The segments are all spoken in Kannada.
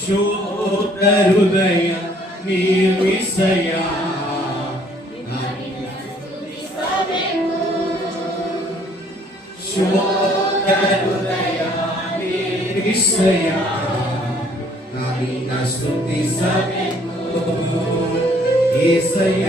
ಶುದ್ಧ ಹೃದಯ ನಿರ್ಮಿಸಯ ಶುದ್ಧ ಹೃದಯ ನಿರ್ಮಿಸಯ ನಾನಿನ್ನ ಸ್ತುತಿಸಬೇಕು ಏಸಯ್ಯ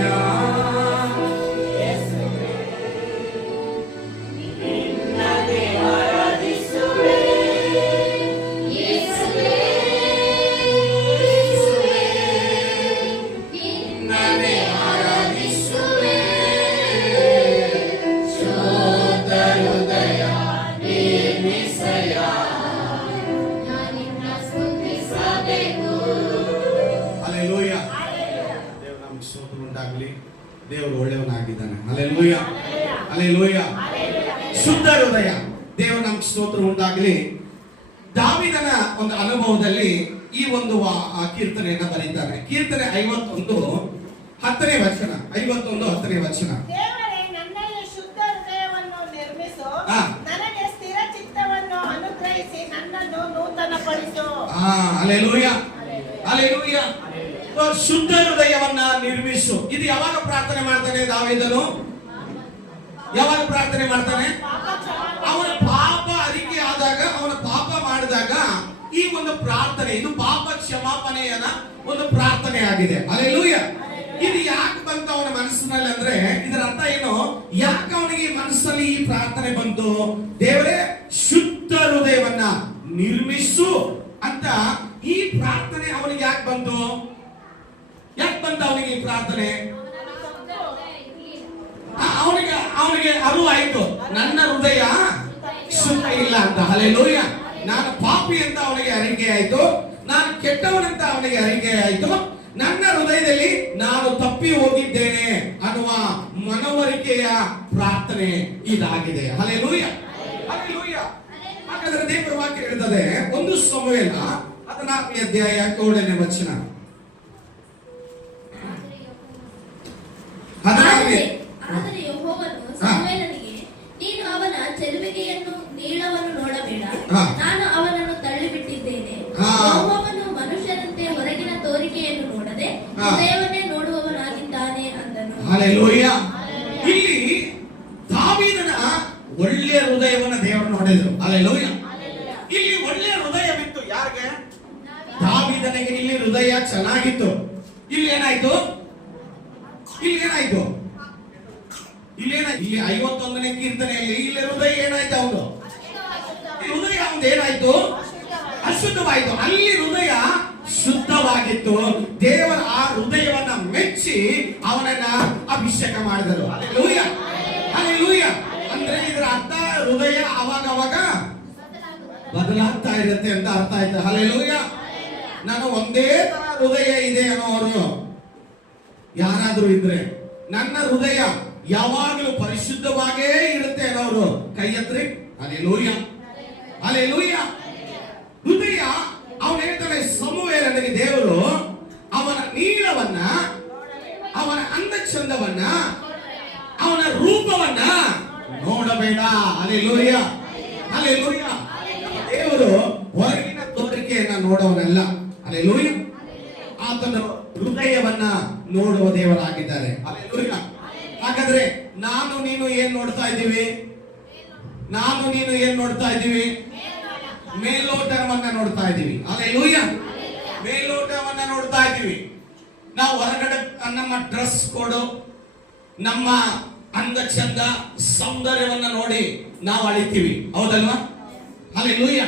ದೇವರು ಒಳ್ಳೆಯವನಾಗಿದ್ದಾನೆ. Hallelujah, hallelujah. ಶುದ್ಧ ಹೃದಯ, ದೇವರು ನಮ್ಗೆ ಸ್ತೋತ್ರ ಉಂಟಾಗಲಿ. ದಾವೀದನ ಒಂದು ಅನುಭವದಲ್ಲಿ ಈ ಒಂದು ಕೀರ್ತನೆಯನ್ನ ಬರೀತಾರೆ. ಕೀರ್ತನೆ 51 10ನೇ ವಚನ. 51 10ನೇ ವಚನ. ದೇವರೇ, ನನ್ನಲ್ಲಿ ಶುದ್ಧ ಹೃದಯವನ್ನು ನಿರ್ಮಿಸು, ನನಗೆ ಸ್ಥಿರ ಚಿತ್ತವನ್ನು ಅನುಗ್ರಹಿಸಿ ನನ್ನನ್ನು ನೂತನಪಡಿಸು. Hallelujah, hallelujah. ಶುದ್ಧ ಹೃದಯವನ್ನ ನಿರ್ಮಿಸು. ಇದು ಯಾವಾಗ ಪ್ರಾರ್ಥನೆ ಮಾಡ್ತಾನೆ ದಾವೀದನು? ಯಾವಾಗ ಪ್ರಾರ್ಥನೆ ಮಾಡ್ತಾನೆ? ಅವನ ಪಾಪ ಅರಿಕೆ ಆದಾಗ, ಅವನ ಪಾಪ ಮಾಡಿದಾಗ ಈ ಒಂದು ಪ್ರಾರ್ಥನೆ, ಇದು ಪಾಪ ಕ್ಷಮಾಪಣೆಯ ಒಂದು ಪ್ರಾರ್ಥನೆ ಆಗಿದೆ. ಹಲ್ಲೆಲೂಯಾ. ಇದು ಯಾಕೆ ಬಂತು ಅವನ ಮನಸ್ಸಿನಲ್ಲಿ ಅಂದ್ರೆ, ಇದರ ಅರ್ಥ ಏನು? ಯಾಕೆ ಅವನಿಗೆ ಮನಸ್ಸಲ್ಲಿ ಈ ಪ್ರಾರ್ಥನೆ ಬಂತು? ದೇವರೇ, ಶುದ್ಧ ಹೃದಯವನ್ನ ನಿರ್ಮಿಸು ಅಂತ ಈ ಪ್ರಾರ್ಥನೆ ಅವನಿಗೆ ಯಾಕೆ ಬಂತು? ಯಾಕೆ ಬಂತ ಅವನಿಗೆ ಈ ಪ್ರಾರ್ಥನೆ? ಅವನಿಗೆ ಅರಿವಾಯ್ತು, ನನ್ನ ಹೃದಯ ಶುದ್ಧ ಇಲ್ಲ ಅಂತ. ಹಲ್ಲೆಲೂಯಾ. ನಾನು ಪಾಪಿ ಅಂತ ಅವನಿಗೆ ಅರಿಕೆ ಆಯ್ತು, ನಾನು ಕೆಟ್ಟವನಂತ ಅವನಿಗೆ ಅರಿಕೆ ಆಯ್ತು, ನನ್ನ ಹೃದಯದಲ್ಲಿ ನಾನು ತಪ್ಪಿ ಹೋಗಿದ್ದೇನೆ ಅನ್ನುವ ಮನವರಿಕೆಯ ಪ್ರಾರ್ಥನೆ ಇದಾಗಿದೆ. Hallelujah, hallelujah. ಹಾಗಾದ್ರೆ ದೇವರ ವಾಕ್ಯ ಹೇಳ್ತದೆ, 1 ಸಮುವೇಲ 14ನೇ ಅಧ್ಯಾಯ 7ನೇ ವಚನ. ಆದರೆ ಯೆಹೋವನು ಸಮುವೇಲನಿಗೆ, ನೀನು ಅವನ ಚೆಲುವಿಗೆಯನ್ನು ನೀಳವನ್ನು ನೋಡಬೇಡ, ನಾನು ಅವನನ್ನು ತಳ್ಳಿಬಿಟ್ಟಿದ್ದೇನೆ. ಯೆಹೋವನು ಮನುಷ್ಯರಂತೆ ಹೊರಗಿನ ತೋರಿಕೆಯನ್ನು ನೋಡದೆ ಹೃದಯವನ್ನೇ ನೋಡುವವನಾಗಿದ್ದಾನೆ ಅಂದನು. ಹಲ್ಲೆಲೂಯಾ. ಇಲ್ಲಿ ದಾವೀದನ ಒಳ್ಳೆಯ ಹೃದಯವನ್ನು ದೇವರು ನೋಡಿದ್ರು. ಹಲ್ಲೆಲೂಯಾ. ಇಲ್ಲಿ ಒಳ್ಳೆಯ ಹೃದಯವಿತ್ತು ಯಾರಿಗೆ? ದಾವೀದನಿಗೆ. ಇಲ್ಲಿ ಹೃದಯ ಚೆನ್ನಾಗಿತ್ತು. ಇಲ್ಲಿ ಏನಾಯ್ತು? ಇಲ್ಲಿ 51ನೇ ಕೀರ್ತನೆಯಲ್ಲಿ ಇಲ್ಲಿ ಹೃದಯ ಏನಾಯ್ತು? ಅವನು ಹೃದಯ ಅವನು ಏನಾಯ್ತು? ಅಶುದ್ಧವಾಯಿತು. ಅಲ್ಲಿ ಹೃದಯ ಶುದ್ಧವಾಗಿತ್ತು. ದೇವರ ಆ ಹೃದಯವನ್ನ ಮೆಚ್ಚಿ ಅವನನ್ನ ಅಭಿಷೇಕ ಮಾಡಿದರು. Hallelujah, hallelujah. ಅಂದ್ರೆ ಇದರ ಅರ್ಥ ಹೃದಯ ಅವಾಗ ಬದಲಾಗ್ತಾ ಇರುತ್ತೆ ಅಂತ ಅರ್ಥ ಆಯ್ತು. ಹಲ್ಲೆಲೂಯಾ. ನಾನು ಒಂದೇ ತರ ಹೃದಯ ಇದೆ ಅನ್ನೋರು ಯಾರಾದ್ರೂ ಇದ್ರೆ, ನನ್ನ ಹೃದಯ ಯಾವಾಗಲೂ ಪರಿಶುದ್ಧವಾಗೇ ಇರುತ್ತೆ ಅನ್ನೋರು ಕೈ ಎತ್ರಿ. Hallelujah, hallelujah. ಹೃದಯ, ಅವನು ಹೇಳ್ತಾನೆ ಸಮುವೇಲನಿಗೆ, ದೇವರು ಅವನ ನೀಳವನ್ನ, ಅವನ ಅಂದ ಚಂದವನ್ನ, ಅವನ ರೂಪವನ್ನ ನೋಡಬೇಡ. Hallelujah, hallelujah. ದೇವರು ಹೊರಗಿನ ತೋರಿಕೆಯನ್ನ ನೋಡೋನಲ್ಲ. ಹಲ್ಲೆಲೂಯಾ. ಆತನ ಹೃದಯವನ್ನ ನೋಡುವ ದೇವರಾಗಿದ್ದಾರೆ. ಹಲ್ಲೆಲೂಯಾ. ಹಾಗಾದ್ರೆ ನಾನು ನೀನು ಏನ್ ನೋಡ್ತಾ ಇದ್ದೀವಿ? ನಾನು ನೀನು ಏನ್ ನೋಡ್ತಾ ಇದ್ದೀವಿ? ಮೇಲ್ನೋಟವನ್ನ ನೋಡ್ತಾ ಇದ್ದೀವಿ. ಹಲ್ಲೆಲೂಯಾ. ಮೇಲ್ನೋಟವನ್ನ ನೋಡ್ತಾ ಇದ್ದೀವಿ. ನಾವು ಹೊರಗಡೆ ನಮ್ಮ ಡ್ರೆಸ್ ಕೋಡು, ನಮ್ಮ ಅಂದ ಚಂದ, ಸೌಂದರ್ಯವನ್ನ ನೋಡಿ ನಾವು ಅಳಿತೀವಿ, ಹೌದಲ್ವಾ? ಹಲ್ಲೆಲೂಯಾ.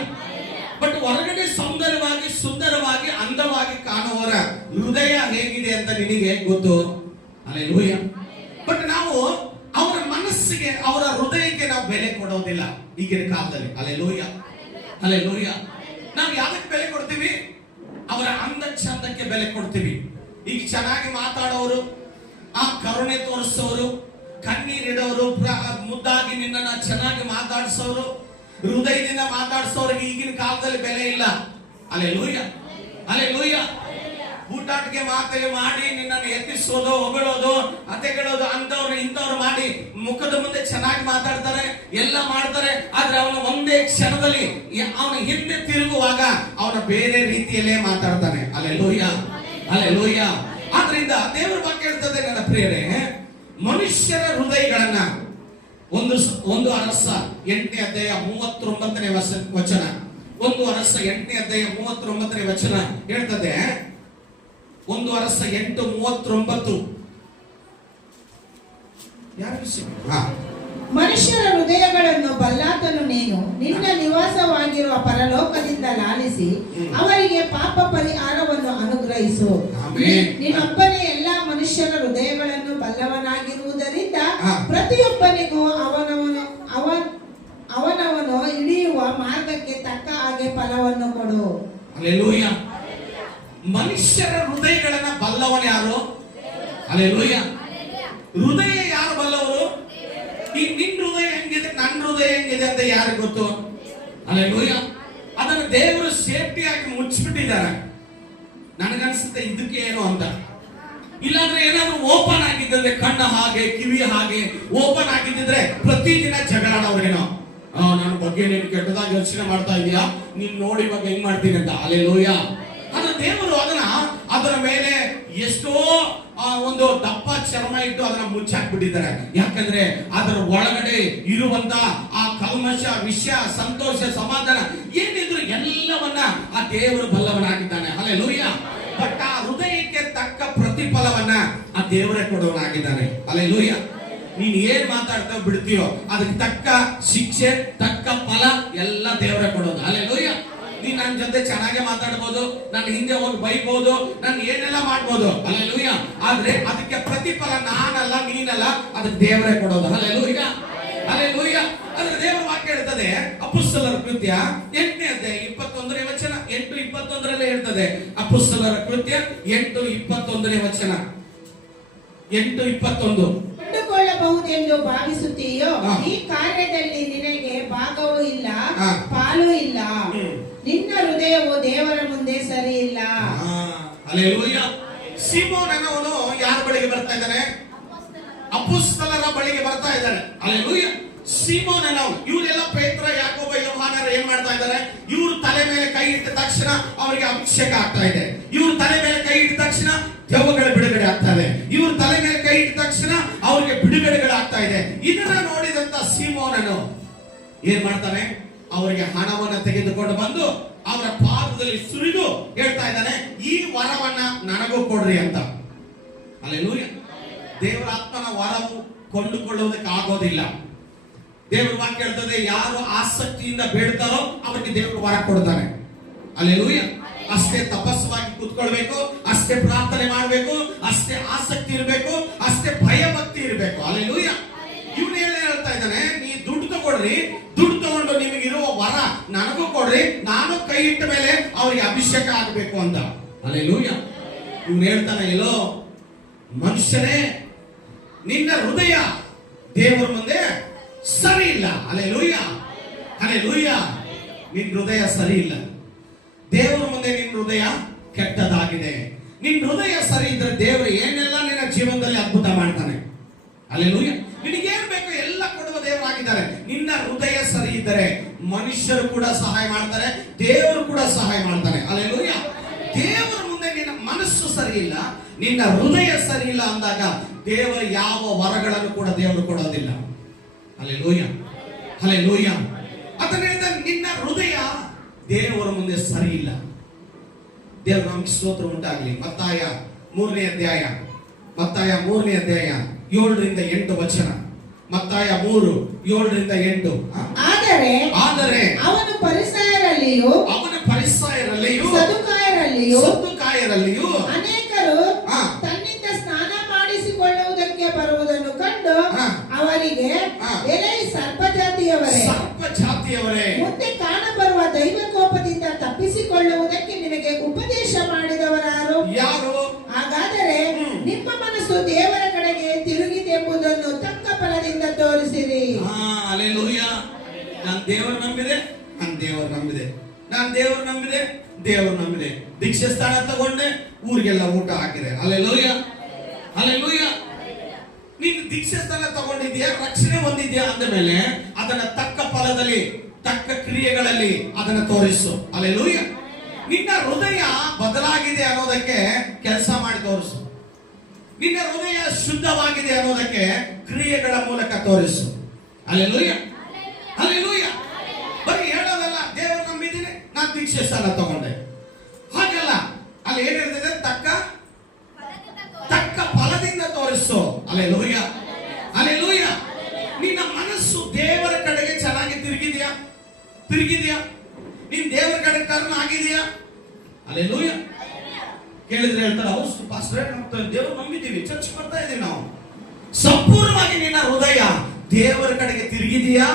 ಬಟ್ ಹೊರಗಡೆ ಸೌಂದರ್ಯವಾಗಿ, ಸುಂದರವಾಗಿ, ಅಂದವಾಗಿ ಕಾಣುವವರ ಹೃದಯ ಹೇಗಿದೆ ಅಂತ ನಿನಗೆ ಗೊತ್ತು. ಹಲ್ಲೆಲೂಯಾ. ಬಟ್ ನಾವು ಅವರ ಮನಸ್ಸಿಗೆ, ಅವರ ಹೃದಯಕ್ಕೆ ನಾವು ಬೆಲೆ ಕೊಡೋದಿಲ್ಲ ಈಗಿನ ಕಾಲದಲ್ಲಿ. Hallelujah, hallelujah. ನಾವು ಯಾವ್ದಕ್ಕೆ ಬೆಲೆ ಕೊಡ್ತೀವಿ? ಅವರ ಅಂದ ಚಂದಕ್ಕೆ ಬೆಲೆ ಕೊಡ್ತೀವಿ. ಈಗ ಚೆನ್ನಾಗಿ ಮಾತಾಡೋರು, ಆ ಕರುಣೆ ತೋರಿಸೋರು, ಕಣ್ಣೀರಿಡೋರು, ಮುದ್ದಾಗಿ ನಿನ್ನನ್ನ ಚೆನ್ನಾಗಿ ಮಾತಾಡಿಸೋರು, ಹೃದಯದಿಂದ ಮಾತಾಡಿಸೋರಿಗೆ ಈಗಿನ ಕಾಲದಲ್ಲಿ ಬೆಲೆ ಇಲ್ಲ. Hallelujah, hallelujah. ಊಟಾಟಿಕೆ ಮಾತಲ್ಲಿ ಮಾಡಿ ನಿನ್ನನ್ನು ಎತ್ತಿಸೋದು, ಹೊಗಳೋದು, ಅತೆಗಳೋದು, ಅಂತವ್ರು ಇಂಥವ್ರು ಮಾಡಿ ಮುಖದ ಮುಂದೆ ಚೆನ್ನಾಗಿ ಮಾತಾಡ್ತಾರೆ, ಎಲ್ಲ ಮಾಡ್ತಾರೆ. ಆದ್ರೆ ಅವನ ಒಂದೇ ಕ್ಷಣದಲ್ಲಿ ಅವನ ಹಿಂದೆ ತಿರುಗುವಾಗ ಅವನ ಬೇರೆ ರೀತಿಯಲ್ಲೇ ಮಾತಾಡ್ತಾನೆ. Alleluia, alleluia. ಆದ್ರಿಂದ ದೇವರ ವಾಕ್ಯ ಹೇಳ್ತದೆ ನನ್ನ ಪ್ರಿಯರೇ, ಮನುಷ್ಯರ ಹೃದಯಗಳನ್ನ ಒಂದು ಅರಸ 8ನೇ ಅಧ್ಯಾಯ 39ನೇ ವಚನ, 1 ಅರಸ 8ನೇ ಅಧ್ಯಾಯ 39ನೇ ವಚನ ಹೇಳ್ತದೆ. 1 ಅರಸ 8:39. ಮನುಷ್ಯರ ಹೃದಯಗಳನ್ನು ಬಲ್ಲಾತನು ನೀನು, ನಿನ್ನ ನಿವಾಸವಾಗಿರುವ ಪರಲೋಕದಿಂದ ಲಾಲಿಸಿ ಅವರಿಗೆ ಪಾಪ ಪರಿಹಾರವನ್ನು ಅನುಗ್ರಹಿಸು. ನೀನೊಬ್ಬನೇ ಎಲ್ಲಾ ಮನುಷ್ಯರ ಹೃದಯಗಳನ್ನು ಬಲ್ಲವನಾಗಿರುವುದರಿಂದ ಪ್ರತಿಯೊಬ್ಬನಿಗೂ ಅವನವನು ಇಳಿಯುವ ಮಾರ್ಗಕ್ಕೆ ತಕ್ಕ ಹಾಗೆ ಫಲವನ್ನು ಕೊಡು. ಹಲ್ಲೆಲೂಯ. ಮನುಷ್ಯರ ಹೃದಯಗಳನ್ನ ಬಲ್ಲವನು ಯಾರು? ಹಲ್ಲೆಲೂಯ. ಹೃದಯ ಯಾರು ಬಲ್ಲವರು? ಈ ನಿನ್ನ ಹೃದಯ ಹೆಂಗಿದೆ, ನನ್ನ ಹೃದಯ ಹೆಂಗಿದೆ ಅಂತ ಯಾರಿಗೆ ಗೊತ್ತು? ಹಲ್ಲೆಲೂಯ. ಅದನ್ನು ದೇವರು ಸೇಫ್ಟಿಯಾಗಿ ಮುಚ್ಚಿಬಿಟ್ಟಿದ್ದಾರೆ. ನನಗನ್ಸುತ್ತೆ ಇದಕ್ಕೆ ಏನು ಅಂತ. ಇಲ್ಲಾಂದ್ರೆ ಏನಾದ್ರೂ ಓಪನ್ ಆಗಿದ್ದರೆ, ಕಣ್ಣ ಹಾಗೆ ಕಿವಿ ಹಾಗೆ ಓಪನ್ ಆಗಿದ್ದಿದ್ರೆ ಪ್ರತಿದಿನ ಜಗಳಾಡೋರೇನೋ, ನನ್ನ ಬಗ್ಗೆ ನೀನು ಕೆಟ್ಟದಾಗಿ ಯೋಚನೆ ಮಾಡ್ತಾ ಇದೀಯಾ, ನೀನ್ ನೋಡಿ ಇವಾಗ ಹೆಂಗ್ ಮಾಡ್ತೀನಿ ಅಂತ. ಹಲ್ಲೆಲೂಯ. ಆದ್ರೆ ದೇವರು ಅದರ ಮೇಲೆ ಎಷ್ಟೋ ಒಂದು ದಪ್ಪ ಚರ್ಮ ಇಟ್ಟು ಅದನ್ನ ಮುಚ್ಚಾಕ್ಬಿಟ್ಟಿದ್ದಾರೆ. ಯಾಕಂದ್ರೆ ಅದರ ಒಳಗಡೆ ಇರುವಂತ ಆ ಕಲ್ಮಶ, ವಿಷ, ಸಂತೋಷ, ಸಮಾಧಾನ ಏನಿದ್ರು ಎಲ್ಲವನ್ನ ಆ ದೇವರು ಬಲ್ಲವನಾಗಿದ್ದಾನೆ. ಹಲ್ಲೆಲೂಯ. ಬಟ್ ಆ ಹೃದಯಕ್ಕೆ ತಕ್ಕ ಪ್ರತಿಫಲವನ್ನ ಆ ದೇವರೇ ಕೊಡೋನಾಗಿದ್ದಾನೆ. ಹಲ್ಲೆಲೂಯ. ನೀನ್ ಏನ್ ಮಾತಾಡ್ತಾವ ಬಿಡ್ತೀಯೋ ಅದಕ್ಕೆ ತಕ್ಕ ಶಿಕ್ಷೆ, ತಕ್ಕ ಫಲ ಎಲ್ಲ ದೇವರೇ ಕೊಡೋದು. ಹಲ್ಲೆಲೂಯ. ನೀನ್ ನನ್ನ ಜೊತೆ ಚೆನ್ನಾಗೆ ಮಾತಾಡ್ಬೋದು, ನನ್ನ ಹಿಂದೆ ಹೋಗಿ ಬೈಬಹುದು, ನಾನು ಏನೆಲ್ಲ ಮಾಡ್ಬೋದು. ಹಲ್ಲೆಲೂಯ. ಆದ್ರೆ ಅದಕ್ಕೆ ಪ್ರತಿಫಲ ನಾನಲ್ಲ, ನೀನಲ್ಲ, ಅದಕ್ಕೆ ದೇವರೇ ಕೊಡೋದು. Hallelujah, hallelujah. ಅದ್ರ ದೇವರ ವಾಕ್ಯ ಹೇಳ್ತದೆ, ಅಪೊಸ್ತಲರ ಕೃತ್ಯ 8ನೇ ಅಧ್ಯಾಯ 21ನೇ ವಚನ, 8:21 ಹೇಳ್ತದೆ. ಅಪೊಸ್ತಲರ ಕೃತ್ಯ 8:21 ವಚನ, 8:21. ಕಂಡುಕೊಳ್ಳಬಹುದೆಂದು ಭಾವಿಸುತ್ತೀಯೋ ಈ ಕಾರ್ಯದಲ್ಲಿ ನಿನಗೆ ಭಾಗವೂ ಇಲ್ಲ, ಪಾಲು ಇಲ್ಲ. ನಿನ್ನ ಹೃದಯವು ದೇವರ ಮುಂದೆ ಸರಿ ಇಲ್ಲ. ಹಲ್ಲೆಲೂಯ. ಸೀಮೋನನವನು ಯಾರ ಬಳಿಗೆ ಬರ್ತಾ ಇದ್ದಾನೆ? ಅಪೊಸ್ತಲರ ಬಳಿಗೆ ಬರ್ತಾ ಇದ್ದಾನೆ. ಹಲ್ಲೆಲೂಯ. ಸೀಮೋನನವನು, ಇವರೆಲ್ಲ ಪೇತ್ರ, ಯಾಕೋಬ, ಯೋಹಾನರು ಏನ್ ಮಾಡ್ತಾ ಇದ್ದಾರೆ? ಇವರು ತಲೆ ಮೇಲೆ ಕೈ ಇಟ್ಟ ತಕ್ಷಣ ಅವರಿಗೆ ಅಭಿಷೇಕ ಆಗ್ತಾ ಇದೆ. ಇವರು ತಲೆ ಮೇಲೆ ಕೈ ಇಟ್ಟ ತಕ್ಷಣ ದೆವ್ವಗಳ ಬಿಡುಗಡೆ ಆಗ್ತಾ ಇದೆ. ಇವರು ತಲೆ ಮೇಲೆ ಕೈ ಇಟ್ಟ ತಕ್ಷಣ ಅವರಿಗೆ ಬಿಡುಗಡೆಗಳಾಗ್ತಾ ಇದೆ. ಇದನ್ನ ನೋಡಿದಂತ ಸೀಮೋನನು ಏನ್ ಮಾಡ್ತಾನೆ? ಅವರಿಗೆ ಹಣವನ್ನ ತೆಗೆದುಕೊಂಡು ಬಂದು ಅವರ ಪಾದದಲ್ಲಿ ಸುರಿದು ಹೇಳ್ತಾ ಇದ್ದಾನೆ, ಈ ವರವನ್ನ ನನಗೂ ಕೊಡ್ರಿ ಅಂತ. ಹಲ್ಲೆಲೂಯ. ದೇವರ ಆತ್ಮನ ವರವು ಕೊಂಡುಕೊಳ್ಳುವುದಕ್ಕೆ ಆಗೋದಿಲ್ಲ. ದೇವರ ವಾಕ್ಯ ಹೇಳ್ತದೆ, ಯಾರು ಆಸಕ್ತಿಯಿಂದ ಬೇಡ್ತಾರೋ ಅವರಿಗೆ ದೇವರು ವರ ಕೊಡ್ತಾನೆ. ಹಲ್ಲೆಲೂಯ. ಅಷ್ಟೇ ತಪಸ್ವಾಗಿ ಕೂತ್ಕೊಳ್ಬೇಕು, ಅಷ್ಟೇ ಪ್ರಾರ್ಥನೆ ಮಾಡಬೇಕು, ಅಷ್ಟೇ ಆಸಕ್ತಿ ಇರಬೇಕು, ಅಷ್ಟೇ ಭಯ ಭಕ್ತಿ ಇರಬೇಕು. ಹಲ್ಲೆಲೂಯ. ಇವನು ಹೇಳ್ತಾ ಇದ್ದಾನೆ, ನೀ ದುಡ್ಡು ತಗೊಳ್ರಿ, ದುಡ್ಡು ತಗೊಂಡು ನಿಮಗಿರುವ ವರ ನನಗೂ ಕೊಡ್ರಿ, ನಾನು ಕೈ ಇಟ್ಟ ಮೇಲೆ ಅವರಿಗೆ ಅಭಿಷೇಕ ಆಗಬೇಕು ಅಂತ. ಹಲ್ಲೆಲೂಯ. ಇವನು ಹೇಳ್ತಾನೆ, ಎಲ್ಲೋ ಮನುಷ್ಯನೇ, ನಿನ್ನ ಹೃದಯ ದೇವರ ಮುಂದೆ ಸರಿ ಇಲ್ಲ. Hallelujah, hallelujah. ನಿನ್ನ ಹೃದಯ ಸರಿ ಇಲ್ಲ. ದೇವರ ಮುಂದೆ ನಿನ್ನ ಹೃದಯ ಕೆಟ್ಟದಾಗಿದೆ. ನಿನ್ನ ಹೃದಯ ಸರಿ ಇದ್ರೆ ದೇವರು ಏನೆಲ್ಲ ನಿನ್ನ ಜೀವನದಲ್ಲಿ ಅದ್ಭುತ ಮಾಡ್ತಾನೆ. ಹಲ್ಲೆಲೂಯ. ನಿನಗೇನು ಬೇಕು ಎಲ್ಲ ಕೊಡುವ ದೇವರಾಗಿದ್ದಾರೆ. ನಿನ್ನ ಹೃದಯ ಸರಿ ಇದ್ದರೆ ಮನುಷ್ಯರು ಕೂಡ ಸಹಾಯ ಮಾಡ್ತಾರೆ, ದೇವರು ಕೂಡ ಸಹಾಯ ಮಾಡ್ತಾನೆ. ಹಲ್ಲೆಲೂಯ. ದೇವರ ಮುಂದೆ ನಿನ್ನ ಮನಸ್ಸು ಸರಿ ಇಲ್ಲ, ನಿನ್ನ ಹೃದಯ ಸರಿ ಇಲ್ಲ ಅಂದಾಗ ದೇವರು ಯಾವ ವರಗಳನ್ನು ಕೂಡ ದೇವರು ಕೊಡೋದಿಲ್ಲ. Hallelujah, hallelujah. ಅದರಿಂದ ನಿನ್ನ ಹೃದಯ ದೇವರ ಮುಂದೆ ಸರಿ ಇಲ್ಲ. ದೇವರು ನಮ್ಗೆ ಸ್ತೋತ್ರ ಉಂಟಾಗಲಿ. ಮತ್ತಾಯ 3ನೇ ಅಧ್ಯಾಯ 7-8 ವಚನ. ಮತ್ತಾಯ 3:7-8. ಆದರೆ ಅವನು ಫರಿಸಾಯರಲ್ಲಿಯೂ ಸದ್ದುಕಾಯರಲ್ಲಿಯೂ ಅನೇಕರು ತನ್ನಿಂದ ಸ್ನಾನ ಮಾಡಿಸಿಕೊಳ್ಳುವುದಕ್ಕೆ ಬರುವುದನ್ನು ಕಂಡು ಅವರಿಗೆ, ಎಲೈ ಸರ್ಪ ಜಾತಿಯವರೇ, ಮುಂದೆ ಕಾಣಬರುವ ದೈವ ಕೋಪದಿಂದ ತಪ್ಪಿಸಿಕೊಳ್ಳುವುದಕ್ಕೆ ನಿಮಗೆ ಉಪದೇಶ ಮಾಡಿದವರಾರು? ಹಾಗಾದರೆ ನಿಮ್ಮ ಮನಸ್ಸು ದೇವರ ಕಡೆಗೆ ತಿರುಗಿದೆಂಬುದನ್ನು ತಕ್ಕ ಫಲದಿಂದ ತೋರಿಸಿರಿ. ಹಲ್ಲೆಲೂಯ. ನಾನು ದೇವರು ನಂಬಿದೆ, ದೇವರು ನಂಬಿದೆ. ದೀಕ್ಷೆ ಸ್ಥಾನ ತಗೊಂಡೆ, ಊರಿಗೆಲ್ಲ ಊಟ ಹಾಕಿದೆ. Hallelujah, hallelujah. ನೀನು ದೀಕ್ಷೆ ಸ್ಥಾನ ತಗೊಂಡಿದ್ಯಾ, ರಕ್ಷಣೆ ಹೊಂದಿದ್ಯಾ ಅಂದ ಮೇಲೆ ಅದನ್ನ ತಕ್ಕ ಫಲದಲ್ಲಿ, ತಕ್ಕ ಕ್ರಿಯೆಗಳಲ್ಲಿ ಅದನ್ನ ತೋರಿಸು. ಹಲ್ಲೆಲೂಯಾ. ನಿನ್ನ ಹೃದಯ ಬದಲಾಗಿದೆ ಅನ್ನೋದಕ್ಕೆ ಕೆಲಸ ಮಾಡಿ ತೋರಿಸು. ನಿನ್ನ ಹೃದಯ ಶುದ್ಧವಾಗಿದೆ ಅನ್ನೋದಕ್ಕೆ ಕ್ರಿಯೆಗಳ ಮೂಲಕ ತೋರಿಸು. Hallelujah, hallelujah. ಬರೀ ಹೇಳೋದಲ್ಲ, ದೇವರು ನಂಬಿದ್ದೀನಿ, ನಾನು ದೀಕ್ಷೆ ಸ್ಥಾನ ತಗೊಂಡೆ, ಹಾಗಲ್ಲ. ಅಲ್ಲಿ ಏನ್ ಹೇಳ್ತಿದೆ? ತಕ್ಕ ಫಲದಿಂದ ತೋರಿಸು. Hallelujah, hallelujah. ನಿನ್ನ ಮನಸ್ಸು ದೇವರ ಕಡೆಗೆ ಚೆನ್ನಾಗಿ ತಿರುಗಿದ್ಯಾ? ನೀನ್ ದೇವರ ಕಡೆ ಟರ್ನ್ ಆಗಿದೆಯಾ? ಹಲ್ಲೆಲೂಯಾ. ಕೇಳಿದ್ರೆ ಹೇಳ್ತಾರೆ, ಹೌದು ಪಾಸ್ಟರ್, ದೇವರು ನಂಬಿದ್ದೀವಿ, ಚರ್ಚ್ ಬರ್ತಾ ಇದೀವಿ ನಾವು. ಸಂಪೂರ್ಣವಾಗಿ ನಿನ್ನ ಹೃದಯ ದೇವರ ಕಡೆಗೆ ತಿರುಗಿದೆಯಾ?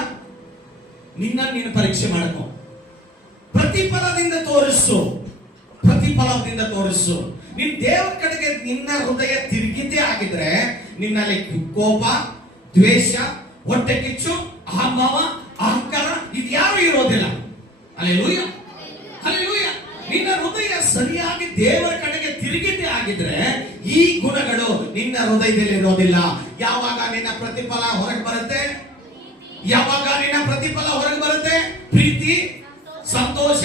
ನೀನು ಪರೀಕ್ಷೆ ಮಾಡ್ಕೊ. ಪ್ರತಿಫಲದಿಂದ ತೋರಿಸು. ನೀನ್ ದೇವರ ಕಡೆಗೆ ನಿನ್ನ ಹೃದಯ ತಿರುಗಿದ್ದೇ ಆಗಿದ್ರೆ ನಿನ್ನಲ್ಲಿ ಕೋಪ, ದ್ವೇಷ, ಹೊಟ್ಟೆ ಕಿಚ್ಚು, ಅಹಂಭಾವ, ಅಹಂಕಾರ ಇದ್ಯಾರು ಇರೋದಿಲ್ಲ. Hallelujah, hallelujah. ನಿನ್ನ ಹೃದಯ ಸರಿಯಾಗಿ ದೇವರ ಕಡೆಗೆ ತಿರುಗಿದ್ದೇ ಆಗಿದ್ರೆ ಈ ಗುಣಗಳು ನಿನ್ನ ಹೃದಯದಲ್ಲಿ ಇರೋದಿಲ್ಲ. ಯಾವಾಗ ನಿನ್ನ ಪ್ರತಿಫಲ ಹೊರಗೆ ಬರುತ್ತೆ? ಪ್ರೀತಿ, ಸಂತೋಷ,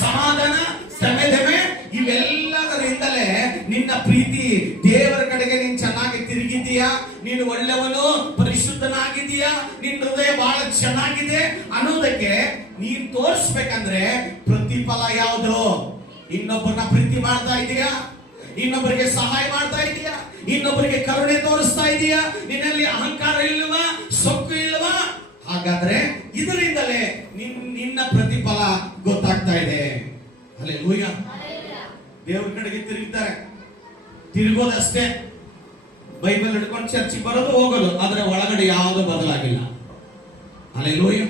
ಸಮಾಧಾನ, ದಮೆ ಇವೆಲ್ಲದರಿಂದಲೇ ನಿನ್ನ ಪ್ರೀತಿ ದೇವರ ಕಡೆಗೆ ನೀನು ಚೆನ್ನಾಗಿ ತಿರುಗಿದ್ದೀಯಾ, ನೀನು ಒಳ್ಳೆಯವನು, ಪರಿಶುದ್ಧನಾಗಿದ್ದೀಯಾ, ನಿನ್ನ ಹೃದಯ ಬಹಳ ಚೆನ್ನಾಗಿದೆ ಅನ್ನೋದಕ್ಕೆ ನೀನ್ ತೋರಿಸ್ಬೇಕಂದ್ರೆ ಪ್ರತಿಫಲ ಯಾವುದು? ಇನ್ನೊಬ್ಬರನ್ನ ಪ್ರೀತಿ ಮಾಡ್ತಾ ಇದೀಯಾ? ಇನ್ನೊಬ್ಬರಿಗೆ ಸಹಾಯ ಮಾಡ್ತಾ ಇದೀಯಾ? ಇನ್ನೊಬ್ಬರಿಗೆ ಕರುಣೆ ತೋರಿಸ್ತಾ ಇದೀಯಾ? ನಿನ್ನಲ್ಲಿ ಅಹಂಕಾರ ಇಲ್ವಾ? ಸೊಕ್ಕು ಇಲ್ವಾ? ಹಾಗಾದ್ರೆ ಇದರಿಂದಲೇ ನಿನ್ನ ಪ್ರತಿಫಲ ಗೊತ್ತಾಗ್ತಾ ಇದೆ. ಹಲ್ಲೆಲೂಯಾ. ದೇವರ ಕಡೆಗೆ ತಿರುಗೋದಷ್ಟೇ, ಬೈಬಲ್ ಹಿಡ್ಕೊಂಡು ಚರ್ಚಿಗೆ ಬರೋದು ಹೋಗೋದು, ಆದ್ರೆ ಒಳಗಡೆ ಯಾವುದು ಬದಲಾಗಿಲ್ಲ. ಹಲ್ಲೆಲೂಯಾ,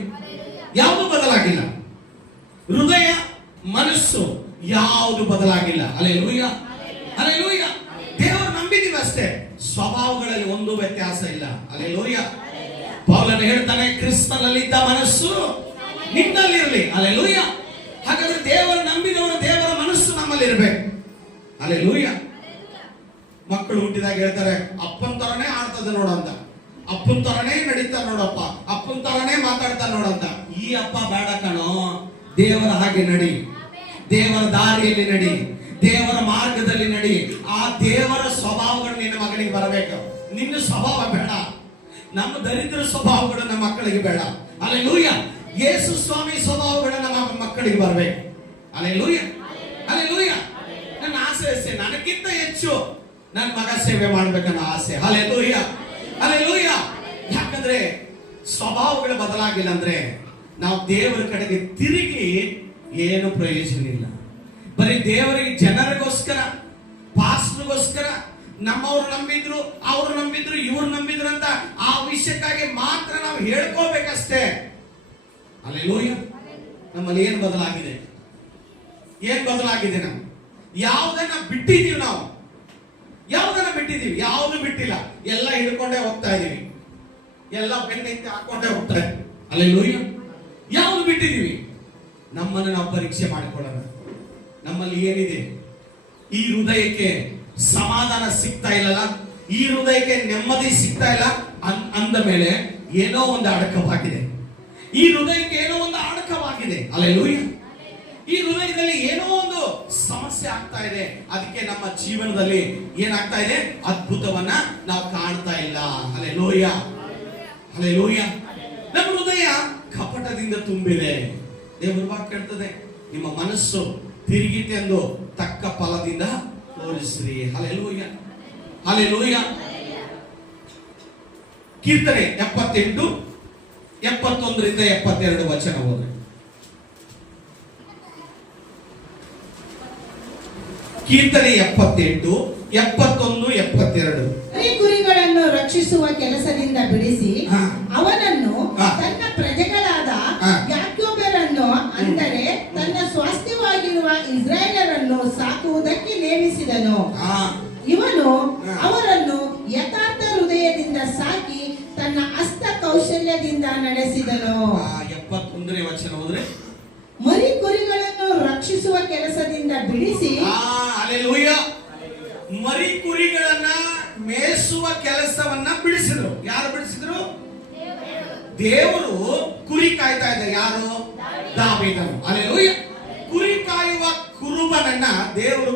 ಯಾವುದು ಬದಲಾಗಿಲ್ಲ. ಹೃದಯ, ಮನಸ್ಸು ಯಾವುದು ಬದಲಾಗಿಲ್ಲ. Hallelujah, hallelujah. ದೇವರು ನಂಬಿದೀವಿ ಅಷ್ಟೇ, ಸ್ವಭಾವಗಳಲ್ಲಿ ಒಂದು ವ್ಯತ್ಯಾಸ ಇಲ್ಲ. ಹಲ್ಲೆಲೂಯಾ. ಪೌಲನು ಹೇಳ್ತಾನೆ, ಕ್ರಿಸ್ತನಲ್ಲಿದ್ದ ಮನಸ್ಸು ನಿನ್ನಲ್ಲಿರಲಿ. ಹಲ್ಲೆಲೂಯಾ. ಹಾಗಾದ್ರೆ ದೇವರು ನಂಬಿದವರು ದೇವರ ಮನಸ್ಸು ನಮ್ಮಲ್ಲಿ ಇರಬೇಕು. ಹಲ್ಲೆಲೂಯಾ. ಮಕ್ಕಳು ಹುಟ್ಟಿದಾಗ ಹೇಳ್ತಾರೆ, ಅಪ್ಪನ ತರನೇ ಆಡ್ತದೆ ನೋಡಂತ, ಅಪ್ಪನ ತರನೇ ನಡೀತಾ ನೋಡಪ್ಪ, ಅಪ್ಪನ ತರನೇ ಮಾತಾಡ್ತಾ ನೋಡಂತ. ಈ ಅಪ್ಪ ಬೇಡ ಕಣೋ, ದೇವರ ಹಾಗೆ ನಡಿ, ದೇವರ ದಾರಿಯಲ್ಲಿ ನಡಿ, ದೇವರ ಮಾರ್ಗದಲ್ಲಿ ನಡಿ. ಆ ದೇವರ ಸ್ವಭಾವಗಳು ನಿನ್ನ ಮಗನಿಗೆ ಬರಬೇಕು. ನಿನ್ನ ಸ್ವಭಾವ ಬೇಡ, ನಮ್ಮ ದರಿದ್ರ ಸ್ವಭಾವಗಳು ನಮ್ಮ ಮಕ್ಕಳಿಗೆ ಬೇಡ. ಹಲ್ಲೆಲೂಯಾ. ಯೇಸು ಸ್ವಾಮಿ ಸ್ವಭಾವಗಳು ನಮ್ಮ ಮಕ್ಕಳಿಗೆ ಬರಬೇಕು. Hallelujah, hallelujah. ನನ್ನ ಆಸೆ ಅಷ್ಟೇ, ನನಗಿಂತ ಹೆಚ್ಚು ನನ್ನ ಮಗ ಸೇವೆ ಮಾಡ್ಬೇಕನ್ನೋ ಆಸೆ. Hallelujah, hallelujah. ಯಾಕಂದ್ರೆ ಸ್ವಭಾವಗಳು ಬದಲಾಗಿಲ್ಲ ಅಂದ್ರೆ ನಾವು ದೇವರ ಕಡೆಗೆ ತಿರುಗಿ ಏನು ಪ್ರಯೋಜನ ಇಲ್ಲ. ಬರೀ ದೇವರಿಗೆ ಜನರಿಗೋಸ್ಕರ, ಪಾಸ್ಟ್ರಿಗೋಸ್ಕರ, ನಮ್ಮವ್ರು ನಂಬಿದ್ರು, ಅವ್ರು ನಂಬಿದ್ರು, ಇವ್ರು ನಂಬಿದ್ರು ಅಂತ ಆ ವಿಷಯಕ್ಕಾಗಿ ಮಾತ್ರ ನಾವು ಹೇಳ್ಕೋಬೇಕಷ್ಟೇ. ಹಲ್ಲೆಲೂಯಾ. ನಮ್ಮಲ್ಲಿ ಏನ್ ಬದಲಾಗಿದೆ? ನಾವು ಯಾವುದನ್ನ ಬಿಟ್ಟಿದೀವಿ? ಯಾವುದು ಬಿಟ್ಟಿಲ್ಲ. ಎಲ್ಲ ಹಿಡ್ಕೊಂಡೇ ಹೋಗ್ತಾ ಇದೀವಿ, ಎಲ್ಲ ಬೆನ್ನೆತ್ತಿ ಹಾಕೊಂಡೇ ಹೋಗ್ತಾ ಇದೀವಿ. ಹಲ್ಲೆಲೂಯಾ. ಯಾವುದು ಬಿಟ್ಟಿದೀವಿ? ನಮ್ಮನ್ನು ನಾವು ಪರೀಕ್ಷೆ ಮಾಡಿಕೊಳ್ಳೋಣ. ನಮ್ಮಲ್ಲಿ ಏನಿದೆ? ಈ ಹೃದಯಕ್ಕೆ ಸಮಾಧಾನ ಸಿಗ್ತಾ ಇಲ್ಲಲ್ಲ, ಈ ಹೃದಯಕ್ಕೆ ನೆಮ್ಮದಿ ಸಿಗ್ತಾ ಇಲ್ಲ ಅಂದ ಮೇಲೆ ಏನೋ ಒಂದು ಅಡಕವಾಗಿದೆ. ಈ ಹೃದಯಕ್ಕೆ ಏನೋ ಒಂದು ಅಡಕವಾಗಿದೆ. ಹಲ್ಲೆಲೂಯಾ. ಈ ಹೃದಯದಲ್ಲಿ ಏನೋ ಒಂದು ಸಮಸ್ಯೆ ಆಗ್ತಾ ಇದೆ. ಅದಕ್ಕೆ ನಮ್ಮ ಜೀವನದಲ್ಲಿ ಏನಾಗ್ತಾ ಇದೆ? ಅದ್ಭುತವನ್ನ ನಾವು ಕಾಣ್ತಾ ಇಲ್ಲ. Hallelujah, hallelujah. ನಮ್ಮ ಹೃದಯ ಕಪಟದಿಂದ ತುಂಬಿದೆ. ದೇವರ ವಾಕ್ಯ ಹೇಳ್ತದೆ, ನಿಮ್ಮ ಮನಸ್ಸು ತಿರುಗಿತೆಂದು ತಕ್ಕ ಫಲದಿಂದ ತೋರಿಸ್ರಿ. Hallelujah, hallelujah. ಕೀರ್ತನೆ 78, 71ರಿಂದ 72 ವಚನ ಓದಿ. ಕೀರ್ತನೆ 78, 71, 72. ಕುರಿಗಳನ್ನು ರಕ್ಷಿಸುವ ಕೆಲಸದಿಂದ ಬಿಡಿಸಿ ಅವನನ್ನು ತನ್ನ ಪ್ರಜೆಗಳಾದ ಯಾಕೋಬ್ಯರನ್ನು, ಅಂದರೆ ತನ್ನ ಸ್ವಾಸ್ಥ್ಯವಾಗಿರುವ ಇಸ್ರಾಯೇಲರನ್ನು ಸಾಕುವುದಕ್ಕೆ ನೇಮಿಸಿದನು. ಇವನು ಅವರನ್ನು ಯಥಾರ್ಥ ಹೃದಯದಿಂದ ಸಾಕಿ ತನ್ನ ಹಸ್ತ ಕೌಶಲ್ಯದಿಂದ ನಡೆಸಿದನು. 71ನೇ ವಚನ ಹೋದ್ರೆ, ಮರಿ ಕುರಿಗಳನ್ನು ರಕ್ಷಿಸುವ ಕೆಲಸದಿಂದ ಬಿಡಿಸಿ ಹಲ್ಲೆಲೂಯಾ. ಮರಿ ಕುರಿಗಳನ್ನ ಮೇಯಿಸುವ ಕೆಲಸವನ್ನ ಬಿಡಿಸಿದ್ರು. ಯಾರು ಬಿಡಿಸಿದ್ರು? ದೇವರು ಕುರಿ ಕಾಯ್ತಾ ಇದ್ದ. ಯಾರು? ದಾವೀದನು. ಹಲ್ಲೆಲೂಯಾ. ಕುರಿ ಕಾಯುವ ಕುರುಬನನ್ನ ದೇವರು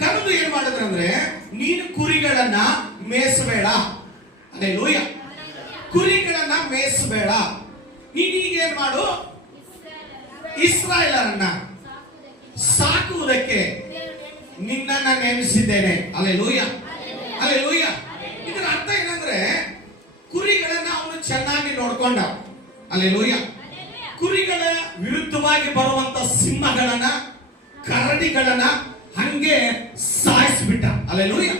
ಕರೆದು ಏನ್ ಮಾಡಿದ್ರು ಅಂದ್ರೆ, ನೀನು ಕುರಿಗಳನ್ನ ಮೇಯಿಸಬೇಡ. ಹಲ್ಲೆಲೂಯಾ. ಕುರಿಗಳನ್ನ ಮೇಯಿಸಬೇಡ, ನೀನೀಗ ಏನ್ ಮಾಡು, ಇಸ್ರಾಯೇಲರನ್ನ ಸಾಕುವುದಕ್ಕೆ ನಿನ್ನನ್ನ ನೇಮಿಸಿದ್ದೇನೆ. ಹಲ್ಲೆಲೂಯಾ. ಹಲ್ಲೆಲೂಯಾ. ಇದರ ಅರ್ಥ ಏನಂದ್ರೆ, ಕುರಿಗಳನ್ನ ಅವನು ಚೆನ್ನಾಗಿ ನೋಡ್ಕೊಂಡ. ಹಲ್ಲೆಲೂಯಾ. ಕುರಿಗಳ ವಿರುದ್ಧವಾಗಿ ಬರುವಂತ ಸಿಂಹಗಳನ್ನ, ಕರಡಿಗಳನ್ನ ಹಂಗೆ ಸಾಯಿಸ್ಬಿಟ್ಟ. ಹಲ್ಲೆಲೂಯಾ.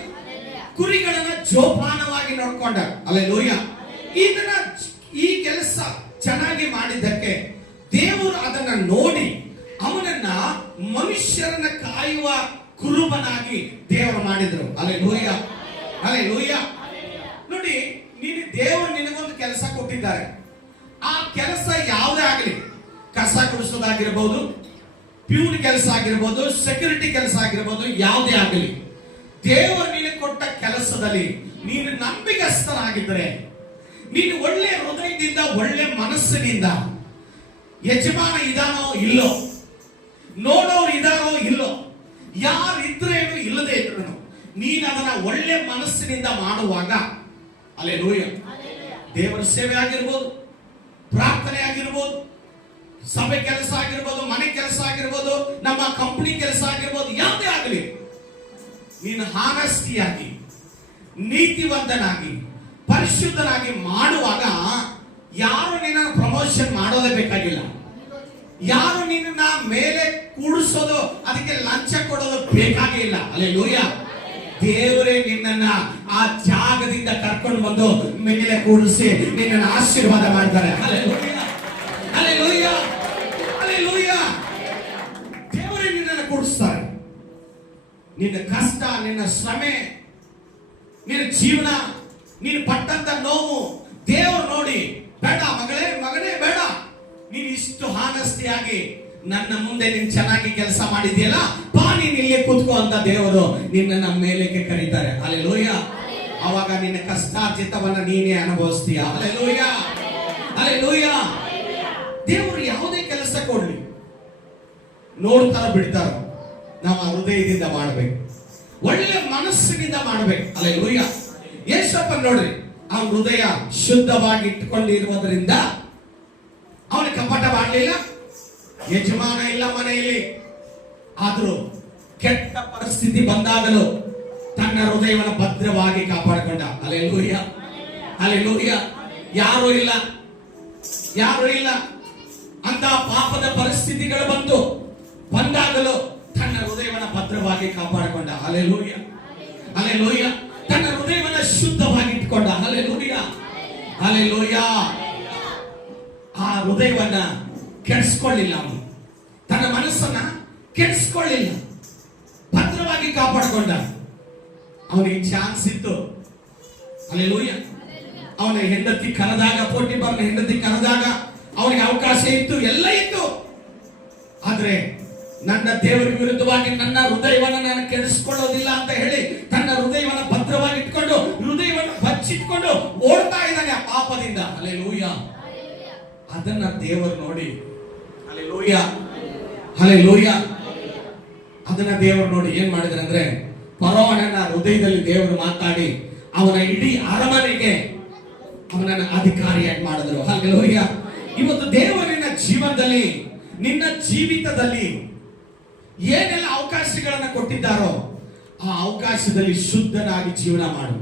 ಕುರಿಗಳನ್ನ ಜೋಪಾನವಾಗಿ ನೋಡ್ಕೊಂಡ. ಹಲ್ಲೆಲೂಯಾ. ಇದನ್ನ ಈ ಕೆಲಸ ಚೆನ್ನಾಗಿ ಮಾಡಿದ್ದಕ್ಕೆ ದೇವರು ಅದನ್ನ ನೋಡಿ ಅವನನ್ನ ಮನುಷ್ಯರನ್ನ ಕಾಯುವ ಕುರುಬನಾಗಿ ದೇವರು ಮಾಡಿದ್ರು. ಹಲ್ಲೆಲೂಯಾ. ಹಲ್ಲೆಲೂಯಾ. ನೋಡಿ, ದೇವರು ನಿನಗೊಂದು ಕೆಲಸ ಕೊಟ್ಟಿದ್ದಾರೆ. ಆ ಕೆಲಸ ಯಾವುದೇ ಆಗಲಿ, ಕಸ ಗುಡಿಸೋದಾಗಿರ್ಬೋದು, ಪ್ಯೂನ್ ಕೆಲಸ ಆಗಿರ್ಬೋದು, ಸೆಕ್ಯೂರಿಟಿ ಕೆಲಸ ಆಗಿರ್ಬೋದು, ಯಾವುದೇ ಆಗಲಿ, ದೇವರು ನಿನಗೆ ಕೊಟ್ಟ ಕೆಲಸದಲ್ಲಿ ನೀನು ನಂಬಿಕಸ್ಥನಾಗಿದ್ದರೆ, ನೀನು ಒಳ್ಳೆ ಹೃದಯದಿಂದ, ಒಳ್ಳೆ ಮನಸ್ಸಿನಿಂದ, ಯಜಮಾನ ಇದಾನೋ ಇಲ್ಲೋ, ನೋಡೋರು ಇದಾರೋ ಇಲ್ಲೋ, ಯಾರು ಇದ್ರೇನು ಇಲ್ಲದೆ ಇದ್ರು, ನೀನು ಅದನ್ನ ಒಳ್ಳೆ ಮನಸ್ಸಿನಿಂದ ಮಾಡುವಾಗ, ಹಲ್ಲೆಲೂಯಾ, ದೇವರ ಸೇವೆ ಆಗಿರ್ಬೋದು, ಪ್ರಾರ್ಥನೆ ಆಗಿರ್ಬೋದು, ಸಭೆ ಕೆಲಸ ಆಗಿರ್ಬೋದು, ಮನೆ ಕೆಲಸ ಆಗಿರ್ಬೋದು, ನಮ್ಮ ಕಂಪನಿ ಕೆಲಸ ಆಗಿರ್ಬೋದು, ಯಾವುದೇ ಆಗಲಿ, ನೀನು ಹಾನಸ್ತಿಯಾಗಿ, ನೀತಿವಂತನಾಗಿ, ಪರಿಶುದ್ಧನಾಗಿ ಮಾಡುವಾಗ ಯಾರು ನಿನ್ನ ಪ್ರಮೋಷನ್ ಮಾಡೋದೇ ಬೇಕಾಗಿಲ್ಲ. ಯಾರು ನಿನ್ನ ಮೇಲೆ ಕೂಡಿಸೋದು, ಅದಕ್ಕೆ ಲಂಚ ಕೊಡೋದು ಬೇಕಾಗಿಲ್ಲ. ಹಲ್ಲೆಲೂಯಾ. ದೇವರೇ ನಿನ್ನನ್ನ ಆ ಜಾಗದಿಂದ ಕರ್ಕೊಂಡು ಬಂದು ಮೇಲೆ ಕೂಡಿಸಿ ನಿನ್ನನ್ನು ಆಶೀರ್ವಾದ ಮಾಡ್ತಾರೆ. ಹಲ್ಲೆಲೂಯಾ. ಹಲ್ಲೆಲೂಯಾ. ಹಲ್ಲೆಲೂಯಾ. ದೇವರೇ ನಿನ್ನನ್ನು ಕೂಡಿಸ್ತಾರೆ. ನಿನ್ನ ಕಷ್ಟ, ನಿನ್ನ ಶ್ರಮೆ, ನಿನ್ನ ಜೀವನ, ನೀನು ಪಟ್ಟಂತ ನೋವು ದೇವರು ನೋಡಿ, ಬೇಡ ಮಗಳೇ, ಮಗನೇ ಬೇಡ, ನೀನು ಇಷ್ಟು ಹಾನಸ್ತಿಯಾಗಿ ನನ್ನ ಮುಂದೆ ನೀನು ಚೆನ್ನಾಗಿ ಕೆಲಸ ಮಾಡಿದ್ಯಲ್ಲ, ಬಾ ನೀನು ಇಲ್ಲಿ ಕೂತ್ಕೋ ಅಂತ ದೇವರು ನಿನ್ನ ಮೇಲಕ್ಕೆ ಕರೀತಾರೆ. ಹಲ್ಲೆಲೂಯಾ. ಅವಾಗ ನಿನ್ನ ಕಷ್ಟಾರ್ಜಿತವನ್ನ ನೀನೇ ಅನುಭವಿಸ್ತೀಯ. ಹಲ್ಲೆಲೂಯಾ. ಹಲ್ಲೆಲೂಯಾ. ದೇವರು ಯಾವುದೇ ಕೆಲಸ ಕೊಡ್ಲಿ, ನೋಡ್ತಾರ ಬಿಡ್ತಾರ, ನಾವು ಆ ಹೃದಯದಿಂದ ಮಾಡಬೇಕು, ಒಳ್ಳೆ ಮನಸ್ಸಿನಿಂದ ಮಾಡಬೇಕು. ಹಲ್ಲೆಲೂಯಾ. ಯೇಸಪ್ಪ ನೋಡ್ರಿ, ಅವನ ಹೃದಯ ಶುದ್ಧವಾಗಿ ಇಟ್ಟುಕೊಂಡಿರುವುದರಿಂದ ಅವನ ಕಪಟ ಮಾಡಲಿಲ್ಲ, ಯಜಮಾನ ಇಲ್ಲ ಮನೆಯಲ್ಲಿ, ಆದರೂ ಕೆಟ್ಟ ಪರಿಸ್ಥಿತಿ ಬಂದಾಗಲೂ ತನ್ನ ಹೃದಯವನ್ನು ಭದ್ರವಾಗಿ ಕಾಪಾಡಿಕೊಂಡ. ಹಲ್ಲೆಲೂಯಾ. ಹಲ್ಲೆಲೂಯಾ. ಯಾರು ಇಲ್ಲ, ಯಾರು ಇಲ್ಲ ಅಂತ ಪಾಪದ ಪರಿಸ್ಥಿತಿಗಳು ಬಂದಾಗಲೂ ತನ್ನ ಹೃದಯವನ್ನು ಭದ್ರವಾಗಿ ಕಾಪಾಡಿಕೊಂಡ. ಹಲ್ಲೆಲೂಯಾ. ಹಲ್ಲೆಲೂಯಾ. ತನ್ನ ಹೃದಯವನ್ನು ಶುದ್ಧವಾಗಿ ಇಟ್ಕೊಂಡ. ಹಲ್ಲೆಲೂಯಾ. ಹಲ್ಲೆಲೂಯಾ. ಆ ಹೃದಯವನ್ನ ಕೆಡಿಸ್ಕೊಳ್ಳಿಲ್ಲ, ಅವನು ತನ್ನ ಮನಸ್ಸನ್ನ ಕೆಡಿಸ್ಕೊಳ್ಳಿಲ್ಲ, ಭದ್ರವಾಗಿ ಕಾಪಾಡಿಕೊಂಡ. ಅವನಿಗೆ ಚಾನ್ಸ್ ಇತ್ತು. ಹಲ್ಲೆಲೂಯಾ. ಅವನ ಹೆಂಡತಿ ಕರೆದಾಗ, ಪೋಟಿಫರನ ಹೆಂಡತಿ ಕರೆದಾಗ ಅವನಿಗೆ ಅವಕಾಶ ಇತ್ತು, ಎಲ್ಲ ಇತ್ತು. ಆದ್ರೆ ನನ್ನ ದೇವರಿಗೆ ವಿರುದ್ಧವಾಗಿ ನನ್ನ ಹೃದಯವನ್ನು ನಾನು ಕೆಡಿಸ್ಕೊಳ್ಳೋದಿಲ್ಲ ಅಂತ ಹೇಳಿ ತನ್ನ ಹೃದಯವನ್ನು ಭದ್ರವಾಗಿ ಇಟ್ಕೊಂಡು, ಹೃದಯವನ್ನು ಬಚ್ಚಿಟ್ಕೊಂಡು ಓಡ್ತಾ ಇದ್ದಾನೆ ಆ ಪಾಪದಿಂದ. ಹಲ್ಲೆಲೂಯಾ. ಅದನ್ನ ದೇವರು ನೋಡಿ, ಹಲ್ಲೆಲೂಯಾ, ಹಲ್ಲೆಲೂಯಾ, ಅದನ್ನ ದೇವರು ನೋಡಿ ಏನ್ ಮಾಡಿದ್ರೆ ಅಂದ್ರೆ, ಫರೋಹನ ಹೃದಯದಲ್ಲಿ ದೇವರು ಮಾತಾಡಿ ಅವನ ಇಡೀ ಅರಮನೆಗೆ ಅವನನ್ನ ಅಧಿಕಾರಿಯಾಗಿ ಮಾಡಿದ್ರು. ಹಲ್ಲೆಲೂಯಾ. ಇವತ್ತು ದೇವರಿನ ಜೀವನದಲ್ಲಿ, ನಿನ್ನ ಜೀವಿತದಲ್ಲಿ ಏನೆಲ್ಲ ಅವಕಾಶಗಳನ್ನ ಕೊಟ್ಟಿದ್ದಾರೋ ಆ ಅವಕಾಶದಲ್ಲಿ ಶುದ್ಧನಾಗಿ ಜೀವನ ಮಾಡು.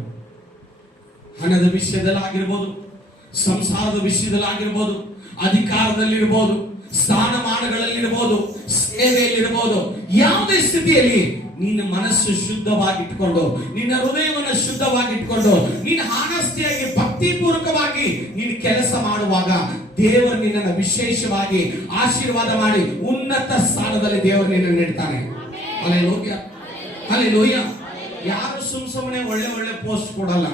ಹಣದ ವಿಷಯದಲ್ಲಾಗಿರ್ಬೋದು, ಸಂಸಾರದ ವಿಷಯದಲ್ಲಾಗಿರ್ಬೋದು, ಅಧಿಕಾರದಲ್ಲಿರ್ಬೋದು, ಸ್ಥಾನಮಾನಗಳಲ್ಲಿರ್ಬೋದು, ಸೇವೆಯಲ್ಲಿರ್ಬೋದು, ಯಾವುದೇ ಸ್ಥಿತಿಯಲ್ಲಿ ನಿನ್ನ ಮನಸ್ಸು ಶುದ್ಧವಾಗಿಟ್ಕೊಂಡು, ನಿನ್ನ ಹೃದಯವನ್ನು ಶುದ್ಧವಾಗಿಟ್ಕೊಂಡು, ನೀನು ಹಾನಸ್ತಿಯಾಗಿ ಭಕ್ತಿಪೂರ್ವಕವಾಗಿ ನೀನು ಕೆಲಸ ಮಾಡುವಾಗ ದೇವರು ನಿನ್ನನ್ನು ವಿಶೇಷವಾಗಿ ಆಶೀರ್ವಾದ ಮಾಡಿ ಉನ್ನತ ಸ್ಥಾನದಲ್ಲಿ ದೇವರು ನಿನ್ನನ್ನು ನೀಡ್ತಾನೆ. ಹಲ್ಲೆಲೂಯಾ. ಹಲ್ಲೆಲೂಯಾ. ಯಾರು ಸುಮ್ಮನೆ ಒಳ್ಳೆ ಪೋಸ್ಟ್ ಕೊಡಲ್ಲ,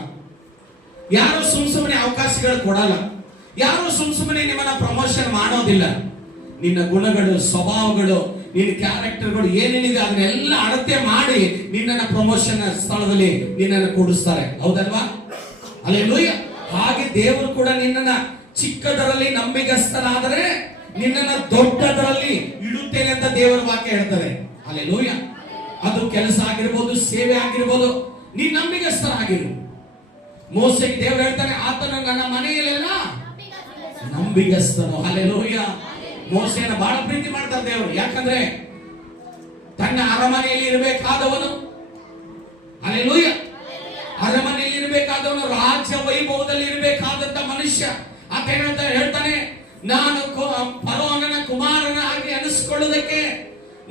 ಯಾರು ಸುಮ್ಮನೆ ಅವಕಾಶಗಳು ಕೊಡಲ್ಲ, ಯಾರು ಸುಮ್ಮನೆ ನಿಮ್ಮನ್ನ ಪ್ರಮೋಷನ್ ಮಾಡೋದಿಲ್ಲ. ನಿನ್ನ ಗುಣಗಳು, ಸ್ವಭಾವಗಳು, ನಿನ್ನ ಕ್ಯಾರೆಕ್ಟರ್ಗಳು ಏನೇನಿದೆ ಅದನ್ನೆಲ್ಲ ಅಳತೆ ಮಾಡಿ ನಿನ್ನನ್ನ ಪ್ರಮೋಷನ್ ಸ್ಥಳದಲ್ಲಿ ನಿನ್ನನ್ನು ಕೂಡಿಸ್ತಾರೆ. ಹೌದಲ್ವಾ? ಹಲ್ಲೆಲೂಯಾ. ಹಾಗೆ ದೇವರು ಕೂಡ ನಿನ್ನನ್ನ ಚಿಕ್ಕದರಲ್ಲಿ ನಂಬಿಗಸ್ತನಾದರೆ ನಿನ್ನನ್ನ ದೊಡ್ಡದರಲ್ಲಿ ಇಡುತ್ತೇನೆ ಅಂತ ದೇವರ ವಾಕ್ಯ ಹೇಳ್ತಾರೆ. ಹಲ್ಲೆಲೂಯಾ. ಅದು ಕೆಲಸ ಆಗಿರ್ಬೋದು, ಸೇವೆ ಆಗಿರ್ಬೋದು, ನೀನ್ ನಂಬಿಗಸ್ತನಾಗಿರು. ಮೋಸೆಗೆ ದೇವರು ಹೇಳ್ತಾನೆ, ಆತನು ನನ್ನ ಮನೆಯಲ್ಲೆಲ್ಲ ನಂಬಿಗಸ್ತನು. ಹಲ್ಲೆಲೂಯಾ. ಮೋಸೆನ ಬಹಳ ಪ್ರೀತಿ ಮಾಡ್ತಾರೆ ದೇವರು. ಯಾಕಂದ್ರೆ ತನ್ನ ಅರಮನೆಯಲ್ಲಿ ಇರಬೇಕಾದವನು, ಹಲ್ಲೆಲೂಯಾ, ಅರಮನೆಯಲ್ಲಿ ಇರಬೇಕಾದವನು, ರಾಜ್ಯ ವೈಭವದಲ್ಲಿ ಇರಬೇಕಾದಂತ ಮನುಷ್ಯ. ಆತ ಏನಂತ ಹೇಳ್ತಾನೆ, ನಾನು ಫರೋಹನ ಕುಮಾರನಾಗಿ ಅನಿಸ್ಕೊಳ್ಳೋದಕ್ಕೆ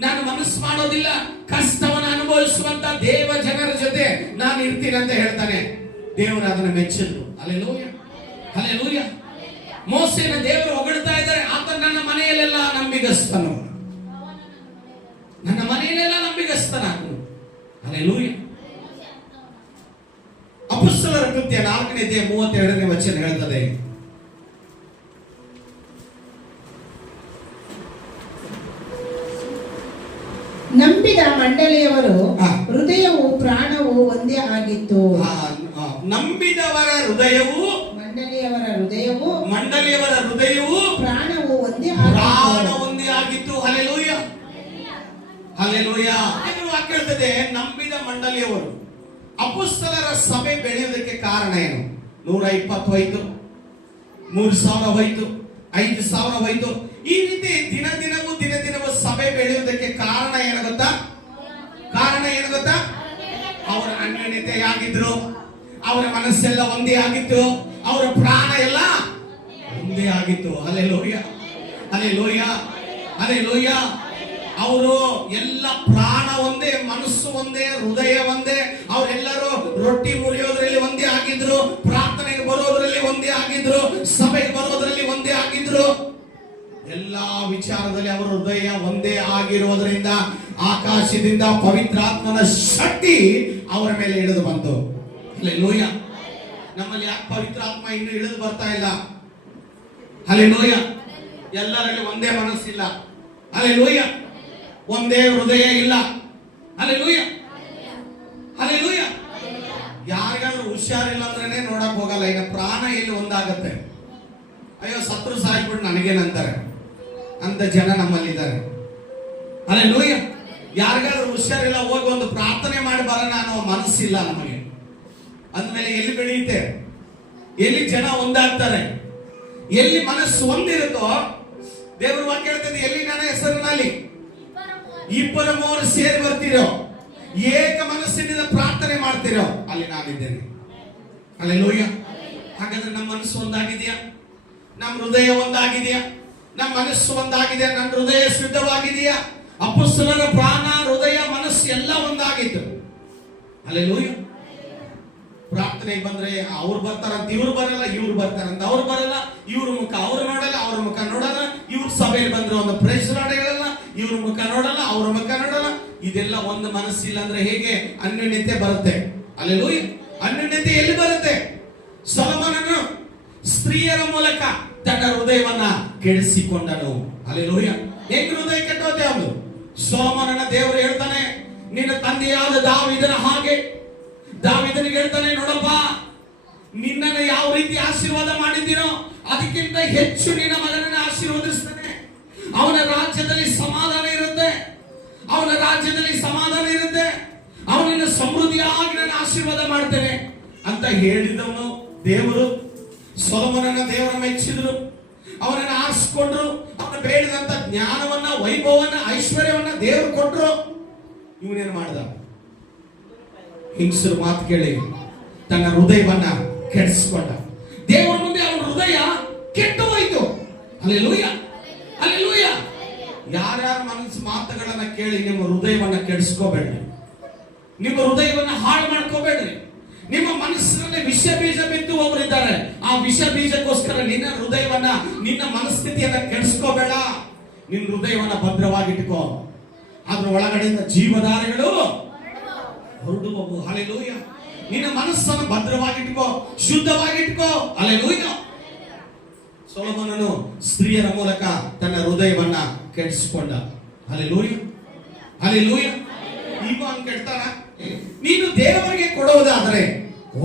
ನಾನು ಮನಸ್ಸು ಮಾಡೋದಿಲ್ಲ, ಕಷ್ಟವನ್ನು ಅನುಭವಿಸುವಂತ ದೇವ ಜನರ ಜೊತೆ ನಾನು ಇರ್ತೀನಿ ಅಂತ ಹೇಳ್ತಾನೆ. ದೇವರು ಅದನ್ನು ಮೆಚ್ಚಿದ್ರು. Hallelujah, hallelujah. ಮೋಸೆನ ದೇವರು ಹೊಗಳ್ತಾ ಇದ್ದಾರೆ, ಆತ ನನ್ನ ಮನೆಯಲ್ಲೆಲ್ಲ ನಂಬಿಗಸ್ತನು, ನನ್ನ ಮನೆಯಲ್ಲೆಲ್ಲ ನಂಬಿಗಸ್ತನಾಗು. ಹಲ್ಲೆಲೂಯಾ. ಅಪೊಸ್ತಲರ ಕೃತ್ಯ 4ನೇ ಅಧ್ಯಾಯ 32ನೇ ವಚನ ಹೇಳ್ತದೆ, ನಂಬಿದ ಮಂಡಳಿಯವರು ಹೃದಯವು ಪ್ರಾಣವು ಒಂದೇ ಆಗಿತ್ತು. ನಂಬಿದವರ ಹೃದಯವು, ಮಂಡಳಿಯವರ ಹೃದಯವು ಪ್ರಾಣವು ಒಂದೇ ಆಗಿತ್ತು. Hallelujah, hallelujah. ವಾಕ್ಯ ಹೇಳ್ತದೆ, ನಂಬಿದ ಮಂಡಳಿಯವರು. ಅಪೊಸ್ತಲರ ಸಭೆ ಬೆಳೆಯುವುದಕ್ಕೆ ಕಾರಣ ಏನು? 120 ಹೋಯ್ತು, 3000 ಹೋಯ್ತು, 5000 ಹೋಯ್ತು. ಈ ರೀತಿ ದಿನ ದಿನವೂ ಸಭೆ ಬೆಳೆಯುವುದಕ್ಕೆ ಕಾರಣ ಏನು ಗೊತ್ತಾ? ಅವರ ಅನ್ಯೋನ್ಯತೆಯಾಗಿದ್ರು, ಅವರ ಮನಸ್ಸೆಲ್ಲ ಒಂದೇ ಆಗಿತ್ತು, ಅವರ ಪ್ರಾಣ ಎಲ್ಲ ಒಂದೇ ಆಗಿತ್ತು. Hallelujah, hallelujah, hallelujah. ಅವರು ಎಲ್ಲ ಪ್ರಾಣ ಒಂದೇ, ಮನಸ್ಸು ಒಂದೇ, ಹೃದಯ ಒಂದೇ. ಅವರೆಲ್ಲರೂ ರೊಟ್ಟಿ ಮುರಿಯೋದ್ರಲ್ಲಿ ಒಂದೇ ಆಗಿದ್ರು, ಪ್ರಾರ್ಥನೆಗೆ ಬರೋದ್ರಲ್ಲಿ ಒಂದೇ ಆಗಿದ್ರು, ಸಭೆಗೆ ಬರೋದ್ರಲ್ಲಿ ಒಂದೇ ಆಗಿದ್ರು. ಎಲ್ಲಾ ವಿಚಾರದಲ್ಲಿ ಅವರ ಹೃದಯ ಒಂದೇ ಆಗಿರುವುದರಿಂದ ಆಕಾಶದಿಂದ ಪವಿತ್ರಾತ್ಮನ ಶಕ್ತಿ ಅವರ ಮೇಲೆ ಇಳಿದು ಬಂತು. ಹಲ್ಲೆಲೂಯಾ. ನಮ್ಮಲ್ಲಿ ಯಾಕೆ ಪವಿತ್ರಾತ್ಮ ಇನ್ನು ಇಳಿದು ಬರ್ತಾ ಇಲ್ಲ? ಹಲ್ಲೆಲೂಯಾ. ಎಲ್ಲರಲ್ಲಿ ಒಂದೇ ಮನಸ್ಸಿಲ್ಲ. ಹಲ್ಲೆಲೂಯಾ. ಒಂದೇ ಹೃದಯ ಇಲ್ಲ. Hallelujah, hallelujah. ಯಾರಿಗಾದ್ರೂ ಹುಷಾರಿಲ್ಲ ಅಂದ್ರೆ ನೋಡಕ್ ಹೋಗಲ್ಲ. ಈಗ ಪ್ರಾಣ ಎಲ್ಲಿ ಒಂದಾಗತ್ತೆ, ಅಯ್ಯೋ ಸತ್ರು ಸಾಯ್ಬಿಟ್ಟು ನನಗೇನಂತಾರೆ ಅಂತ ಜನ ನಮ್ಮಲ್ಲಿದ್ದಾರೆ. ಹಲ್ಲೆಲೂಯಾ. ಯಾರಿಗಾದ್ರೂ ಹುಷಾರಿಲ್ಲ, ಹೋಗಿ ಒಂದು ಪ್ರಾರ್ಥನೆ ಮಾಡಿ ಬರೋಣ ಅನ್ನೋ ಮನಸ್ಸಿಲ್ಲ ನಮಗೆ. ಅಂದ್ಮೇಲೆ ಎಲ್ಲಿ ಬೆಳೆಯುತ್ತೆ? ಎಲ್ಲಿ ಜನ ಒಂದಾಗ್ತಾರೆ? ಎಲ್ಲಿ ಮನಸ್ಸು ಒಂದಿರುತ್ತೋ, ದೇವರ ವಾಕ್ಯ ಹೇಳ್ತದೆ, ಎಲ್ಲಿ ನನ್ನ ಹೆಸರಿನಲ್ಲಿ 2-3 ಸೇರಿ ಬರ್ತೀರೋ, ಏಕ ಮನಸ್ಸಿನಿಂದ ಪ್ರಾರ್ಥನೆ ಮಾಡ್ತೀರೋ, ಅಲ್ಲಿ ನಾನಿದ್ದೇನೆ. ಹಲ್ಲೆಲೂಯಾ. ಹಾಗಾದ್ರೆ ನಮ್ಮ ಮನಸ್ಸು ಒಂದಾಗಿದೆಯಾ? ನಮ್ಮ ಹೃದಯ ಒಂದಾಗಿದೆಯಾ? ನಮ್ಮ ಮನಸ್ಸು ಒಂದಾಗಿದೆ, ನನ್ನ ಹೃದಯ ಶುದ್ಧವಾಗಿದೆಯಾ? ಅಪೊಸ್ತಲರ ಪ್ರಾಣ, ಹೃದಯ, ಮನಸ್ಸು ಎಲ್ಲ ಒಂದಾಗಿತ್ತು. ಹಲ್ಲೆಲೂಯಾ. ಪ್ರಾರ್ಥನೆಗೆ ಬಂದ್ರೆ ಅವ್ರು ಬರ್ತಾರಂತ ಇವ್ರು ಬರಲ್ಲ, ಇವ್ರು ಬರ್ತಾರಂತ ಅವ್ರು ಬರಲ್ಲ, ಇವ್ರ ಮುಖ ಅವ್ರು ನೋಡಲ್ಲ, ಅವ್ರ ಮುಖ ನೋಡಲ್ಲ. ಇವ್ರ ಸಭೆಯಲ್ಲಿ ಬಂದ್ರೆ ಒಂದು ಪ್ರೈಸ್ ಹೇಳಲ್ಲ, ಇವ್ರ ಮುಖ ನೋಡಲ್ಲ, ಅವ್ರ ಮುಖ ನೋಡಲ್ಲ. ಇದೆಲ್ಲ ಒಂದು ಮನಸ್ಸಿಲ್ಲ ಅಂದ್ರೆ ಹೇಗೆ ಅನ್ಯೋನ್ಯತೆ ಬರುತ್ತೆ? ಹಲ್ಲೆಲೂಯಾ. ಅನ್ಯೋನ್ಯತೆ ಎಲ್ಲಿ ಬರುತ್ತೆ? ಸೊಲೊಮೋನನು ಸ್ತ್ರೀಯರ ಮೂಲಕ ತನ್ನ ಹೃದಯವನ್ನ ಕೆಡಿಸಿಕೊಂಡನು. ಹಲ್ಲೆಲೂಯಾ. ಹೇಗೆ ಹೃದಯ ಕೆಟ್ಟೋದೆ ಅವನು? ಸೊಲೊಮೋನನ ದೇವರು ಹೇಳ್ತಾನೆ, ನಿನ್ನ ತಂದೆಯಾದ ದಾವೀದನ ಹಾಗೆ. ದಾವೀದನಿಗೆ ಹೇಳ್ತಾನೆ, ನೋಡಪ್ಪ, ನಿನ್ನನ್ನು ಯಾವ ರೀತಿ ಆಶೀರ್ವಾದ ಮಾಡಿದ್ದೀನೋ ಅದಕ್ಕಿಂತ ಹೆಚ್ಚು ನಿನ್ನ ಮಗನನ್ನು ಆಶೀರ್ವದಿಸ್ತಾನೆ. ಅವನ ರಾಜ್ಯದಲ್ಲಿ ಸಮಾಧಾನ ಇರುತ್ತೆ, ಅವನ ರಾಜ್ಯದಲ್ಲಿ ಸಮಾಧಾನ ಇರುತ್ತೆ, ಅವನನ್ನು ಸಮೃದ್ಧಿಯಾಗಿ ನಾನು ಆಶೀರ್ವಾದ ಮಾಡ್ತೇನೆ ಅಂತ ಹೇಳಿದವನು ದೇವರು. ಸೊಲೊಮೋನನ ದೇವರ ಮೆಚ್ಚಿದ್ರು, ಅವನನ್ನು ಆರಿಸಿಕೊಂಡ್ರು, ಅವನ ಬೇಡಿದಂತ ಜ್ಞಾನವನ್ನ, ವೈಭವವನ್ನ, ಐಶ್ವರ್ಯವನ್ನ ದೇವರು ಕೊಟ್ರು. ಇವನೇನು ಮಾಡಿದ? ಹಿಂಸರು ಮಾತು ಕೇಳಿ ತನ್ನ ಹೃದಯವನ್ನ ಕೆಡಿಸಿಕೊಂಡ. ದೇವರ ಮುಂದೆ ಅವನ ಹೃದಯ ಕೆಟ್ಟು ಹೋಯಿತು. Hallelujah, hallelujah. ಯಾರ್ಯಾರ ಮನಸ್ಸು ಮಾತುಗಳನ್ನ ಕೇಳಿ ನಿಮ್ಮ ಹೃದಯವನ್ನ ಕೆಡಿಸ್ಕೋಬೇಡ್ರಿ, ನಿಮ್ಮ ಹೃದಯವನ್ನ ಹಾಳು ಮಾಡ್ಕೋಬೇಡ್ರಿ. ನಿಮ್ಮ ಮನಸ್ಸಿನಲ್ಲಿ ವಿಷ ಬೀಜ ಬಿದ್ದು ಒಬ್ಬರಿದ್ದಾರೆ. ಆ ವಿಷ ಬೀಜಕ್ಕೋಸ್ಕರ ನಿನ್ನ ಹೃದಯವನ್ನ, ನಿನ್ನ ಮನಸ್ಥಿತಿಯನ್ನ ಕೆಡಿಸ್ಕೋಬೇಡ. ನಿನ್ನ ಹೃದಯವನ್ನ ಭದ್ರವಾಗಿಟ್ಕೋ. ಅದ್ರ ಒಳಗಡೆಯಿಂದ ಜೀವಧಾರೆಗಳು ಹೊರಡುವವು. ಹಲ್ಲೆಲೂಯಾ. ನಿನ್ನ ಮನಸ್ಸನ್ನು ಭದ್ರವಾಗಿಟ್ಕೋ, ಶುದ್ಧವಾಗಿಟ್ಕೋ. ಹಲ್ಲೆಲೂಯಾ. ಸೊಲೊಮೋನನು ಸ್ತ್ರೀಯರ ಮೂಲಕ ತನ್ನ ಹೃದಯವನ್ನ ಕೆಡಿಸಿಕೊಂಡ. Hallelujah, hallelujah. ಈಗ ಹಂಗೆ ಕೇಳ್ತಾರ, ನೀನು ದೇವರಿಗೆ ಕೊಡುವುದಾದರೆ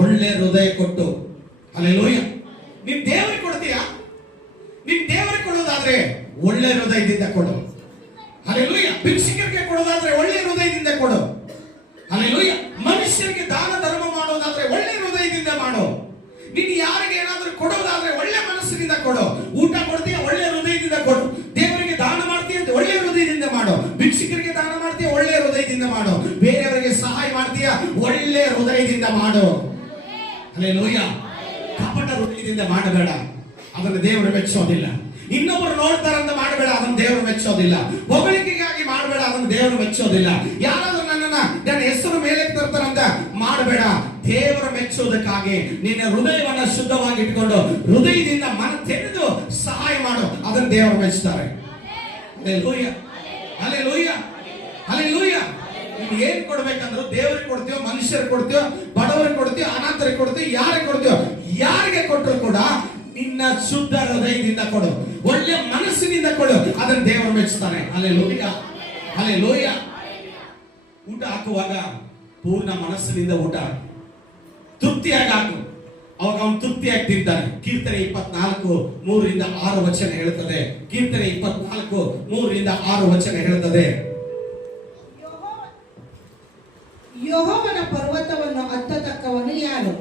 ಒಳ್ಳೆ ಹೃದಯ ಕೊಟ್ಟು, ಹಲ್ಲೆಲೂಯ. ನೀನ್ ದೇವರಿಗೆ ಕೊಡ್ತೀಯಾ? ನೀನ್ ದೇವರಿಗೆ ಕೊಡೋದಾದ್ರೆ ಒಳ್ಳೆ ಹೃದಯದಿಂದ ಕೊಡು, ಹಲ್ಲೆಲೂಯ. ಭಿಕ್ಷುಕರಿಗೆ ಕೊಡೋದಾದ್ರೆ ಒಳ್ಳೆ ಹೃದಯದಿಂದ ಕೊಡು, ಹಲ್ಲೆಲೂಯ. ಮನುಷ್ಯರಿಗೆ ದಾನ ಧರ್ಮ ಮಾಡೋದಾದ್ರೆ ಒಳ್ಳೆ ಹೃದಯದಿಂದ ಮಾಡು. ನೀನು ಯಾರಿಗೆ ಏನಾದ್ರೂ ಕೊಡೋದಾದ್ರೆ ಒಳ್ಳೆ ಮನಸ್ಸಿನಿಂದ ಕೊಡು. ಊಟ ಕೊಡ್ತೀಯ, ಒಳ್ಳೆ ಹೃದಯದಿಂದ ಕೊಡು. ದೇವರಿಗೆ ದಾನ ಮಾಡ್ತೀಯ ಅಂತ ಒಳ್ಳೆ ಹೃದಯದಿಂದ ಮಾಡು. ಭಿಕ್ಷುಕರಿಗೆ ದಾನ ಮಾಡ್ತೀಯ, ಒಳ್ಳೆ ಹೃದಯದಿಂದ ಮಾಡು. ಬೇರೆಯವರಿಗೆ ಸಹಾಯ ಮಾಡ್ತೀಯ, ಒಳ್ಳೆ ಹೃದಯದಿಂದ ಮಾಡು, ಹಲ್ಲೆಲೂಯ. ಕಪಟ ಹೃದಯದಿಂದ ಮಾಡಬೇಡ, ಅದನ್ನು ದೇವರು ಮೆಚ್ಚೋದಿಲ್ಲ. ಇನ್ನೊಬ್ಬರು ನೋಡ್ತಾರಂತ ಮಾಡಬೇಡ, ಅದನ್ನು ದೇವರು ಮೆಚ್ಚೋದಿಲ್ಲ. ಹೊಗಳಿಕೆಗಾಗಿ ಮಾಡಬೇಡ, ಅದನ್ನು ದೇವರು ಮೆಚ್ಚೋದಿಲ್ಲ. ಯಾರಾದ್ರೂ ನನ್ನ ಹೆಸರು ಮೇಲೆ ತರ್ತಾರಂತ ಮಾಡಬೇಡ. ದೇವರ ಮೆಚ್ಚೋದಕ್ಕಾಗಿ ನಿನ್ನ ಹೃದಯವನ್ನ ಶುದ್ಧವಾಗಿ ಇಟ್ಕೊಂಡು ಹೃದಯದಿಂದ ಮನ ತೆರೆದು ಸಹಾಯ ಮಾಡು, ಅದನ್ನು ದೇವರು ಮೆಚ್ಚುತ್ತಾರೆ. Hallelujah, hallelujah, hallelujah. ನೀನು ಏನ್ ಕೊಡ್ಬೇಕಂದ್ರು ದೇವರಿಗೆ ಕೊಡ್ತೀವೋ, ಮನುಷ್ಯರಿಗೆ ಕೊಡ್ತೀವೋ, ಬಡವರಿಗೆ ಕೊಡ್ತೀವೋ, ಅನಾಥರಿಗೆ ಕೊಡ್ತೀವೋ, ಯಾರಿಗೆ ಕೊಡ್ತೀವೋ, ಯಾರಿಗೆ ಕೊಟ್ಟರು ಕೂಡ ನಿನ್ನ ಶುದ್ಧ ಹೃದಯದಿಂದ ಕೊಡು, ಒಳ್ಳೆ ಮನಸ್ಸಿನಿಂದ ಕೊಡು, ಅದನ್ನು ದೇವರು ಮೆಚ್ಚುತ್ತಾನೆ. Hallelujah, hallelujah. ಊಟ ಹಾಕುವಾಗ ಪೂರ್ಣ ಮನಸ್ಸಿನಿಂದ ಊಟ ತೃಪ್ತಿಯಾಗಿ ಹಾಕು, ಅವಾಗ ಅವನು ತೃಪ್ತಿಯಾಗಿ ತಿಂತಾನೆ. ಕೀರ್ತನೆ 24:3-6 ವಚನ ಹೇಳುತ್ತದೆ. ಕೀರ್ತನೆ 24:3-6 ಹೇಳುತ್ತದೆ. ಯೆಹೋವನ ಪರ್ವತವನ್ನು ಹತ್ತತಕ್ಕವನು ಯಾರು?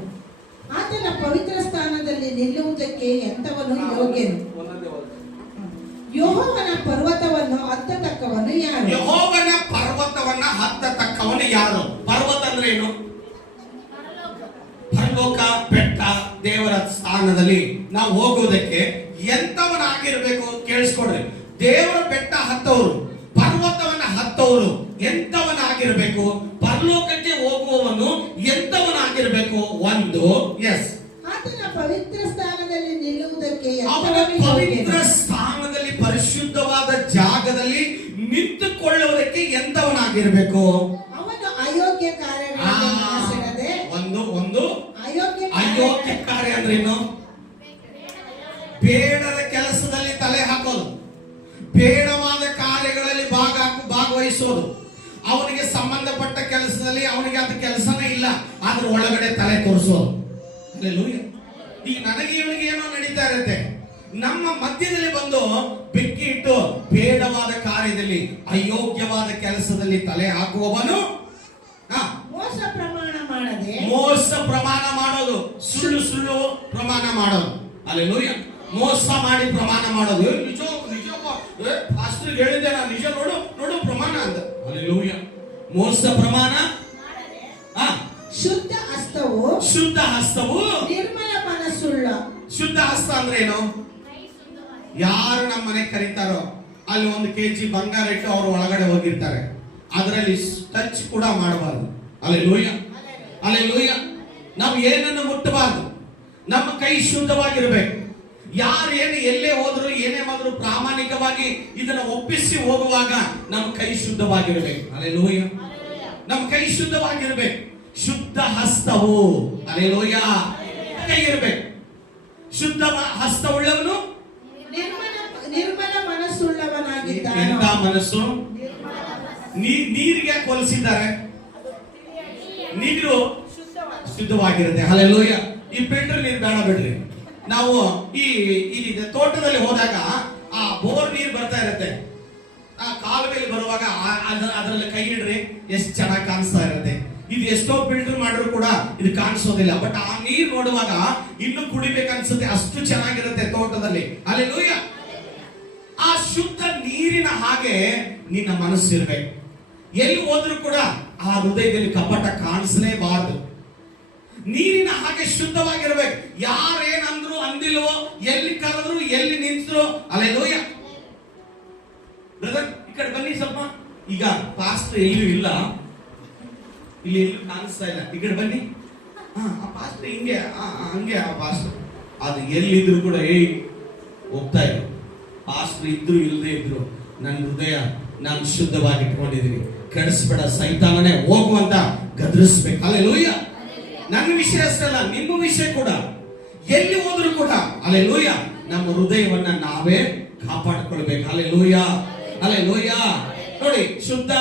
ಆತನ ಪವಿತ್ರ ಸ್ಥಾನದಲ್ಲಿ ನಿಲ್ಲುವುದಕ್ಕೆ ಎಂತವನು ಯೋಗ್ಯನು? ಯೆಹೋವನ ಪರ್ವತವನ್ನು ಹತ್ತತಕ್ಕವನು ಯಾರು? ಯೆಹೋವನ ಪರ್ವತವನ್ನ ಹತ್ತತಕ್ಕವನು ಯಾರು? ಪರ್ವತ ಅಂದ್ರೆ ಏನು? ಪರಲೋಕ, ಬೆಟ್ಟ, ದೇವರ ಸ್ಥಾನದಲ್ಲಿ ನಾವು ಹೋಗುವುದಕ್ಕೆ ಎಂತವನಾಗಿರ್ಬೇಕು? ಕೇಳಿಸ್ಕೊಡ್ರಿ. ದೇವರ ಬೆಟ್ಟ ಹತ್ತವರು, ಪರ್ವತವನ್ನ ಹತ್ತವರು ಎಂತವನಾಗಿರ್ಬೇಕು? ಪರಲೋಕಕ್ಕೆ ಹೋಗುವವನು ಎಂತವನಾಗಿರ್ಬೇಕು? ಒಂದು, ಎಸ್, ಆತನ ಪವಿತ್ರ ಸ್ಥಾನದಲ್ಲಿ ನಿಲ್ಲುವುದಕ್ಕೆ ಅವನ ಪವಿತ್ರ ಸ್ಥಾನದಲ್ಲಿ, ಪರಿಶುದ್ಧವಾದ ಜಾಗದಲ್ಲಿ ನಿಂತುಕೊಳ್ಳುವುದಕ್ಕೆ ಎಂತವನಾಗಿರ್ಬೇಕು? ಅವನು ಅಯೋಗ್ಯ ಕಾರ್ಯಗಳನ್ನು ಮನಸ್ಸಿಡದೆ. ಒಂದು ಅಯೋಗ್ಯ ಕಾರ್ಯ ಅಂದ್ರೇನು? ಬೇಡದ ಕೆಲಸದಲ್ಲಿ ತಲೆ ಹಾಕೋದು, ಬೇಡವಾದ ಕಾರ್ಯಗಳಲ್ಲಿ ಭಾಗವಹಿಸೋದು, ಅವನಿಗೆ ಸಂಬಂಧಪಟ್ಟ ಕೆಲಸದಲ್ಲಿ ಅವನಿಗೆ ಅದು ಕೆಲಸನೇ ಇಲ್ಲ, ಆದ್ರೆ ಒಳಗಡೆ ತಲೆ ತೋರಿಸೋದು. ಹಲ್ಲೆಲೂಯ. ಈಗ ನನಗೆ ಇವನಿಗೆ ಏನೋ ನಡೀತಾ ಇರುತ್ತೆ, ನಮ್ಮ ಮಧ್ಯದಲ್ಲಿ ಬಂದು ಬೆಂಕಿ ಇಟ್ಟು ಬೇಡವಾದ ಕಾರ್ಯದಲ್ಲಿ, ಅಯೋಗ್ಯವಾದ ಕೆಲಸದಲ್ಲಿ ತಲೆ ಹಾಕುವವನು ಮೋಸ ಪ್ರಮಾಣ ಮಾಡೋದು, ಸುಳ್ಳು ಪ್ರಮಾಣ ಮಾಡೋದು. ಹಲ್ಲೆಲೂಯ. ಮೋಸ ಮಾಡಿ ಪ್ರಮಾಣ ಮಾಡೋದು. ನಿಜ ಪಾಸ್ಟರ್ ಹೇಳಿದ್ದೆ, ನಾನು ನಿಜ ನೋಡು ಪ್ರಮಾಣ ಅಂತ. ಹಲ್ಲೆಲೂಯ. ಮೋಸ ಪ್ರಮಾಣ. ಶುದ್ಧ ಹಸ್ತವು ನಿರ್ಮಲ ಮನಸ್ಸುಳ್ಳ. ಶುದ್ಧ ಹಸ್ತ ಅಂದ್ರೆ ಏನು? ಯಾರು ನಮ್ಮ ಮನೆ ಕರೀತಾರೋ ಅಲ್ಲಿ 1 kg ಬಂಗಾರ ಇಟ್ಟು ಅವರು ಒಳಗಡೆ ಹೋಗಿರ್ತಾರೆ, ಅದರಲ್ಲಿ ಟಚ್ ಕೂಡ ಮಾಡಬಾರ್ದು. Hallelujah, hallelujah. ನಾವು ಏನನ್ನು ಮುಟ್ಟಬಾರ್ದು, ನಮ್ಮ ಕೈ ಶುದ್ಧವಾಗಿರ್ಬೇಕು. ಯಾರು ಎಲ್ಲೇ ಹೋದ್ರು ಏನೇ ಮಾಡಿದ್ರು ಪ್ರಾಮಾಣಿಕವಾಗಿ ಇದನ್ನ ಒಪ್ಪಿಸಿ ಹೋಗುವಾಗ ನಮ್ಮ ಕೈ ಶುದ್ಧವಾಗಿರ್ಬೇಕು. ಹಲ್ಲೆಲೂಯ. ನಮ್ಮ ಕೈ ಶುದ್ಧವಾಗಿರ್ಬೇಕು. ಶುದ್ಧ ಹಸ್ತವು, ಹಲ್ಲೆಲೂಯ, ಕೈ ಇರ್ಬೇಕು. ಶುದ್ಧ ಹಸ್ತವುಳ್ಳವನು ನಿರ್ಮಲ ಮನಸ್ಸುಳ್ಳವನಾಗಿದ್ದಾನೆ. ಎಂತ ಮನಸ್ಸು? ನೀರಿಗೆ ಕೊಲಿಸಿದ್ದಾರೆ, ನೀರು ಶುದ್ಧವಾಗಿರುತ್ತೆ. ಹಲ್ಲೆಲೂಯ. ಈ ಫಿಲ್ಟರ್ ನೀರು ಬೇಡ ಬಿಡ್ರಿ. ನಾವು ಈ ತೋಟದಲ್ಲಿ ಹೋದಾಗ ಆ ಬೋರ್ ನೀರು ಬರ್ತಾ ಇರುತ್ತೆ, ಆ ಕಾಲುವೆಯಲ್ಲಿ ಬರುವಾಗ ಅದರಲ್ಲಿ ಕೈ ಇಡ್ರಿ, ಎಷ್ಟು ಚೆನ್ನಾಗಿ ಕಾಣಿಸ್ತಾ ಇರುತ್ತೆ. ಇದು ಎಷ್ಟೋ ಫಿಲ್ಟರ್ ಮಾಡಿದ್ರು ಕೂಡ ಇದು ಕಾಣಿಸೋದಿಲ್ಲ, ಬಟ್ ಆ ನೀರು ನೋಡುವಾಗ ಇನ್ನು ಕುಡಿಬೇಕನ್ಸುತ್ತೆ, ಅಷ್ಟು ಚೆನ್ನಾಗಿರುತ್ತೆ ತೋಟದಲ್ಲಿ. ಹಲ್ಲೆಲೂಯ. ಆ ಶುದ್ಧ ನೀರಿನ ಹಾಗೆ ನಿನ್ನ ಮನಸ್ಸಿರ್ಬೇಕು. ಎಲ್ಲಿ ಹೋದ್ರೂ ಕೂಡ ಆ ಹೃದಯದಲ್ಲಿ ಕಪಟ ಕಾಣಿಸಲೇಬಾರದು. ನೀರಿನ ಹಾಗೆ ಶುದ್ಧವಾಗಿರ್ಬೇಕು. ಯಾರೇನಂದ್ರು ಅಂದಿಲ್ವೋ, ಎಲ್ಲಿ ಕರೆದ್ರು ಎಲ್ಲಿ ನಿಂತರು. ಹಲ್ಲೆಲೂಯ. ಬ್ರದರ್ ಈ ಕಡೆ ಬನ್ನಿ ಸ್ವಲ್ಪ. ಈಗ ಪಾಸ್ಟರ್ ಎಲ್ಲೂ ಇಲ್ಲ, ಇಲ್ಲಿ ಎಲ್ಲೂ ಕಾಣಿಸ್ತಾ ಇಲ್ಲ, ಈ ಕಡೆ ಬನ್ನಿ. ಆ ಪಾಸ್ಟರ್ ಹಿಂಗೆ ಹಂಗೆ, ಆ ಪಾಸ್ಟರ್ ಅದು ಎಲ್ಲಿದ್ರು ಕೂಡ ಹೋಗ್ತಾ ಇದ್ರು. ಪಾಸ್ಟರ್ ಇದ್ರು ಇಲ್ಲದೆ ಇದ್ರು ನನ್ನ ಹೃದಯ ನಾನು ಶುದ್ಧವಾಗಿ ಇಟ್ಕೊಂಡಿದ್ದೀನಿ, ಕೆಡಿಸ್ಬೇಡ ಸೈತಾನನೇ ಹೋಗುವಂತ ಗದರಿಸ್ಬೇಕು. ಹಲ್ಲೆಲೂಯ. ನನ್ನ ವಿಷಯ ಅಷ್ಟಲ್ಲ, ನಿಮ್ಮ ವಿಷಯ ಕೂಡ. ಎಲ್ಲಿ ಹೋದ್ರು ಕೂಡ ಹಲ್ಲೆಲೂಯ ನಮ್ಮ ಹೃದಯವನ್ನ ನಾವೇ ಕಾಪಾಡಿಕೊಳ್ಬೇಕು. Hallelujah, hallelujah. ನೋಡಿ ಶುದ್ಧ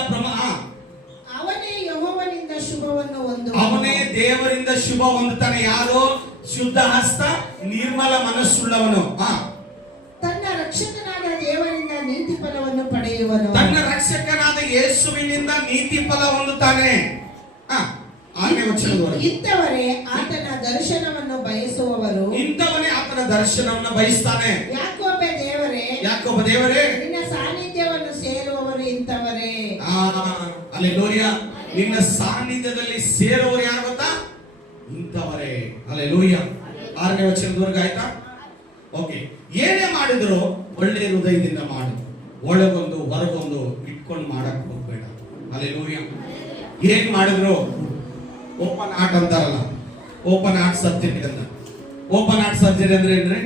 ಅವನೇ ಯೆಹೋವನಿಂದ ಶುಭವನ್ನು ಹೊಂದುವನು. ಅವನೇ ದೇವರಿಂದ ಶುಭ ಹೊಂದುತ್ತಾನೆ. ಯಾರು? ಶುದ್ಧ ಹಸ್ತ ನಿರ್ಮಲ ಮನಸ್ಸುಳ್ಳವನು. ತನ್ನ ರಕ್ಷಕನಾದ ದೇವರಿಂದ ನೀತಿ ಫಲವನ್ನು ಪಡೆಯುವನು. ತನ್ನ ರಕ್ಷಕನಾದ ಯೇಸುವಿನಿಂದ ನೀತಿ ಫಲ ಹೊಂದುತ್ತಾನೆ. ಇಂಥವರೇ ಆತನ ದರ್ಶನವನ್ನು ಬಯಸುವವರು. ಇಂಥವನೇ ಆತನ ದರ್ಶನವನ್ನು ಬಯಸ್ತಾನೆ. ಯಾಕೋಬ ದೇವರೇ ನಿನ್ನ ಸಾನ್ನಿಧ್ಯವನ್ನು ಸೇರುವವರು ಇಂಥವರೇ. ಹಲ್ಲೆಲೂಯಾ. ನಿನ್ನ ಸಾನ್ನಿಧ್ಯದಲ್ಲಿ ಸೇರುವವರು ಯಾರು ಗೊತ್ತಾ? ಇಂಥವರೇ. ಹಲ್ಲೆಲೂಯಾ. 6ನೇ ವಚನದವರೆಗೆ ಆಯ್ತಾ? ಓಕೆ. ಏನೇ ಮಾಡಿದ್ರು ಒಳ್ಳೆ ಹೃದಯದಿಂದ ಮಾಡು. ಒಳಗೊಂದು ಹೊರಗೊಂದು ಇಟ್ಕೊಂಡು ಮಾಡಕ್ ಹೋಗ್ಬೇಡ. ಹಲ್ಲೆಲೂಯಾ. ಏನ್ ಮಾಡಿದ್ರು ಓಪನ್ ಹಾರ್ಟ್ ಅಂತಾರಲ್ಲ, ಓಪನ್ ಹಾರ್ಟ್ ಸರ್ಜರಿ ಅಂತ. ಓಪನ್ ಹಾರ್ಟ್ ಸರ್ಜರಿ ಅಂದ್ರೆ ಏನ್ರಿ?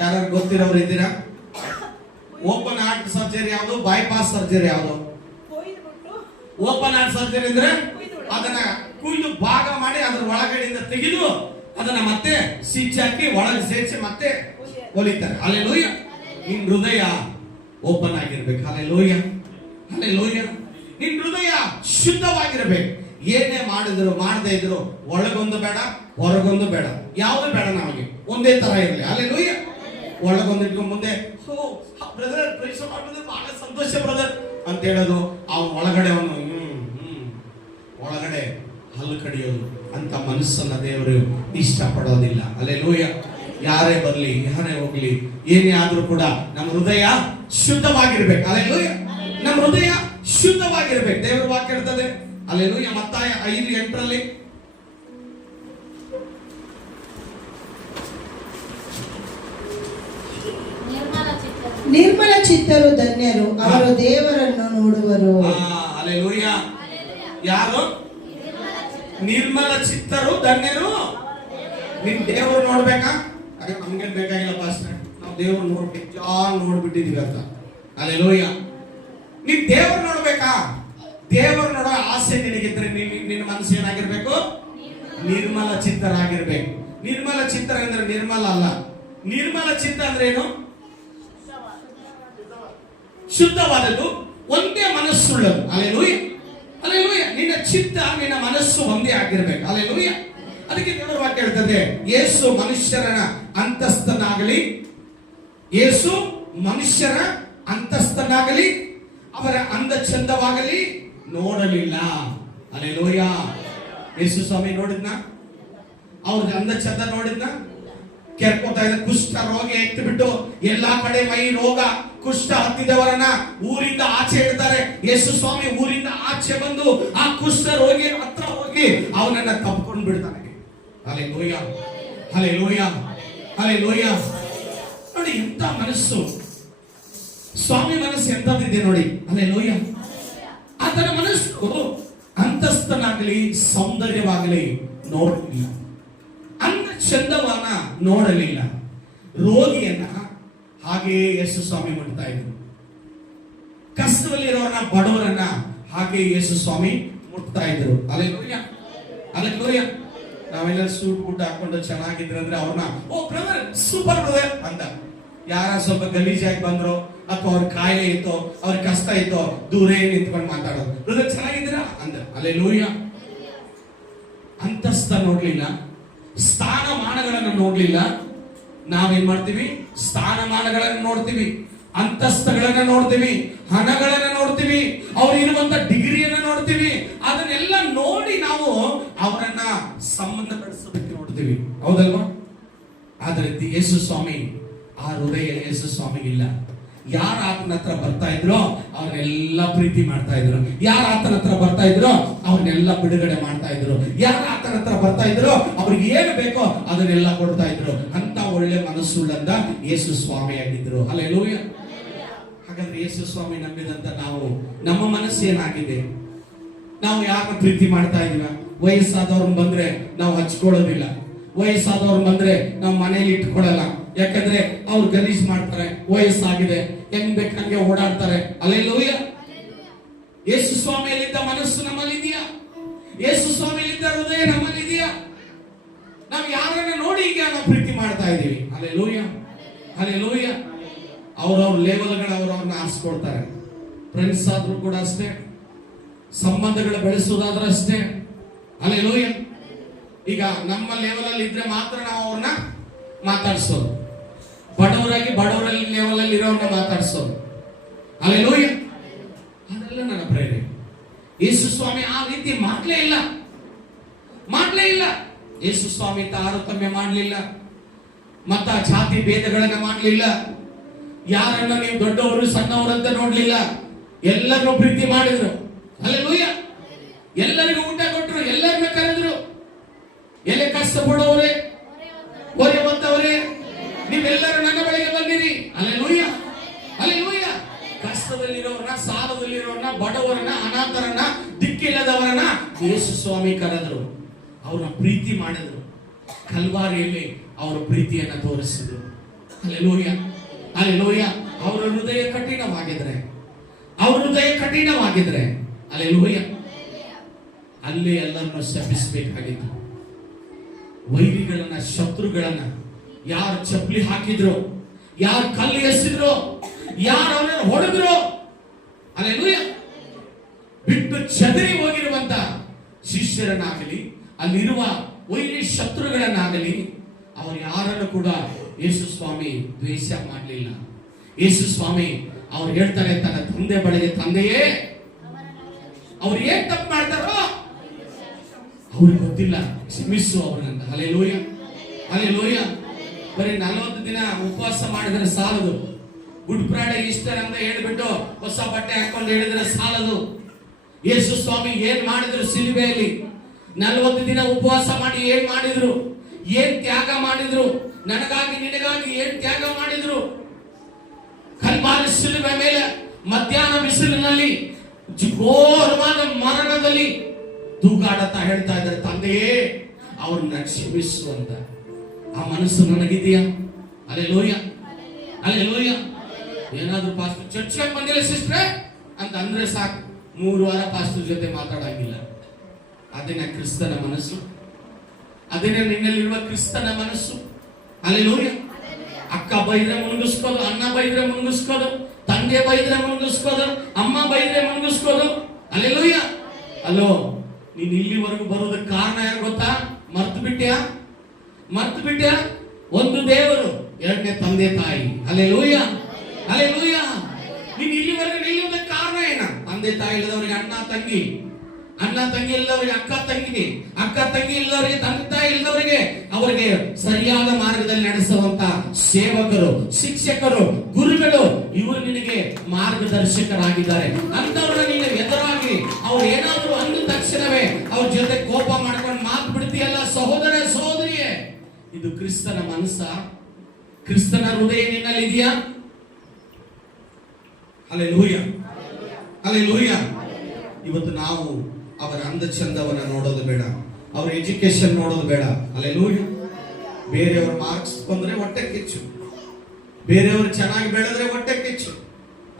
ಯಾರು ಗೊತ್ತಿರೋರು ಇದ್ದೀರಾ? ಓಪನ್ ಹಾರ್ಟ್ ಸರ್ಜರಿ ಯಾವುದು? ಬೈಪಾಸ್ ಸರ್ಜರಿ ಯಾವುದು? ಓಪನ್ ಹಾರ್ಟ್ ಸರ್ಜರಿ ಅಂದ್ರೆ ಅದನ್ನ ಕುಯ್ದು ಭಾಗ ಮಾಡಿ ಅದ್ರ ಒಳಗಡೆಯಿಂದ ತೆಗೆದು ಅದನ್ನ ಮತ್ತೆ ಸ್ಟಿಚ್ ಹಾಕಿ ಒಳಗೆ ಸೇರಿಸಿ ಮತ್ತೆ ಹೊಲಿತಾರೆ. ಹಲ್ಲೆಲೂಯಾ. ನಿನ್ ಹೃದಯ ಓಪನ್ ಆಗಿರ್ಬೇಕು. ಹಲ್ಲೆಲೂಯಾ. ಹಲ್ಲೆಲೂಯಾ. ನಿನ್ ಹೃದಯ ಶುದ್ಧವಾಗಿರ್ಬೇಕು. ಏನೇ ಮಾಡಿದ್ರು ಮಾಡದೇ ಇದ್ರು ಒಳಗೊಂದು ಬೇಡ ಹೊರಗೊಂದು ಬೇಡ, ಯಾವುದು ಬೇಡ. ನಮಗೆ ಒಂದೇ ತರ ಇರಲಿ. ಹಲ್ಲೆಲೂಯಾ. ಒಳಗೊಂದು ಇಟ್ಕೊಂಡು ಮುಂದೆ ಬ್ರದರ್ ಬಹಳ ಸಂತೋಷ ಬ್ರದರ್ ಅಂತ ಹೇಳೋದು, ಅವನ ಒಳಗಡೆ ಅವನು ಒಳಗಡೆ ಹಲ್ಲು ಕಡಿಯೋದು ಅಂತ ಮನಸ್ಸನ್ನ ದೇವರು ಇಷ್ಟಪಡೋದಿಲ್ಲ. ಹಲ್ಲೆಲೂಯಾ. ಯಾರೇ ಬರ್ಲಿ ಯಾರೇ ಹೋಗ್ಲಿ ಏನೇ ಆದ್ರೂ ಕೂಡ ನಮ್ಮ ಹೃದಯ ಶುದ್ಧವಾಗಿರ್ಬೇಕು. ಹಲ್ಲೆಲೂಯಾ. ನಮ್ಮ ಹೃದಯ ಶುದ್ಧವಾಗಿರ್ಬೇಕು. ದೇವರ ವಾಕ್ಯ ಇರ್ತದೆ. ಹಲ್ಲೆಲೂಯಾ. ಮತ್ತಾಯ 5:8 ನಿರ್ಮಲ ಚಿತ್ತರು ಧನ್ಯರು, ಅವರು ದೇವರನ್ನು ನೋಡುವರು. ಹಲ್ಲೆಲೂಯಾ. ಯಾರು? ನಿರ್ಮಲ ಚಿತ್ತರು ಧನ್ಯರು. ನಿನ್ ದೇವರು ನೋಡ್ಬೇಕಾ? ಅದೇ ನಮ್ಗೇನ್ ಬೇಕಾಗಿಲ್ಲ ಪಾಸ್ಟರ್, ನಾವು ದೇವ್ರು ನೋಡ್ಬಿಟ್ಟಿದೀವಿ ಅಂತ. ಹಲ್ಲೆಲೂಯಾ. ನೀನ್ ದೇವ್ರು ನೋಡ್ಬೇಕಾ? ದೇವರು ನೋಡೋ ಆಸೆ ನಿನಗಿದ್ರೆ ನಿನ್ನ ಮನಸ್ಸು ಏನಾಗಿರ್ಬೇಕು? ನಿರ್ಮಲ ಚಿತ್ತರಾಗಿರ್ಬೇಕು. ನಿರ್ಮಲ ಚಿತ್ತ ಅಂದ್ರೆ ನಿರ್ಮಲ ಅಲ್ಲ. ನಿರ್ಮಲ ಚಿತ್ತ ಅಂದ್ರೆ ಏನು? ಶುದ್ಧವಾದದ್ದು, ಒಂದೇ ಮನಸ್ಸುಳ್ಳದು. ಹಲ್ಲೆಲೂಯಾ. ಹಲ್ಲೆಲೂಯಾ. ನಿನ್ನ ಚಿತ್ತ ನಿನ್ನ ಮನಸ್ಸು ಒಂದೇ ಆಗಿರ್ಬೇಕು. ಹಲ್ಲೆಲೂಯಾ. ಅದಕ್ಕೆ ದೇವರ ವಾಕ್ಯ ಹೇಳ್ತದೆ, ಯೇಸು ಮನುಷ್ಯರ ಅಂತಸ್ತನಾಗಲಿ, ಯೇಸು ಮನುಷ್ಯರ ಅಂತಸ್ತನಾಗಲಿ ಅವರ ಅಂದ ಚಂದವಾಗಲಿ ನೋಡಲಿಲ್ಲ. ಹಲ್ಲೆಲೂಯಾ. ಯೇಸು ಸ್ವಾಮಿ ನೋಡಿದ್ನ? ಅವ್ರ ಅಂದ ಚಂದ ನೋಡಿದ್ನ? ಕೆರ್ಕೋತಾ ಇದ್ದ ಕುಷ್ಠ ರೋಗಿ ಎತ್ತು ಬಿಟ್ಟು ಎಲ್ಲಾ ಕಡೆ ಮೈ ರೋಗ ಕುಷ್ಠ ಹತ್ತಿದವರನ್ನ ಊರಿಂದ ಆಚೆ ಇಡ್ತಾರೆ. ಯೇಸು ಸ್ವಾಮಿ ಊರಿಂದ ಆಚೆ ಬಂದು ಆ ಕುಷ್ಠ ರೋಗಿ ಹತ್ರ ಹೋಗಿ ಅವನನ್ನ ತಪ್ಪಿಕೊಂಡು ಬಿಡ್ತಾನೆ. ಹಲ್ಲೆಲೂಯಾ. ಹಲ್ಲೆಲೂಯಾ. ಹಲ್ಲೆಲೂಯಾ. ನೋಡಿ ಎಂತ ಮನಸ್ಸು, ಸ್ವಾಮಿ ಮನಸ್ಸು ಎಂತದಿದೆ ನೋಡಿ. ಹಲ್ಲೆಲೂಯಾ. ಆತನ ಮನಸ್ಸು ಅಂತಸ್ತನಾಗಲಿ ಸೌಂದರ್ಯವಾಗಲಿ ನೋಡಲಿಲ್ಲ, ಅಂದ ಚಂದವನ್ನ ನೋಡಲಿಲ್ಲ. ರೋಗಿಯನ್ನ ಹಾಗೆಯೇ ಯೇಸು ಸ್ವಾಮಿ ಮುಟ್ತಾ ಇದ್ರು. ಕಷ್ಟದಲ್ಲಿರೋರನ್ನ ಬಡವರನ್ನ ಹಾಗೆ ಯೇಸು ಸ್ವಾಮಿ ಮುಟ್ತಾ ಇದ್ರು. ಹಲ್ಲೆಲೂಯಾ. ಹಲ್ಲೆಲೂಯಾ. ನಾವೆಲ್ಲ ಸೂಟ್ ಬೂಟ್ ಹಾಕೊಂಡು ಚೆನ್ನಾಗಿದ್ರು ಅಂದ್ರೆ ಅವ್ರನ್ನ ಓ ಬ್ರದರ್ ಸೂಪರ್ ಬ್ರದರ್ ಅಂತ. ಯಾರ ಸ್ವಲ್ಪ ಗಲೀಜಾಗಿ ಬಂದ್ರು ಅಥವಾ ಅವ್ರ ಕಾಯಿಲೆ ಇತ್ತೋ ಅವ್ರ ಕಷ್ಟ ಇತ್ತೋ ದೂರೇ ನಿಂತ್ಕೊಂಡು ಮಾತಾಡೋದು, ಬ್ರದರ್ ಚೆನ್ನಾಗಿದ್ದೀರಾ ಅಂತ. ಹಲ್ಲೆಲೂಯಾ. ಅಂತಸ್ತ ನೋಡ್ಲಿಲ್ಲ, ಸ್ಥಾನಮಾನಗಳನ್ನು ನೋಡ್ಲಿಲ್ಲ. ನಾವೇನ್ ಮಾಡ್ತೀವಿ? ಸ್ಥಾನಮಾನಗಳನ್ನು ನೋಡ್ತೀವಿ, ಅಂತಸ್ತುಗಳನ್ನ ನೋಡ್ತೀವಿ, ಹಣಗಳನ್ನ ನೋಡ್ತೀವಿ, ಅವ್ರು ಇರುವಂತ ಡಿಗ್ರಿಯನ್ನ ನೋಡ್ತೀವಿ. ಅದನ್ನೆಲ್ಲ ನೋಡಿ ನಾವು ಅವರನ್ನ ಸಂಬಂಧ ಪಡಿಸೋದಕ್ಕೆ ನೋಡ್ತೀವಿ. ಹೌದಲ್ವಾ? ಆದ್ರೆ ಯೇಸು ಸ್ವಾಮಿ ಆ ಹೃದಯ ಯೇಸು ಸ್ವಾಮಿಗಿಲ್ಲ. ಯಾರ ಆತನ ಹತ್ರ ಬರ್ತಾ ಇದ್ರೋ ಅವ್ರನ್ನೆಲ್ಲ ಪ್ರೀತಿ ಮಾಡ್ತಾ ಇದ್ರು. ಯಾರ ಆತನ ಹತ್ರ ಬರ್ತಾ ಇದ್ರೋ ಅವ್ರನ್ನೆಲ್ಲ ಬಿಡುಗಡೆ ಮಾಡ್ತಾ ಇದ್ರು. ಯಾರ ಆತನ ಹತ್ರ ಬರ್ತಾ ಇದ್ರೋ ಅವ್ರಿಗೆ ಏನು ಬೇಕೋ ಅದನ್ನೆಲ್ಲ ಕೊಡ್ತಾ ಇದ್ರು. ಅಂತ ಒಳ್ಳೆ ಮನಸ್ಸುಳ್ಳಂತ ಯೇಸು ಸ್ವಾಮಿ ಆಗಿದ್ರು. ಹಲ್ಲೆಲೂಯಾ. ಹಾಗಾದ್ರೆ ಯೇಸು ಸ್ವಾಮಿ ನಂಬಿದಂತ ನಾವು, ನಮ್ಮ ಮನಸ್ಸು ಏನಾಗಿದೆ? ನಾವು ಯಾರನ್ನ ಪ್ರೀತಿ ಮಾಡ್ತಾ ಇದೀವ? ವಯಸ್ಸಾದವ್ರನ್ನ ಬಂದ್ರೆ ನಾವು ಹಚ್ಕೊಳ್ಳೋದಿಲ್ಲ. ವಯಸ್ಸಾದವ್ರು ಬಂದ್ರೆ ನಾವು ಮನೇಲಿ ಇಟ್ಕೊಳ್ಳಲ್ಲ. ಯಾಕಂದ್ರೆ ಅವ್ರು ಗಲೀಜ್ ಮಾಡ್ತಾರೆ, ವಯಸ್ಸಾಗಿದೆ, ಹೆಂಗ್ ಬೇಕಂಗೆ ಓಡಾಡ್ತಾರೆ. ಹಲ್ಲೆಲೂಯಾ. ಯೇಸು ಸ್ವಾಮಿಯಲ್ಲಿದ್ದ ಮನಸ್ಸು ನಮ್ಮಲ್ಲಿ ಇದೆಯಾ? ಯೇಸು ಸ್ವಾಮಿಯಲ್ಲಿದ್ದ ಹೃದಯ ನಮ್ಮಲ್ಲಿ ಇದೆಯಾ? ನಾವು ಯಾರನ್ನ ನೋಡಿ ಈಗ ನಾವು ಪ್ರೀತಿ ಮಾಡ್ತಾ ಇದೀವಿ. ಹಲ್ಲೆಲೂಯಾ. ಹಲ್ಲೆಲೂಯಾ. ಅವ್ರವ್ರ ಲೆವೆಲ್ಗಳು ಅವ್ರವ್ರನ್ನ ಆರಿಸ್ಕೊಳ್ತಾರೆ. ಫ್ರೆಂಡ್ಸ್ ಆದ್ರೂ ಕೂಡ ಅಷ್ಟೇ, ಸಂಬಂಧಗಳು ಬೆಳೆಸೋದಾದ್ರೂ ಅಷ್ಟೇ. ಹಲ್ಲೆಲೂಯಾ. ಈಗ ನಮ್ಮ ಲೆವೆಲ್ ಅಲ್ಲಿ ಇದ್ರೆ ಮಾತ್ರ ನಾವು ಅವ್ರನ್ನ ಮಾತಾಡ್ಸೋದು, ಬಡವರಾಗಿ ಬಡವರಲ್ಲಿ ಲೆವೆಲ್ ಅಲ್ಲಿ ಇರೋರನ್ನ ಮಾತಾಡ್ಸೋದು. ಹಲ್ಲೆಲೂಯಾ. ಅದೆಲ್ಲ ನನ್ನ ಪ್ರೇರಣೆ. ಯೇಸು ಸ್ವಾಮಿ ಆ ರೀತಿ ಮಾಡ್ಲೇ ಇಲ್ಲ. ಯೇಸು ಸ್ವಾಮಿ ತಾರತಮ್ಯ ಮಾಡಲಿಲ್ಲ, ಮತ್ತ ಜಾತಿ ಭೇದಗಳನ್ನ ಮಾಡಲಿಲ್ಲ, ಯಾರನ್ನ ನೀವು ದೊಡ್ಡವರು ಸಣ್ಣವರಂತ ನೋಡ್ಲಿಲ್ಲ, ಎಲ್ಲರನ್ನೂ ಪ್ರೀತಿ ಮಾಡಿದ್ರು. ಹಲ್ಲೆಲೂಯಾ. ಎಲ್ಲರಿಗೂ ಊಟ ಕೊಟ್ಟರು, ಎಲ್ಲರನ್ನ ಕರೆದ್ರು. ಎಲೆ ಕಷ್ಟಪಡೋರೆ, ಹೊರೆವಂತವರೇ, ನೀವೆಲ್ಲರೂ ನನ್ನ ಬಳಿಗೆ ಬಂದಿರಿ. ಹಲ್ಲೆಲೂಯಾ. ಹಲ್ಲೆಲೂಯಾ. ಕಷ್ಟದಲ್ಲಿರೋರನ್ನ, ಸಾಲದಲ್ಲಿರೋರನ್ನ, ಬಡವರನ್ನ, ಅನಾಥರನ್ನ, ದಿಕ್ಕಿಲ್ಲದವರನ್ನ ಯೇಸು ಸ್ವಾಮಿ ಕರೆದ್ರು, ಅವ್ರನ್ನ ಪ್ರೀತಿ ಮಾಡಿದ್ರು. ಕಲ್ವಾರಿಯಲ್ಲಿ ಅವರ ಪ್ರೀತಿಯನ್ನ ತೋರಿಸಿದ್ರು. ಹಲ್ಲೆಲೂಯಾ. ಹಲ್ಲೆಲೂಯಾ. ಅವರ ಹೃದಯ ಕಠಿಣವಾಗಿದ್ರೆ ಹಲ್ಲೆಲೂಯಾ, ಅಲ್ಲೇ ಎಲ್ಲರನ್ನು ಶಪಿಸಬೇಕಾಗಿತ್ತು. ವೈರಿಗಳನ್ನ, ಶತ್ರುಗಳನ್ನ ಯಾರು ಚಪ್ಪಲಿ ಹಾಕಿದ್ರು, ಯಾರು ಕಲ್ಲು ಎಸೆದ್ರು, ಯಾರು ಅವನನ್ನು ಹೊಡೆದ್ರು, ಹಲ್ಲೆಲೂಯಾ, ಬಿಟ್ಟು ಚದರಿ ಹೋಗಿರುವಂತ ಶಿಷ್ಯರನ್ನಾಗಲಿ, ಅಲ್ಲಿರುವ ವೈರಿ ಶತ್ರುಗಳನ್ನಾಗಲಿ, ಅವರು ಯಾರನ್ನು ಕೂಡ ಯೇಸು ಸ್ವಾಮಿ ದ್ವೇಷ ಮಾಡಲಿಲ್ಲ. ಯೇಸು ಸ್ವಾಮಿ ಅವ್ರು ಹೇಳ್ತಾರೆ ತನ್ನ ತಂದೆ ಬಳಿಗೆ, ತಂದೆಯೇ, ಅವ್ರು ಏನ್ ತಪ್ಪು ಮಾಡ್ತಾರೋ ಅವ್ರಿಗೆ ಗೊತ್ತಿಲ್ಲ, ಕ್ಷಮಿಸು ಅವ್ರನ್ನಂತ. ಹಲ್ಲೆಲೂಯಾ. ಹಲ್ಲೆಲೂಯಾ. ಬರೀ 40 ದಿನ ಉಪವಾಸ ಮಾಡಿದ್ರೆ ಸಾಲದು. ಗುಡ್ ಫ್ರೈಡೆ, ಈಸ್ಟರ್ ಅಂತ ಹೇಳ್ಬಿಟ್ಟು ಹೊಸ ಬಟ್ಟೆ ಹಾಕೊಂಡು ಹೇಳಿದ್ರೆ ಸಾಲದು. ಯೇಸು ಸ್ವಾಮಿ ಏನ್ ಮಾಡಿದ್ರು ಸಿಲುಬೆಯಲ್ಲಿ? 40 ದಿನ ಉಪವಾಸ ಮಾಡಿ ಏನ್ ಮಾಡಿದ್ರು? ಏನ್ ತ್ಯಾಗ ಮಾಡಿದ್ರು? ನನಗಾಗಿ ನಿನಗಾಗಿ ಏನ್ ತ್ಯಾಗ ಮಾಡಿದ್ರು? ಕಲ್ವಾರಿ ಶಿಲುಬೆ ಮೇಲೆ ಮಧ್ಯಾಹ್ನ ಬಿಸಿಲಿನಲ್ಲಿ, ಘೋರವಾದ ಮರಣದಲ್ಲಿ ತೂಗಾಡುತ್ತಾ ಹೇಳ್ತಾ ಇದ್ದಾರೆ, ತಂದೆಯೇ, ಅವ್ರನ್ನ ಕ್ಷಮಿಸು ಅಂತ. ಆ ಮನಸ್ಸು ನನಗಿದೆಯಾ? ಹಲ್ಲೆಲೂಯಾ. ಹಲ್ಲೆಲೂಯಾ. ಏನಾದ್ರೂ ಪಾಸ್ಟರ್ ಚರ್ಚ್ಗೆ ಬಂದಿಲ್ಲ ಸಿಸ್ಟ್ರೆ ಅಂತ ಅಂದ್ರೆ ಸಾಕು, 3 ವಾರ ಪಾಸ್ಟರ್ ಜೊತೆ ಮಾತಾಡಂಗಿಲ್ಲ. ಅದೇನೇ ಕ್ರಿಸ್ತನ ಮನಸ್ಸು, ಅದೇನೇ ನಿನ್ನಲ್ಲಿರುವ ಕ್ರಿಸ್ತನ ಮನಸ್ಸು. ಹಲ್ಲೆಲೂಯಾ. ಅಕ್ಕ ಬೈದ್ರೆ ಮುಳುಗಿಸ್ಕೋದು, ಅಣ್ಣ ಬೈದ್ರೆ ಮುಳುಗಿಸ್ಕೋದು, ತಂದೆ ಬೈದ್ರೆ ಮುಳುಗಿಸ್ಕೋದು, ಅಮ್ಮ ಬೈದ್ರೆ ಮುಳುಗಿಸ್ಕೋದು. ಹಲ್ಲೆಲೂಯಾ. ಅಲ್ಲೋ, ನೀನ್ ಇಲ್ಲಿವರೆಗೂ ಬರೋದಕ್ಕೆ ಕಾರಣ ಯಾರು ಗೊತ್ತಾ? ಮರ್ತು ಬಿಟ್ಟ್ಯಾ? ಒಂದು ದೇವರು, ಎರಡನೇ ತಂದೆ ತಾಯಿ. ಹಲ್ಲೆಲೂಯಾ. ಹಲ್ಲೆಲೂಯಾ. ನೀನ್ ಇಲ್ಲಿವರೆಗೂ ನಿಲ್ಲುವುದಕ್ಕೆ ಕಾರಣ ಏನ? ತಂದೆ ತಾಯಿ ಇಲ್ಲದವರಿಗೆ ಅಣ್ಣ ತಂಗಿ, ಅಣ್ಣ ತಂಗಿ ಇಲ್ಲದವರಿಗೆ ಅಕ್ಕ ತಂಗಿ, ಅಕ್ಕ ತಂಗಿ ಇಲ್ಲದವರಿಗೆ ತಂದೆ ತಾಯಿ ಇಲ್ಲದವರಿಗೆ ಅವರಿಗೆ ಸರಿಯಾದ ಮಾರ್ಗದಲ್ಲಿ ನಡೆಸುವಂತ ಸೇವಕರು, ಶಿಕ್ಷಕರು, ಗುರುಗಳು, ಇವರು ನಿನಗೆ ಮಾರ್ಗದರ್ಶಕರಾಗಿದ್ದಾರೆ. ಅಂತವ್ರನ್ನ ನೀನು ಎದುರಾಗಿ ಅವ್ರು ಏನಾದ್ರು ಅಂದ ತಕ್ಷಣವೇ ಅವ್ರ ಜೊತೆ ಕೋಪ ಮಾಡ್ಕೊಂಡು ಮಾತು ಬಿಡ್ತೀಯಲ್ಲ ಸಹೋದರ ಸಹೋದರಿಯೇ, ಇದು ಕ್ರಿಸ್ತನ ಮನಸ್ಸ? ಕ್ರಿಸ್ತನ ಹೃದಯ ನಿನ್ನಲ್ಲಿ ಇದೆಯಾ? ಹಲ್ಲೆಲೂಯಾ. ಹಲ್ಲೆಲೂಯಾ. ಇವತ್ತು ನಾವು ಅವರ ಅಂದ ಚಂದವನ್ನ ನೋಡೋದು ಬೇಡ, ಅವ್ರ ಎಜುಕೇಶನ್ ನೋಡೋದು ಬೇಡ. ಹಲ್ಲೆಲೂಯಾ. ಬೇರೆಯವ್ರ ಮಾರ್ಕ್ಸ್ ಬಂದ್ರೆ ಹೊಟ್ಟೆ ಕಿಚ್ಚು, ಬೇರೆಯವರು ಚೆನ್ನಾಗಿ ಬೆಳೆದ್ರೆ ಹೊಟ್ಟೆ ಕಿಚ್ಚು.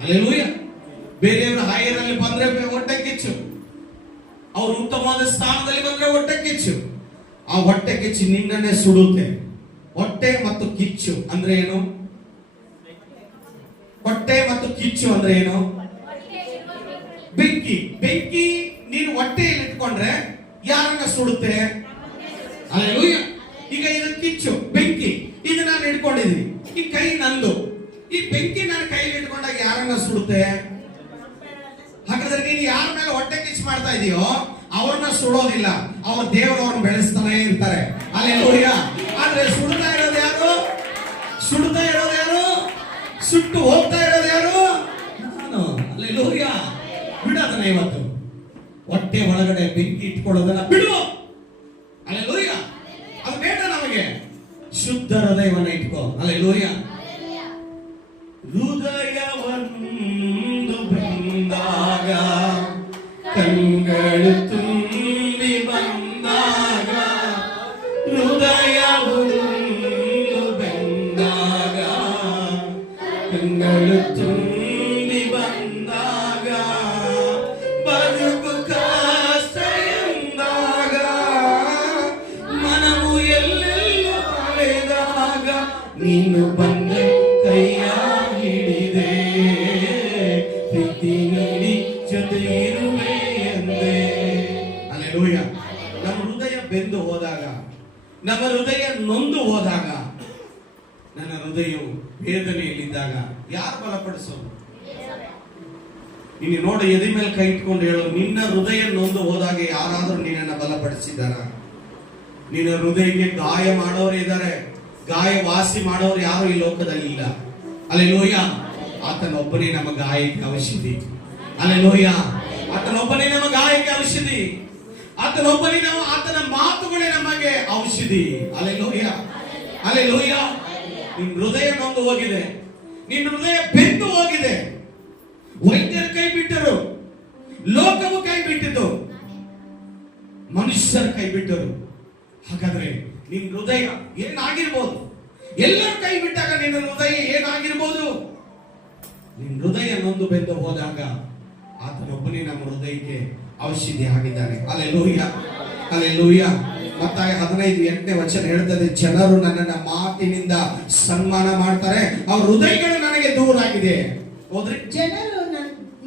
ಹಲ್ಲೆಲೂಯಾ. ಬೇರೆಯವರು ಹೈಯರ್ ಅಲ್ಲಿ ಬಂದ್ರೆ ಹೊಟ್ಟೆ ಕಿಚ್ಚು, ಅವ್ರು ಉತ್ತಮವಾದ ಸ್ಥಾನದಲ್ಲಿ ಬಂದ್ರೆ ಹೊಟ್ಟೆ ಕಿಚ್ಚು. ಆ ಹೊಟ್ಟೆ ಕಿಚ್ಚು ನಿನ್ನನ್ನೇ ಸುಡುತ್ತೆ. ಹೊಟ್ಟೆ ಮತ್ತು ಕಿಚ್ಚು ಅಂದ್ರೆ ಏನು? ಹೊಟ್ಟೆ ಮತ್ತು ಕಿಚ್ಚು ಅಂದ್ರೆ ಏನು? ಬೆಂಕಿ ನೀನು ಹೊಟ್ಟೆಯಲ್ಲಿ ಇಟ್ಕೊಂಡ್ರೆ ಯಾರನ್ನ ಸುಡುತ್ತೆ? ಹಲ್ಲೆಲೂಯಾ. ಈಗ ಇದು ಕಿಚ್ಚು, ಬೆಂಕಿ, ಇದು ನಾನು ಇಟ್ಕೊಂಡಿದ್ದೀನಿ, ಈ ಕೈ ನಂದು. ಈ ಬೆಂಕಿ ನಾನು ಕೈಲಿ ಇಟ್ಕೊಂಡಾಗ ಯಾರನ್ನ ಸುಡುತ್ತೆ? ಹಾಗಾದ್ರೆ ನೀನು ಯಾರ ಮೇಲೆ ಹೊಟ್ಟೆ ಕಿಚ್ಚು ಮಾಡ್ತಾ ಇದೀಯೋ ಅವ್ರನ್ನ ಸುಡೋದಿಲ್ಲ, ಅವ್ರ ದೇವರು ಅವ್ರನ್ನ ಬೆಳೆಸ್ತಾನೆ ಇರ್ತಾರೆ. ಹಲ್ಲೆಲೂಯಾ. ಆದ್ರೆ ಸುಡ್ತಾ ಇರೋದು ಯಾರು? ಸುಟ್ಟು ಹೋಗ್ತಾ ಇರೋದು ಯಾರು? ನಾನು. ಹಲ್ಲೆಲೂಯಾ. ಬಿಡೋದನ್ನ ಇವತ್ತು ಹೊಟ್ಟೆ ಒಳಗಡೆ ಬೆಂಕಿ ಇಟ್ಕೊಳ್ಳೋದನ್ನ ಬಿಡು. ಹಲ್ಲೆಲೂಯಾ. ಅದು ಬೇಡ ನಮಗೆ. ಶುದ್ಧ ಹೃದಯವನ್ನ ಇಟ್ಕೋ. ಹಲ್ಲೆಲೂಯಾ. ಹೃದಯವನ್ನು ಬಂದಾಗ, ಕಣ್ಗಳು ತುಂಬಿ ಬಂದಾಗ, ಹೃದಯವನ್ನು ಬಂದಾಗ, ಕಣ್ಗಳು ತುಂಬಿ ಬಂದಾಗ, ಬದುಕು ಕಷ್ಟ ಎಂದಾಗ, ಮನವು ಎಲ್ಲೆಲ್ಲೂ ಅಲೆದಾಗ, ನೀನು ಬಂದೆ ಕೈಯ ಹಿಡಿದೆ ಪ್ರೀತಿಗೆ ಅಲ್ಲೆಲೂಯ. ನಮ್ಮ ಹೃದಯ ಬೆಂದು ಹೋದಾಗ, ನಮ್ಮ ಹೃದಯ ನೊಂದು ಹೋದಾಗ, ನನ್ನ ಹೃದಯವು ವೇದನೆಯಲ್ಲಿದ್ದಾಗ ಯಾರು ಬಲಪಡಿಸೋದು? ನೀನು ನೋಡಿ, ಎದೆ ಮೇಲೆ ಕೈ ಇಟ್ಕೊಂಡು ಹೇಳು, ನಿನ್ನ ಹೃದಯ ನೊಂದು ಹೋದಾಗ ಯಾರಾದ್ರೂ ನಿನ್ನನ್ನು ಬಲಪಡಿಸಿದಾರ? ನಿನ್ನ ಹೃದಯಕ್ಕೆ ಗಾಯ ಮಾಡೋರು ಇದ್ದಾರೆ, ಗಾಯ ವಾಸಿ ಮಾಡೋರು ಯಾರು ಈ ಲೋಕದಲ್ಲಿ ಇಲ್ಲ. ಅಲ್ಲೆಲೂಯ. ಆತನೊಬ್ಬನೇ ನಮ್ಮ ಗಾಯಕ್ಕೆ ಔಷಧಿ. ಅಲ್ಲೆಲೂಯ. ಆತನೊಬ್ಬನೇ ನಮ್ಮ ಗಾಯಕ್ಕೆ ಔಷಧಿ. ಆತನೊಬ್ಬನೇ ಆತನ ಮಾತುಗಳೇ ನಮಗೆ ಔಷಧಿ. ಅಲ್ಲೆಲೂಯ. ಅಲ್ಲೆಲೂಯ. ನಿನ್ನ ಹೃದಯ ನೊಂದು ಹೋಗಿದೆ, ನಿನ್ನ ಹೃದಯ ಬೆಂದು ಹೋಗಿದೆ. ವೈದ್ಯರು ಕೈ ಬಿಟ್ಟರು, ಲೋಕವು ಕೈ ಬಿಟ್ಟಿತು, ಮನುಷ್ಯರು ಕೈ ಬಿಟ್ಟರು. ಹಾಗಾದ್ರೆ ನಿನ್ನ ಹೃದಯ ಏನಾಗಿರ್ಬೋದು? ಎಲ್ಲರೂ ಕೈ ಬಿಟ್ಟಾಗ ನಿನ್ನ ಹೃದಯ ಏನಾಗಿರ್ಬೋದು? ನಿನ್ನ ಹೃದಯ ನೊಂದು ಬೆಂದು ಹೋದಾಗ ಆತನೊಬ್ಬನೇ ನಮ್ಮ ಹೃದಯಕ್ಕೆ ಔಷಧಿ ಆಗಿದ್ದಾನೆ. ಅಲ್ಲೆಲೂಯ. ಅಲ್ಲೆಲೂಯ. ಮತ್ತಾಯ 15:8 ಹೇಳ್ತದೆ, ಜನರು ನನ್ನನ್ನ ಮಾತಿನಿಂದ ಸನ್ಮಾನ ಮಾಡ್ತಾರೆ, ಅವ್ರ ಹೃದಯಗಳು ನನಗೆ ದೂರ ಆಗಿದೆ. ಹೋದ್ರಿ?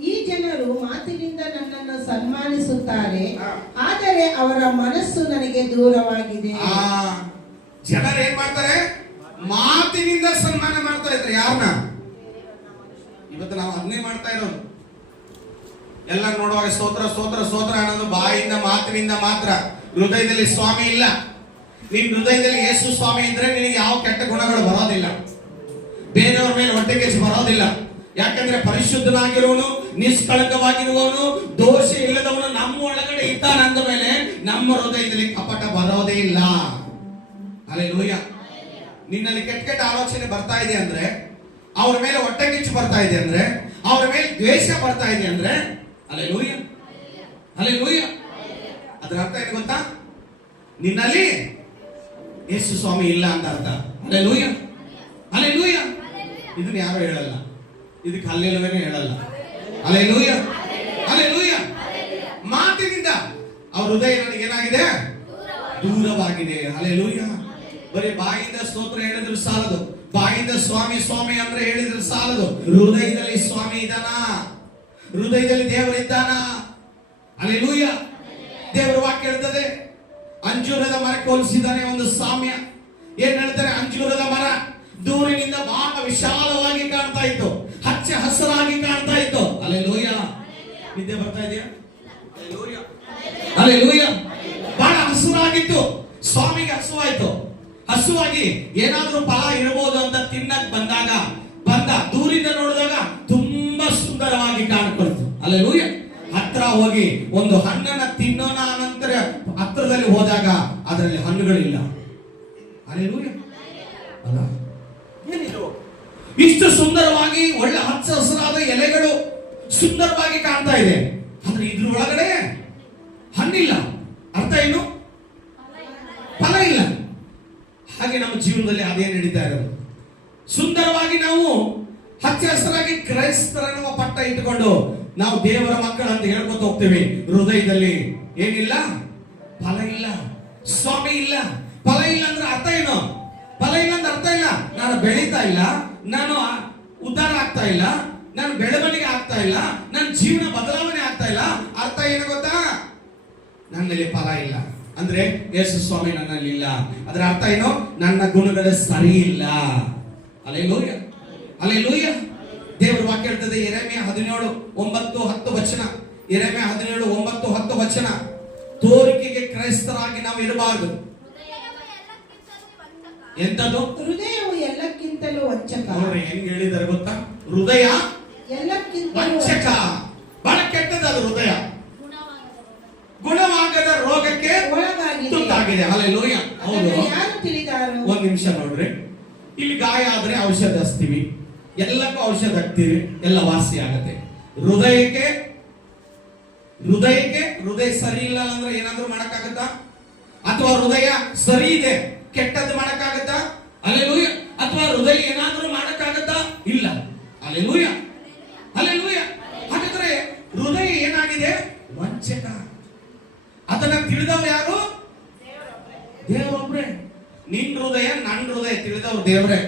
ಈ ಜನರು ಮಾತಿನಿಂದ ನನ್ನನ್ನು ಸನ್ಮಾನಿಸುತ್ತಾರೆ, ಆದರೆ ಅವರ ಮನಸ್ಸು ನನಗೆ ದೂರವಾಗಿದೆ. ಜನರು ಏನ್ ಮಾಡ್ತಾರೆ? ಮಾತಿನಿಂದ ಸನ್ಮಾನ ಮಾಡ್ತಾ ಇದ್ರೆ ಯಾರನ್ನ? ಇವತ್ತು ನಾವು ಅದನ್ನೇ ಮಾಡ್ತಾ ಇರೋದು. ಎಲ್ಲ ನೋಡುವಾಗ ಸ್ತೋತ್ರ ಸ್ತೋತ್ರ ಸ್ತೋತ್ರ ಅನ್ನೋದು ಬಾಯಿಂದ ಮಾತಿನಿಂದ ಮಾತ್ರ. ಹೃದಯದಲ್ಲಿ ಸ್ವಾಮಿ ಇಲ್ಲ. ನಿನ್ ಹೃದಯದಲ್ಲಿ ಯೇಸು ಸ್ವಾಮಿ ಇದ್ರೆ ನಿನಗೆ ಯಾವ ಕೆಟ್ಟ ಗುಣಗಳು ಬರೋದಿಲ್ಲ, ಬೇರೆಯವ್ರ ಮೇಲೆ ಹೊಟ್ಟೆಗೆ ಬರೋದಿಲ್ಲ. ಯಾಕಂದ್ರೆ ಪರಿಶುದ್ಧನಾಗಿರುವನು, ನಿಷ್ಕಳಂಕವಾಗಿರುವವನು, ದೋಷ ಇಲ್ಲದವನು ನಮ್ಮ ಒಳಗಡೆ ಇದ್ದಾನಂದ ಮೇಲೆ ನಮ್ಮ ಹೃದಯದಲ್ಲಿ ಕಪಟ ಬರೋದೇ ಇಲ್ಲ. ಹಲ್ಲೆಲೂಯ. ನಿನ್ನಲ್ಲಿ ಕೆಟ್ಟ ಕೆಟ್ಟ ಆಲೋಚನೆ ಬರ್ತಾ ಇದೆ ಅಂದ್ರೆ, ಅವ್ರ ಮೇಲೆ ಹೊಟ್ಟೆಗಿಚ್ಚು ಬರ್ತಾ ಇದೆ ಅಂದ್ರೆ, ಅವ್ರ ಮೇಲೆ ದ್ವೇಷ ಬರ್ತಾ ಇದೆ ಅಂದ್ರೆ, ಹಲ್ಲೆಲೂಯ. ಹಲ್ಲೆಲೂಯ. ಅದರ ಅರ್ಥ ಏನು ಗೊತ್ತಾ? ನಿನ್ನಲ್ಲಿ ಯೇಸು ಸ್ವಾಮಿ ಇಲ್ಲ ಅಂತ ಅರ್ಥ. ಹಲ್ಲೆಲೂಯ. ಹಲ್ಲೆಲೂಯ. ಇದನ್ನ ಯಾರು ಹೇಳಲ್ಲ, ಇದಕ್ಕೆ ಹಲ್ಲೆಲೂಯನೇ ಹೇಳಲ್ಲ. ಹಲ್ಲೆಲೂಯ. ಹಲ್ಲೆಲೂಯ. ಮಾತಿನಿಂದ ಅವ್ರ ಹೃದಯ ನನಗೆ ಏನಾಗಿದೆ? ದೂರವಾಗಿದೆ. ಹಲ್ಲೆಲೂಯ. ಬರೀ ಬಾಯಿಂದ ಸ್ತೋತ್ರ ಹೇಳಿದ್ರು ಸಾಲದು, ಬಾಯಿಂದ ಸ್ವಾಮಿ ಸ್ವಾಮಿ ಅಂದ್ರೆ ಹೇಳಿದ್ರು ಸಾಲದು. ಹೃದಯದಲ್ಲಿ ಸ್ವಾಮಿ ಇದ್ದಾನ? ಹೃದಯದಲ್ಲಿ ದೇವರಿದ್ದಾನ? ಹಲ್ಲೆಲೂಯ. ದೇವರ ವಾಕ್ಯ ಹೇಳ್ತದೆ, ಅಂಜೂರದ ಮರಕ್ಕೆ ಹೋಲಿಸಿದಾನೆ ಒಂದು ಸಾಮ್ಯ. ಏನ್ ಹೇಳ್ತಾರೆ? ಅಂಜೂರದ ಮರ ದೂರಿನಿಂದ ಬಹಳ ವಿಶಾಲವಾಗಿ ಕಾಣ್ತಾ ಇತ್ತು, ಹಚ್ಚ ಹಸಿರಾಗಿ ಕಾಣ್ತಾ ಇತ್ತು. ಹಲ್ಲೆಲೂಯ. ನಿದ್ದೆ ಬರ್ತಾ ಇದೆಯಾ? ಹಲ್ಲೆಲೂಯ. ಹಲ್ಲೆಲೂಯ. ಬಹಳ ಹಸುರಾಗಿತ್ತು. ಸ್ವಾಮಿಗೆ ಹಸುವಾಯ್ತು. ಹಸುವಾಗಿ ಏನಾದ್ರೂ ಫಲ ಇರಬಹುದು ಅಂತ ತಿನ್ನಕ್ ಬಂದ ದೂರಿಂದ ನೋಡಿದಾಗ ತುಂಬಾ ಸುಂದರವಾಗಿ ಕಾಣ್ಕೊಳ್ತು. ಹಲ್ಲೆಲೂಯ. ಹತ್ರ ಹೋಗಿ ಒಂದು ಹಣ್ಣನ್ನ ತಿನ್ನೋಣ ಅನಂತರ ಹತ್ರದಲ್ಲಿ ಹೋದಾಗ ಅದರಲ್ಲಿ ಹಣ್ಣುಗಳಿಲ್ಲ. ಹಲ್ಲೆಲೂಯ. ಅಲ್ಲ, ಇಷ್ಟು ಸುಂದರವಾಗಿ ಒಳ್ಳೆ ಹಚ್ಚ ಹಸಿರಾದ ಎಲೆಗಳು ಸುಂದರವಾಗಿ ಕಾಣ್ತಾ ಇದೆ, ಆದ್ರೆ ಇದ್ರ ಒಳಗಡೆ ಹಣ್ಣಿಲ್ಲ. ಅರ್ಥ ಏನು? ಫಲ ಇಲ್ಲ. ಹಾಗೆ ನಮ್ಮ ಜೀವನದಲ್ಲಿ ಅದೇ ನಡೀತಾ ಇರೋದು. ಸುಂದರವಾಗಿ ನಾವು ಹಚ್ಚ ಹಸಿರಾಗಿ ಕ್ರೈಸ್ತರನ್ನುವ ಪಟ್ಟ ಇಟ್ಟುಕೊಂಡು ನಾವು ದೇವರ ಮಕ್ಕಳು ಅಂತ ಹೇಳ್ಕೊತ ಹೋಗ್ತೇವೆ. ಹೃದಯದಲ್ಲಿ ಏನಿಲ್ಲ? ಫಲ ಇಲ್ಲ, ಸ್ವಾಮಿ ಇಲ್ಲ. ಫಲ ಇಲ್ಲ ಅಂದ್ರೆ ಅರ್ಥ ಏನು? ಫಲ ಇಲ್ಲ ಅಂದ್ರೆ ಅರ್ಥ ಇಲ್ಲ, ನಾನು ಬೆಳೀತಾ ಇಲ್ಲ, ನಾನು ಉದ್ಧಾರ ಆಗ್ತಾ ಇಲ್ಲ, ನಾನು ಬೆಳವಣಿಗೆ ಆಗ್ತಾ ಇಲ್ಲ, ನನ್ನ ಜೀವನ ಬದಲಾವಣೆ ಆಗ್ತಾ ಇಲ್ಲ. ಅರ್ಥ ಏನು ಗೊತ್ತಾ? ನನ್ನಲ್ಲಿ ಫಲ ಇಲ್ಲ ಅಂದ್ರೆ ಯೇಸು ಸ್ವಾಮಿ ನನ್ನಲ್ಲಿ ಇಲ್ಲ. ಅದರ ಅರ್ಥ ಏನು? ನನ್ನ ಗುಣಗಳು ಸರಿ ಇಲ್ಲ. ಹಲ್ಲೆಲೂಯ. ಹಲ್ಲೆಲೂಯ. ದೇವರ ವಾಕ್ಯ ಹೇಳ್ತದೆ, ಯೆರೆಮೀಯ 17:9-10 ವಚನ. ಯೆರೆಮೀಯ 17:9-10 ವಚನ. ತೋರಿಕೆಗೆ ಕ್ರೈಸ್ತರಾಗಿ ನಾವು ಇರಬಾರದು. ಎಂತದು? ಹೃದಯವು ಎಲ್ಲಕ್ಕಿಂತಲೂ ವಂಚಕ. ನೋಡ್ರಿ ಹೆಂಗ್ ಹೇಳಿದಾರೆ ಗೊತ್ತಾ? ಹೃದಯ ಎಲ್ಲಕ್ಕಿಂತಲೂ ವಂಚಕ, ಬಹಳ ಕೆಟ್ಟದಾದ ಹೃದಯ, ಗುಣವಾಗದ ರೋಗಕ್ಕೆ ತುತ್ತಾಗಿದೆ. ಹಲ್ಲೆಲೂಯ. ಹೌದು. ಯಾರು ತಿಳಿದಾರು? ಒಂದ್ ನಿಮಿಷ ನೋಡ್ರಿ, ಇಲ್ಲಿ ಗಾಯ ಆದ್ರೆ ಔಷಧ ಹಚ್ತೀವಿ, ಎಲ್ಲಕ್ಕೂ ಔಷಧ ಹಾಕ್ತೀವಿ, ಎಲ್ಲ ವಾಸಿ ಆಗತ್ತೆ. ಹೃದಯ ಸರಿ ಇಲ್ಲ ಅಂದ್ರೆ ಏನಾದ್ರೂ ಮಾಡಕ್ಕಾಗತ್ತಾ? ಅಥವಾ ಹೃದಯ ಸರಿ ಇದೆ ಕೆಟ್ಟದ್ದು ಮಾಡಕ್ಕಾಗತ್ತಾ? ಹಲ್ಲೆಲೂಯ. ಅಥವಾ ಹೃದಯ ಏನಾದ್ರೂ ಮಾಡಕ್ಕಾಗತ್ತಾ? ಇಲ್ಲ. ಹಲ್ಲೆಲೂಯ. ಹಲ್ಲೆಲೂಯ. ಹಾಗಾದ್ರೆ ಹೃದಯ ಏನಾಗಿದೆ? ವಂಚಕ. ಅದನ್ನ ತಿಳಿದವ್ರು ಯಾರು? ದೇವರೊಬ್ರೆ. ನಿನ್ ಹೃದಯ ನನ್ನ ಹೃದಯ ತಿಳಿದವ್ರು ದೇವ್ರೆ.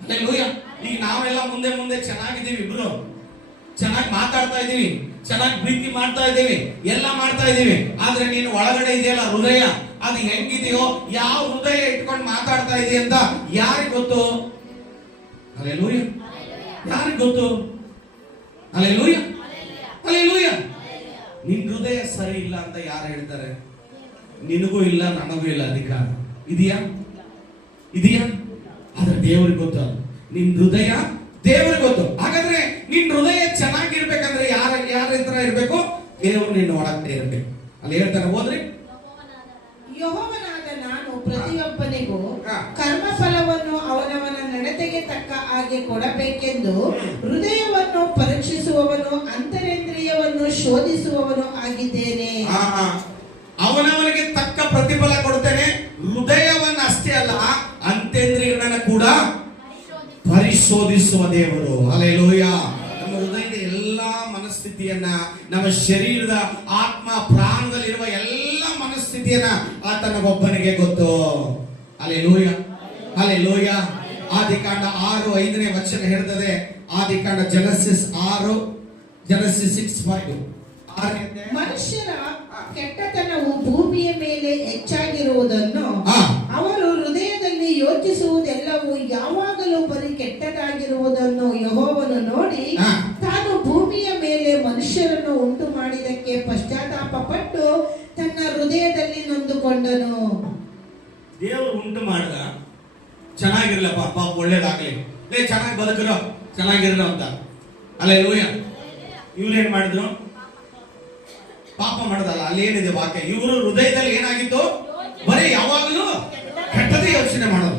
ಹಲ್ಲೆಲೂಯ. ಈಗ ನಾವೆಲ್ಲ ಮುಂದೆ ಚೆನ್ನಾಗಿದ್ದೀವಿ, ಇಬ್ರು ಚೆನ್ನಾಗಿ ಮಾತಾಡ್ತಾ ಇದೀವಿ, ಚೆನ್ನಾಗಿ ಪ್ರೀತಿ ಮಾಡ್ತಾ ಇದ್ದೀವಿ, ಎಲ್ಲ ಮಾಡ್ತಾ ಇದ್ದೀವಿ, ಆದ್ರೆ ನೀನು ಒಳಗಡೆ ಇದೆಯಲ್ಲ ಹೃದಯ, ಅದು ಹೆಂಗಿದೆಯೋ, ಯಾವ ಹೃದಯ ಇಟ್ಕೊಂಡು ಮಾತಾಡ್ತಾ ಇದೆಯಾ ಅಂತ ಯಾರಿಗೆ ಗೊತ್ತು? ಹಲ್ಲೆಲೂಯಾ. ಯಾರಿಗೆ ಗೊತ್ತು? Hallelujah, hallelujah. ನಿನ್ ಹೃದಯ ಸರಿ ಇಲ್ಲ ಅಂತ ಯಾರು ಹೇಳ್ತಾರೆ? ನಿನಗೂ ಇಲ್ಲ, ನನಗೂ ಇಲ್ಲ ಅಧಿಕಾರ. ಇದೆಯಾ? ಆದ್ರೆ ದೇವರಿಗೆ ಗೊತ್ತು. ನಿನ್ ಹೃದಯ ದೇವರಿಗೆ ಗೊತ್ತು. ಹಾಗಾದ್ರೆ ನಿನ್ ಹೃದಯ ಚೆನ್ನಾಗಿರ್ಬೇಕಂದ್ರೆ ಯಾರ ಹತ್ರ ಇರ್ಬೇಕು? ದೇವರು ನಿನ್ನ ಒಳಗಡೆ ಇರ್ಬೇಕು. ಅಲ್ಲಿ ಹೇಳ್ತಾರೆ, ಹೋದ್ರಿ, ಯೆಹೋವನಾದ ನಾನು ಪ್ರತಿಯೊಬ್ಬನಿಗೂ ಕರ್ಮಫಲವನ್ನು ಅವನವನ ನಡತೆಗೆ ತಕ್ಕ ಹಾಗೆ ಕೊಡಬೇಕೆಂದು ಹೃದಯವನ್ನು ಪರೀಕ್ಷಿಸುವವನು, ಅಂತರೇಂದ್ರಿಯವನ್ನು ಶೋಧಿಸುವವನು ಆಗಿದ್ದೇನೆ. ಅವನವನಿಗೆ ತಕ್ಕ ಪ್ರತಿಫಲ ಕೊಡ್ತೇನೆ. ಹೃದಯವನ್ನ ಅಷ್ಟೇ ಅಲ್ಲ, ಅಂತೇಂದ್ರಿಯಗಳನ್ನ ಕೂಡ ಪರಿಶೋಧಿಸುವ ದೇವರು. ಹಲ್ಲೆಲೂಯಾ. ನಮ್ಮ ಹೃದಯದ ಎಲ್ಲಾ ಮನಸ್ಥಿತಿಯನ್ನ, ನಮ್ಮ ಶರೀರದ ಆತ್ಮ ಪ್ರಾಣದಲ್ಲಿರುವ ಎಲ್ಲ ಮನಸ್ಥಿತಿಯನ್ನ ಆತನಿಗೊಬ್ಬನಿಗೆ ಗೊತ್ತು. Hallelujah, hallelujah. ಆದಿಕಾಂಡ 6:5 ಹೇಳ್ತದೆ. ಆದಿಕಾಂಡ Genesis 6:5 ಮನುಷ್ಯರ ಕೆಟ್ಟತನವು ಭೂಮಿಯ ಮೇಲೆ ಹೆಚ್ಚಾಗಿರುವುದನ್ನು ಅವರು ಹೃದಯದಲ್ಲಿ ಯೋಚಿಸುವುದೆಲ್ಲವೂ ಯಾವಾಗಲೂ ಬರೀ ಕೆಟ್ಟದಾಗಿರುವುದನ್ನು ಯೆಹೋವನು ನೋಡಿ ತಾನು ಭೂಮಿಯ ಮೇಲೆ ಮನುಷ್ಯರನ್ನು ಉಂಟು ಮಾಡಿದಕ್ಕೆ ಪಶ್ಚಾತ್ತಾಪ ಪಟ್ಟು ತನ್ನ ಹೃದಯದಲ್ಲಿ ನೊಂದುಕೊಂಡನು. ದೇವರು ಉಂಟು ಮಾಡಿದ, ಚೆನ್ನಾಗಿರ್ಲಪ್ಪ, ಪಾಪ ಒಳ್ಳೇದಾಗ್ಲಿ, ಚೆನ್ನಾಗಿ ಬದುಕಿರೋ, ಚೆನ್ನಾಗಿರೋ ಅಂತ. ಹಲ್ಲೆಲೂಯಾ. ಇವ್ರೇನ್ ಮಾಡಿದ್ರು? ಪಾಪ ಮಾಡೋದಲ್ಲ. ಅಲ್ಲಿ ಏನಿದೆ ವಾಕ್ಯ? ಇವರು ಹೃದಯದಲ್ಲಿ ಏನಾಗಿತ್ತು? ಬರೀ ಯಾವಾಗಲೂ ಕೆಟ್ಟದೇ ಯೋಚನೆ ಮಾಡೋದು.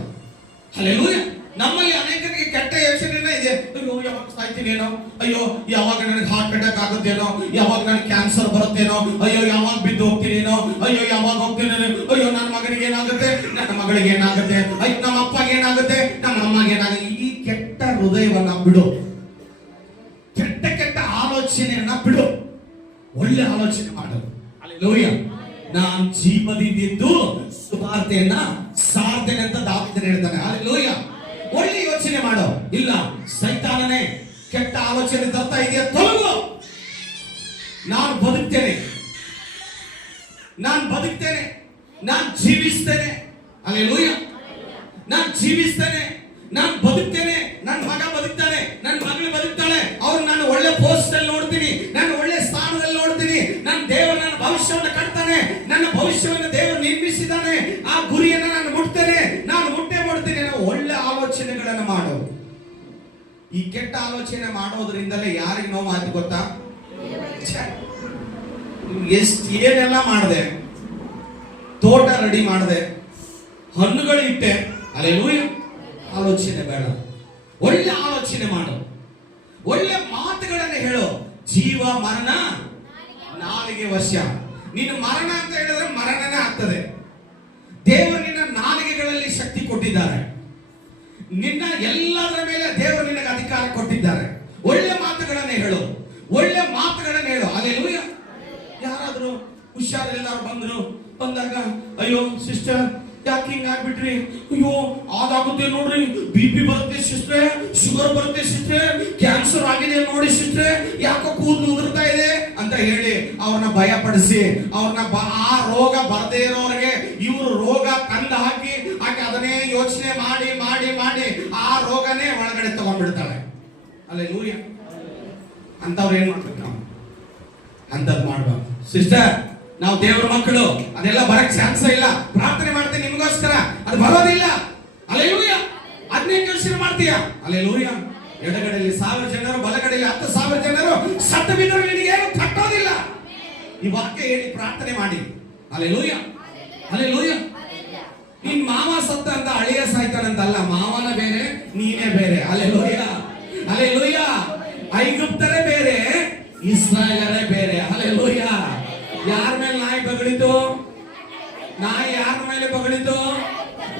ಹಲ್ಲೆಲೂಯಾ. ನಮ್ಮಲ್ಲಿ ಅನೇಕರಿಗೆ ಕೆಟ್ಟ ಯೋಚನೆನೇ ಇದೆ. ಅಯ್ಯೋ ಯಾವಾಗ ಸಾಯ್ತೀನೇನೋ, ಅಯ್ಯೋ ಯಾವಾಗ ನನಗೆ ಹಾರ್ಟ್ ಅಟ್ಯಾಕ್ ಆಗುತ್ತೇನೋ, ಯಾವಾಗ ನನಗೆ ಕ್ಯಾನ್ಸರ್ ಬರುತ್ತೇನೋ, ಅಯ್ಯೋ ಯಾವಾಗ ಬಿದ್ದು ಹೋಗ್ತೀನೇನೋ, ಅಯ್ಯೋ ಯಾವಾಗ ಹೋಗ್ತೇನೆ, ಅಯ್ಯೋ ನನ್ನ ಮಗನಿಗೆ ಏನಾಗುತ್ತೆ, ನನ್ನ ಮಗಳಿಗೆ ಏನಾಗುತ್ತೆ, ಅಯ್ಯೋ ನಮ್ಮ ಅಪ್ಪಗೆ ಏನಾಗುತ್ತೆ, ನಮ್ಮ ಅಮ್ಮಗೆ ಏನಾಗುತ್ತೆ. ಈ ಕೆಟ್ಟ ಹೃದಯವನ್ನ ಬಿಡು, ಕೆಟ್ಟ ಆಲೋಚನೆಯನ್ನ ಬಿಡು, ಒಳ್ಳೆ ಆಲೋಚನೆ ಮಾಡು. ಹಲ್ಲೆಲೂಯಾ. ನಾನು ಜೀವದಿಂದಿದ್ದು ಸುವಾರ್ತೆಯನ್ನ ಸಾರ್ತೇನೆ ಅಂತ ದಾವೀದನು ಹೇಳ್ತಾನೆ. ಹಲ್ಲೆಲೂಯಾ. ಒಳ್ಳೆ ಯೋಚನೆ ಮಾಡು. ಇಲ್ಲ, ಸೈತಾನನೇ ಕೆಟ್ಟ ಆಲೋಚನೆ ತರ್ತಾ ಇದೆಯಾ, ತೊಲಗು. ನಾನು ಬದುಕ್ತೇನೆ, ನಾನು ಜೀವಿಸ್ತೇನೆ. ಹಲ್ಲೆಲೂಯಾ. ನಾನು ಜೀವಿಸ್ತೇನೆ, ನಾನು ಬದುಕ್ತೇನೆ. ನನ್ನ ಮಗ ಬದುಕ್ತಾನೆ, ನನ್ನ ಮಗಳು ಬದುಕ್ತಾಳೆ. ಅವ್ರು ನಾನು ಒಳ್ಳೆ ಪೋಸ್ಟ್ ಅಲ್ಲಿ ನೋಡ್ತೀನಿ, ನಾನು ಒಳ್ಳೆ ಸ್ಥಾನದಲ್ಲಿ ನೋಡ್ತೀನಿ. ನನ್ನ ದೇವರು ನನ್ನ ಭವಿಷ್ಯವನ್ನು ಕಟ್ತಾನೆ, ನನ್ನ ಭವಿಷ್ಯವನ್ನು ದೇವರು ನಿರ್ಮಿಸಿದ್ದಾನೆ. ಆ ಗುರಿಯನ್ನು ನಾನು ಮುಟ್ತೇನೆ, ನಾನು ಮುಟ್ಟೆ ಮಾಡ್ತೀನಿ. ನಾವು ಒಳ್ಳೆ ಆಲೋಚನೆಗಳನ್ನು ಮಾಡು. ಈ ಕೆಟ್ಟ ಆಲೋಚನೆ ಮಾಡೋದ್ರಿಂದಲೇ ಯಾರಿಗೆ ನೋವು ಆಯ್ತು ಗೊತ್ತಾ? ಏನೆಲ್ಲ ಮಾಡಿದೆ, ತೋಟ ರೆಡಿ ಮಾಡಿದೆ, ಹಣ್ಣುಗಳು ಇಟ್ಟೆ. ಹಲ್ಲೆಲೂಯಾ. ಆಲೋಚನೆ ಬೇಡ, ಒಳ್ಳೆ ಆಲೋಚನೆ ಮಾಡು, ಒಳ್ಳೆ ಮಾತುಗಳನ್ನು ಹೇಳು. ಜೀವ ಮರಣ ನಾಲಿಗೆ ವಶ. ನೀನು ಮರಣ ಅಂತ ಹೇಳಿದ್ರೆ ಮರಣನೇ ಆಗ್ತದೆ. ದೇವರು ನಿನ್ನ ನಾಲಿಗೆಗಳಲ್ಲಿ ಶಕ್ತಿ ಕೊಟ್ಟಿದ್ದಾರೆ, ನಿನ್ನ ಎಲ್ಲದರ ಮೇಲೆ ದೇವರು ನಿನಗೆ ಅಧಿಕಾರ ಕೊಟ್ಟಿದ್ದಾರೆ. ಒಳ್ಳೆ ಮಾತುಗಳನ್ನೇ ಹೇಳು, ಒಳ್ಳೆ ಮಾತುಗಳನ್ನೇ ಹೇಳು. ಹಲ್ಲೆಲೂಯಾ. ಯಾರಾದ್ರೂ ಹುಷಾರೆಲ್ಲರೂ ಬಂದಾಗ, ಅಯ್ಯೋ ಸಿಸ್ಟರ್ ಯಾಕೆ ಹಿಂಗ ಆಗ್ಬಿಟ್ರಿ, ಅಯ್ಯೋ ಅದಾಗುತ್ತೆ ನೋಡ್ರಿ, BP ಬರುತ್ತೆ ಸಿಸ್ಟ್ರೆ, ಶುಗರ್ ಬರುತ್ತೆ ಸಿಸ್ಟ್ರೆ, ಕ್ಯಾನ್ಸರ್ ಆಗಿದೆ ನೋಡಿ ಸಿಸ್ಟ್ರೆ, ಯಾಕೋ ಕೂದಲು ಉದುರ್ತಾ ಇದೆ ಅಂತ ಹೇಳಿ ಅವ್ರನ್ನ ಭಯ ಪಡಿಸಿ, ಅವ್ರನ್ನ ಆ ರೋಗ ಬರದೇ ಇರೋರಿಗೆ ಇವರು ರೋಗ ತಂದು ಹಾಕಿ ಅದನ್ನೇ ಯೋಚನೆ ಮಾಡಿ ಮಾಡಿ ಮಾಡಿ ಆ ರೋಗನೇ ಒಳಗಡೆ ತಗೊಂಡ್ಬಿಡ್ತಾಳೆ. ಹಲ್ಲೆಲೂಯಾ. ಅಂತವ್ರು ಏನ್ ಮಾಡ್ಬೇಕು? ನಾವು ಅಂತದ್ ಮಾಡ್ಬಾರ್ದು. ಸಿಸ್ಟರ್, ನಾವು ದೇವರ ಮಕ್ಕಳು, ಅದೆಲ್ಲ ಬರಕ್ ಚಾನ್ಸ್ ಇಲ್ಲ. ಪ್ರಾರ್ಥನೆ ಮಾಡ್ತೀನಿ ನಿಮಗೋಸ್ಕರ, ಅದು ಬರೋದಿಲ್ಲ. ಹಲ್ಲೆಲೂಯಾ. ಅದನ್ನೇ ಯೋಚನೆ ಮಾಡ್ತೀಯ. ಹಲ್ಲೆಲೂಯಾ. ಎಡಗಡೆಯಲ್ಲಿ 1000 ಜನರು, ಬಲಗಡೆಯಲ್ಲಿ 10,000 ಜನರು ಸತ್ತು ಬಿದ್ದರು, ನಿನಗೇನು ಕಟ್ಟೋದಿಲ್ಲ. ಈ ವಾಕ್ಯ ಹೇಳಿ ಪ್ರಾರ್ಥನೆ ಮಾಡಿ. Hallelujah, hallelujah. ನಿನ್ ಮಾವ ಸತ್ತ ಅಂತ ಅಳಿಯ ಸಾಯ್ತಾನಂತಲ್ಲ, ಮಾವನ ಬೇರೆ ನೀನೇ ಬೇರೆ. Hallelujah, hallelujah. ಐಗುಪ್ತರೇ ಬೇರೆ, ಇಸ್ರಾಯೇಲರೇ ಬೇರೆ. ಹಲ್ಲೆಲೂಯಾ. ಯಾರ ಮೇಲೆ ನಾಯಿ ಬಗಳಿತು? ನಾಯಿ ಯಾರ ಮೇಲೆ ಬಗಳಿತು?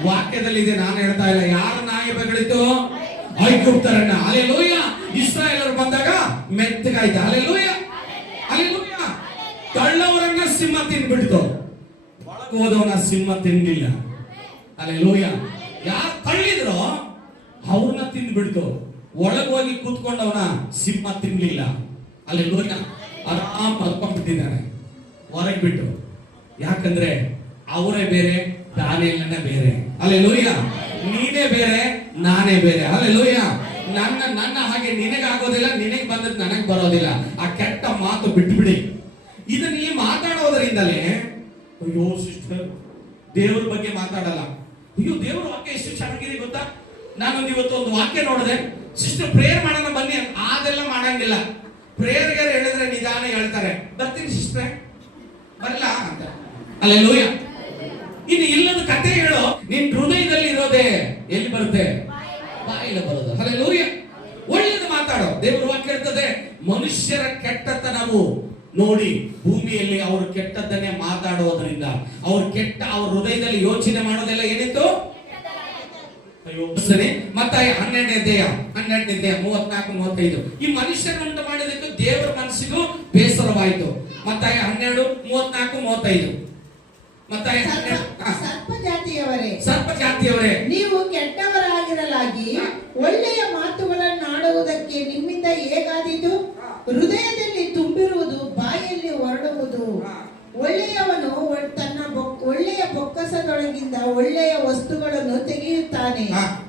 ವಾಕ್ಯದಲ್ಲಿದೆ, ನಾನು ಹೇಳ್ತಾ ಇಲ್ಲ. ಯಾರ ನಾಯಿ ಬಗಳಿತು? ಐಗುಪ್ತರನ್ನ. ಹಲ್ಲೆಲೂಯಾ. ಇಸ್ರಾಯೇಲರು ಬಂದಾಗ ಮೆತ್ತಗಾಯ್ತು. Hallelujah, hallelujah. ಕಳ್ಳವರನ್ನ ಸಿಂಹ ತಿಂದ್ಬಿಡ್ತು, ಒಳಗೆ ಹೋದವನ ಸಿಂಹ ತಿನ್ಲಿಲ್ಲ. ಹಲ್ಲೆಲೂಯಾ. ಯಾರು ತಳ್ಳಿದ್ರೋ ಅವ್ರನ್ನ ತಿಂದ್ಬಿಡ್ತು, ಒಳಗೆ ಹೋಗಿ ಕೂತ್ಕೊಂಡವನ ಸಿಂಹ ತಿನ್ಲಿಲ್ಲ. ಹಲ್ಲೆಲೂಯಾ. ಆರಾಮ್ ಮಲ್ಕೊಂಡ್ಬಿಟ್ಟಿದ್ದಾನೆ ಹೊರಗೆ ಬಿಟ್ಟು. ಯಾಕಂದ್ರೆ ಅವರೇ ಬೇರೆ, ದಾನಿಯೇಲನೇ ಬೇರೆ. ಹಲ್ಲೆಲೂಯಾ. ನೀನೇ ಬೇರೆ, ನಾನೇ ಬೇರೆ. ಹಲ್ಲೆಲೂಯಾ. ನನ್ನ ಹಾಗೆ ನಿನಗಾಗೋದಿಲ್ಲ, ನಿನಗೆ ಬಂದದ್ದು ನನಗೆ ಬರೋದಿಲ್ಲ. ಆ ಕೆಟ್ಟ ಮಾತು ಬಿಟ್ಬಿಡಿ. ಇದನ್ನ ಈ ಮಾತಾಡೋದ್ರಿಂದಲೇ, ಅಯ್ಯೋ ಸಿಸ್ಟರ್ ದೇವ್ರ ಬಗ್ಗೆ ಮಾತಾಡಲ್ಲ, ಅಯ್ಯೋ ದೇವ್ರ ವಾಕ್ಯ ಎಷ್ಟು ಚೆನ್ನಾಗಿದೆ ಗೊತ್ತಾ, ನಾನೊಂದು ಇವತ್ತು ಒಂದು ವಾಕ್ಯ ನೋಡಿದೆ, ಸಿಸ್ಟರ್ ಪ್ರೇಯರ್ ಮಾಡೋಣ ಬನ್ನಿ, ಅದೆಲ್ಲ ಮಾಡಂಗಿಲ್ಲ. ಪ್ರೇಯರ್ಗೆ ಹೇಳಿದ್ರೆ ನಿಧಾನ ಹೇಳ್ತಾರೆ, ಬರ್ತೀನಿ ಸಿಸ್ಟ್ರೆ ಬರಲ್ಲ ಅಂತ. ಹಲ್ಲೆಲೂಯಾ. ಇನ್ನು ಇಲ್ಲದ ಕತೆ ಹೇಳೋ, ನಿನ್ ಹೃದಯದಲ್ಲಿ ಇರೋದೇ ಎಲ್ಲಿ ಬರುತ್ತೆ? ಬಾಯಿಲೆ ಬರೋದು. ಹಲ್ಲೆಲೂಯಾ. ಒಳ್ಳೆಯದು ಮಾತಾಡೋ. ದೇವ್ರ ವಾಕ್ಯ ಹೇಳ್ತದೆ, ಮನುಷ್ಯರ ಕೆಟ್ಟತನವು ನೋಡಿ ಭೂಮಿಯಲ್ಲಿ ಅವರು ಕೆಟ್ಟದ್ದನ್ನೇ ಮಾತಾಡೋದ್ರಿಂದ ಅವ್ರ ಹೃದಯದಲ್ಲಿ ಯೋಚನೆ ಮಾಡೋದೆಲ್ಲ ಏನಿತ್ತು? ಸರಿ. ಮತ್ತಾಯ 12ನೇ ಅಧ್ಯಾಯ 34-35. ಈ ಮನುಷ್ಯರುಂಟು ಮಾಡಿದಕ್ಕೆ ದೇವರ ಮನಸ್ಸಿಗೂ ಬೇಸರವಾಯಿತು. ಮತ್ತಾಯ 12:34-35. ಮತ್ತಾಯ ಸರ್ಪ ಜಾತಿಯವರೇ, ನೀವು ಕೆಟ್ಟವರಾಗಿರಲಾಗಿ ಒಳ್ಳೆಯ ಮಾತುಗಳನ್ನಾಡುವುದಕ್ಕೆ ನಿಮ್ಮಿಂದ ಹೇಗಾದೀತು? ಹೃದಯದಲ್ಲಿ ತುಂಬಿರುವುದು ಬಾಯಲ್ಲಿ ಹೊರಡುವುದು. ಒಳ್ಳೆಯವನು ತನ್ನ ಒಳ್ಳೆಯ ಬೊಕ್ಕಸದೊಳಗಿಂದ ಒಳ್ಳೆಯ ವಸ್ತುಗಳನ್ನು ತೆಗೆಯುತ್ತಾನೆ,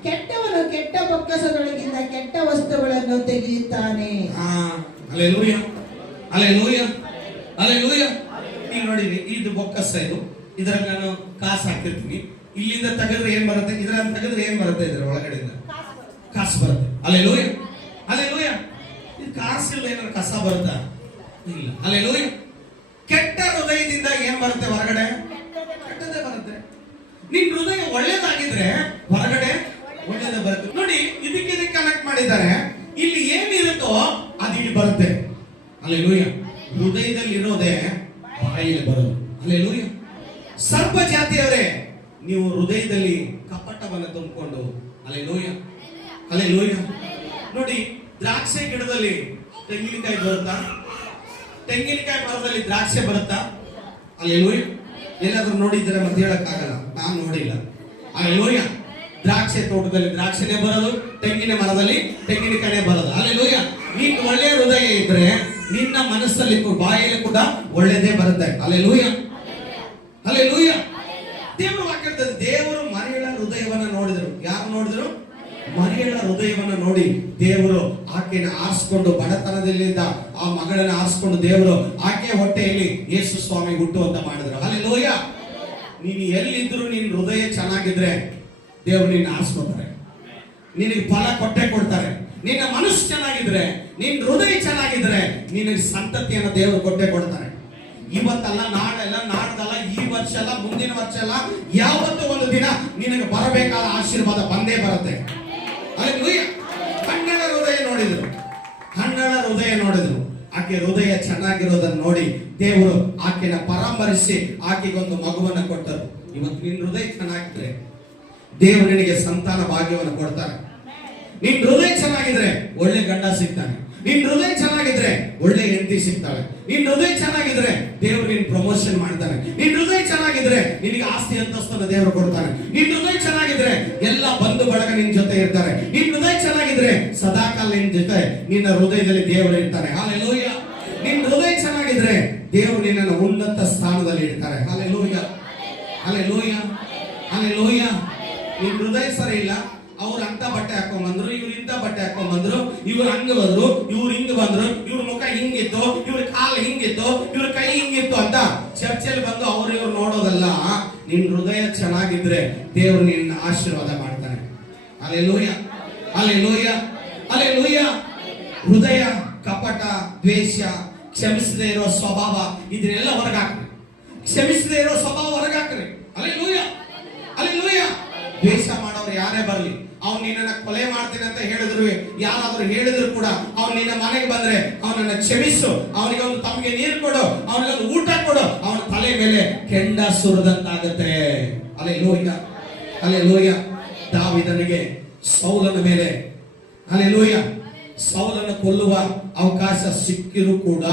ಕೆಟ್ಟವನು ಕೆಟ್ಟ ಬೊಕ್ಕಸದೊಳಗಿಂದ ಕೆಟ್ಟ ವಸ್ತುಗಳನ್ನು ತೆಗೆಯುತ್ತಾನೆ. Hallelujah, hallelujah, hallelujah. ನೀವು ನೋಡಿರಿ, ಇದು ಬೊಕ್ಕಸ, ಇದರಲ್ಲಿ ನಾನು ಕಾಸು ಹಾಕಿರ್ತೀನಿ. ಇಲ್ಲಿಂದ ತೆಗೆದ್ರೆ ಏನ್ ಬರುತ್ತೆ? ಇದರಲ್ಲಿ ತೆಗೆದ್ರೆ ಏನ್ ಬರುತ್ತೆ? ಇದರ ಒಳಗಡೆಯಿಂದ ಕಾಸು ಬರುತ್ತೆ. Hallelujah, hallelujah. ಇದು ಕಾಸಿಲ್ಲ, ಏನಾದ್ರು ಕಸ ಬರುತ್ತಾ? ಇಲ್ಲ. ಹಲ್ಲೆಲೂಯಾ. ಕೆಟ್ಟ ಹೃದಯದಿಂದ ಏನ್ ಬರುತ್ತೆ ಹೊರಗಡೆ? ಕೆಟ್ಟದೇ ಬರುತ್ತೆ. ನಿನ್ ಹೃದಯ ಒಳ್ಳೇದಾಗಿದ್ರೆ ಹೊರಗಡೆ ಒಳ್ಳೇದೇ ಬರುತ್ತೆ. ನೋಡಿ, ಇದಕ್ಕೆ ಕನೆಕ್ಟ್ ಮಾಡಿದ್ದಾರೆ. ಇಲ್ಲಿ ಏನಿರುತ್ತೋ ಅದು ಇಲ್ಲಿ ಬರುತ್ತೆ. ಹಲ್ಲೆಲೂಯಾ. ಹೃದಯದಲ್ಲಿ ಇರೋದೇ ಬಾಯಲ್ಲಿ ಬರೋದು. ಹಲ್ಲೆಲೂಯಾ. ಸರ್ಪ ಜಾತಿಯವರೇ, ನೀವು ಹೃದಯದಲ್ಲಿ ಕಪಟವನ್ನು ತುಂಬಿಕೊಂಡು. Hallelujah, hallelujah. ನೋಡಿ, ದ್ರಾಕ್ಷಿ ಗಿಡದಲ್ಲಿ ತೆಂಗಿನಕಾಯಿ ಬರುತ್ತಾ? ತೆಂಗಿನಕಾಯಿ ಮರದಲ್ಲಿ ದ್ರಾಕ್ಷಿ ಬರುತ್ತಾ? ಹಲ್ಲೆಲೂಯಾ. ಎಲ್ಲಾದ್ರೂ ನೋಡಿದ್ರೆ ಮತ್ತೆ ಹೇಳಕ್ಕಾಗಲ್ಲ, ನಾನು ನೋಡಿಲ್ಲ. ಹಲ್ಲೆಲೂಯಾ. ದ್ರಾಕ್ಷಿ ತೋಟದಲ್ಲಿ ದ್ರಾಕ್ಷಿನೇ ಬರೋದು, ತೆಂಗಿನ ಮರದಲ್ಲಿ ತೆಂಗಿನಕಾಯಿನೇ ಬರೋದು. ಹಲ್ಲೆಲೂಯಾ. ನೀನು ಒಳ್ಳೆಯ ಹೃದಯ ಇದ್ರೆ ನಿನ್ನ ಮನಸ್ಸಲ್ಲಿ ಬಾಯಲ್ಲಿ ಕೂಡ ಒಳ್ಳೆಯದೇ ಬರುತ್ತೆ. Hallelujah, hallelujah. ದೇವರು ವಾಕ್ಯ ಹೇಳ್ತದೆ, ದೇವರು ಮರಿಯಳ ಹೃದಯವನ್ನ ನೋಡಿದ್ರು. ಯಾರು ನೋಡಿದ್ರು? ಮರಿಯಳ ಹೃದಯವನ್ನ ನೋಡಿ ದೇವರು ಆಕೆನ ಆರಿಸಿಕೊಂಡು, ಬಡತನದಲ್ಲಿದ್ದ ಆ ಮಗಳನ್ನ ಆರಿಸಿಕೊಂಡು ದೇವರು ಆಕೆ ಹೊಟ್ಟೆಯಲ್ಲಿ ಯೇಸು ಸ್ವಾಮಿ ಹುಟ್ಟುವಂತ ಮಾಡಿದ್ರು. ಹಲ್ಲೆಲೂಯಾ. ನೀನು ಎಲ್ಲಿದ್ರು ನಿನ್ನ ಹೃದಯ ಚೆನ್ನಾಗಿದ್ರೆ ದೇವರು ನಿನ್ನ ಆರಿಸ್ಕೊತಾರೆ, ನಿನಗೆ ಫಲ ಕೊಡ್ತಾರೆ. ನಿನ್ನ ಮನಸ್ಸು ಚೆನ್ನಾಗಿದ್ರೆ, ನಿನ್ನ ಹೃದಯ ಚೆನ್ನಾಗಿದ್ರೆ ನಿನಗೆ ಸಂತತಿಯನ್ನು ದೇವರು ಕೊಡ್ತಾರೆ. ಇವತ್ತಲ್ಲ, ನಾಳೆಲ್ಲ, ನಾಡ್ದಲ್ಲ, ಈ ವರ್ಷ ಅಲ್ಲ, ಮುಂದಿನ ವರ್ಷ ಅಲ್ಲ, ಯಾವತ್ತೂ ಒಂದು ದಿನ ನಿನಗೆ ಬರಬೇಕಾದ ಆಶೀರ್ವಾದ ಬಂದೇ ಬರುತ್ತೆ. ಹಲ್ಲೆಲೂಯಾ. ಹಣ್ಣಳ ಹೃದಯ ನೋಡಿದ್ರು. ಆಕೆ ಹೃದಯ ಚೆನ್ನಾಗಿರೋದನ್ನ ನೋಡಿ ದೇವರು ಆಕೆನ ಪರಾಮರಿಸಿ ಆಕೆಗೊಂದು ಮಗುವನ್ನ ಕೊಟ್ಟರು. ಇವತ್ತು ನಿನ್ನ ಹೃದಯ ಚೆನ್ನಾಗಿದ್ರೆ ದೇವರು ನಿನಗೆ ಸಂತಾನ ಭಾಗ್ಯವನ್ನು ಕೊಡ್ತಾರೆ. ನಿನ್ ಹೃದಯ ಚೆನ್ನಾಗಿದ್ರೆ ಒಳ್ಳೆ ಗಂಡ ಸಿಗ್ತಾನೆ. ನಿನ್ ಹೃದಯ ಚೆನ್ನಾಗಿದ್ರೆ ಒಳ್ಳೆ ಹೆಂಡತಿ ಸಿಗ್ತಾಳೆ. ನಿನ್ ಹೃದಯ ಚೆನ್ನಾಗಿದ್ರೆ ದೇವರು ನಿನ್ ಪ್ರಮೋಷನ್ ಮಾಡ್ತಾನೆ. ನಿನ್ ಹೃದಯ ಚೆನ್ನಾಗಿದ್ರೆ ನಿನಗೆ ಆಸ್ತಿ ಅಂತಸ್ತನ್ನ ದೇವರು ಕೊಡ್ತಾನೆ. ನಿನ್ ಹೃದಯ ಚೆನ್ನಾಗಿದ್ರೆ ಎಲ್ಲ ಬಂಧು ಬಳಗ ನಿನ್ ಜೊತೆ ಇರ್ತಾರೆ. ನಿನ್ ಹೃದಯ ಚೆನ್ನಾಗಿದ್ರೆ ಸದಾಕಾಲ ನಿನ್ ಜೊತೆ ನಿನ್ನ ಹೃದಯದಲ್ಲಿ ದೇವರು ಇರ್ತಾರೆ. ಹಲ್ಲೆಲೂಯಾ. ನಿನ್ ಹೃದಯ ಚೆನ್ನಾಗಿದ್ರೆ ದೇವರು ನಿನ್ನನ್ನು ಉನ್ನತ ಸ್ಥಾನದಲ್ಲಿ ಇಡ್ತಾರೆ. Hallelujah, hallelujah, hallelujah. ನಿನ್ ಹೃದಯ ಸರಿ ಇಲ್ಲ, ಅವ್ರು ಅಂತ ಬಟ್ಟೆ ಹಾಕೊಂಡ್ಬಂದ್ರು, ಇವ್ರು ಇಂಥ ಬಟ್ಟೆ ಹಾಕೊಂಡ್ಬಂದ್ರು, ಇವ್ರು ಹಂಗ ಬಂದ್ರು, ಇವ್ರು ಹಿಂಗ್ ಬಂದ್ರು, ಇವ್ರ ಮುಖ ಹಿಂಗಿತ್ತು, ಇವ್ರ ಕಾಲು ಹಿಂಗಿತ್ತು, ಇವ್ರ ಕೈ ಹಿಂಗಿತ್ತು ಅಂತ ಚರ್ಚೆಯಲ್ಲಿ ಬಂದು ಅವ್ರು ಇವ್ರು ನೋಡೋದಲ್ಲ. ನಿನ್ ಹೃದಯ ಚೆನ್ನಾಗಿದ್ರೆ ದೇವರು ನಿನ್ನ ಆಶೀರ್ವಾದ ಮಾಡ್ತಾನೆ. Hallelujah, hallelujah, hallelujah. ಹೃದಯ ಕಪಟ, ದ್ವೇಷ, ಕ್ಷಮಿಸದೇ ಇರೋ ಸ್ವಭಾವ, ಇದನ್ನೆಲ್ಲ ಹೊರಗಾಕ್ರಿ. ಕ್ಷಮಿಸದೇ ಇರೋ ಸ್ವಭಾವ ಹೊರಗಾಕ್ರಿ. Hallelujah, hallelujah. ದ್ವೇಷ ಮಾಡೋರು ಯಾರೇ ಬರ್ಲಿ, ಅವ್ನು ನಿನ್ನನ್ನ ಕೊಲೆ ಮಾಡ್ತೀನಿ ಅಂತ ಹೇಳಿದ್ರು, ಯಾರಾದ್ರೂ ಹೇಳಿದ್ರು ಕೂಡ ಅವ್ನು ನಿನ್ನ ಮನೆಗೆ ಬಂದ್ರೆ ಅವನನ್ನ ಕ್ಷಮಿಸು, ಅವನಿಗೆ ಒಂದು ತಮಗೆ ನೀರು ಕೊಡು, ಅವನಿಗೆ ಒಂದು ಊಟ ಕೊಡು, ಅವನ ತಲೆ ಮೇಲೆ ಕೆಂಡ ಸುರಿದಂತಾಗತ್ತೆ. Hallelujah, hallelujah. ದಾವೀದನಿಗೆ ಸೌಲನ ಮೇಲೆ, ಹಲ್ಲೆಲೂಯಾ, ಸೌಲನ ಕೊಲ್ಲುವ ಅವಕಾಶ ಸಿಕ್ಕಿರು ಕೂಡ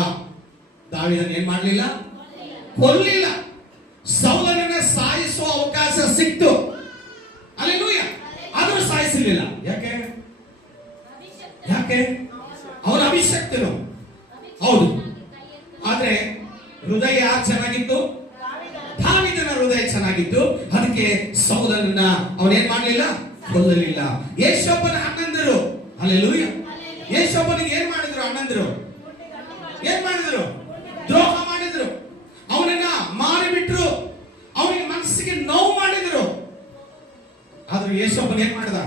ದಾವೀದನ ಏನ್ ಮಾಡ್ಲಿಲ್ಲ? ಕೊಲ್ಲಿಲ್ಲ. ಸೌಲನನ್ನ ಸಾಯಿಸುವ ಅವಕಾಶ ಸಿಕ್ತು. ಹಲ್ಲೆಲೂಯಾ. ಆದರೂ ಸಾಯಿಸಲಿಲ್ಲ. ಯಾಕೆ? ಯಾಕೆ? ಅವನ ಅಭಿಷಕ್ತನು. ಹೌದು, ಆಗಿತ್ತು. ಅದಕ್ಕೆ ಸೌಲನನ್ನ ಅವನೇನ್ ಮಾಡಲಿಲ್ಲ, ಕೊಲ್ಲಲಿಲ್ಲ. ಯೇಸಪ್ಪನ ಅಣ್ಣಂದಿರು, ಹಲ್ಲೆಲೂಯ, ಯೇಸಪ್ಪನಿಗೆ ಏನ್ ಮಾಡಿದ್ರು ಅಣ್ಣಂದಿರು? ಏನ್ ಮಾಡಿದ್ರು? ದ್ರೋಹ ಮಾಡಿದ್ರು. ಅವನನ್ನ ಮಾರಿಬಿಟ್ರು. ಅವನಿಗೆ ಮನಸ್ಸಿಗೆ ನೋವು ಮಾಡಿದ್ರು. ಆದ್ರೆ ಯೇಸಪ್ಪನ ಏನ್ ಮಾಡಿದ?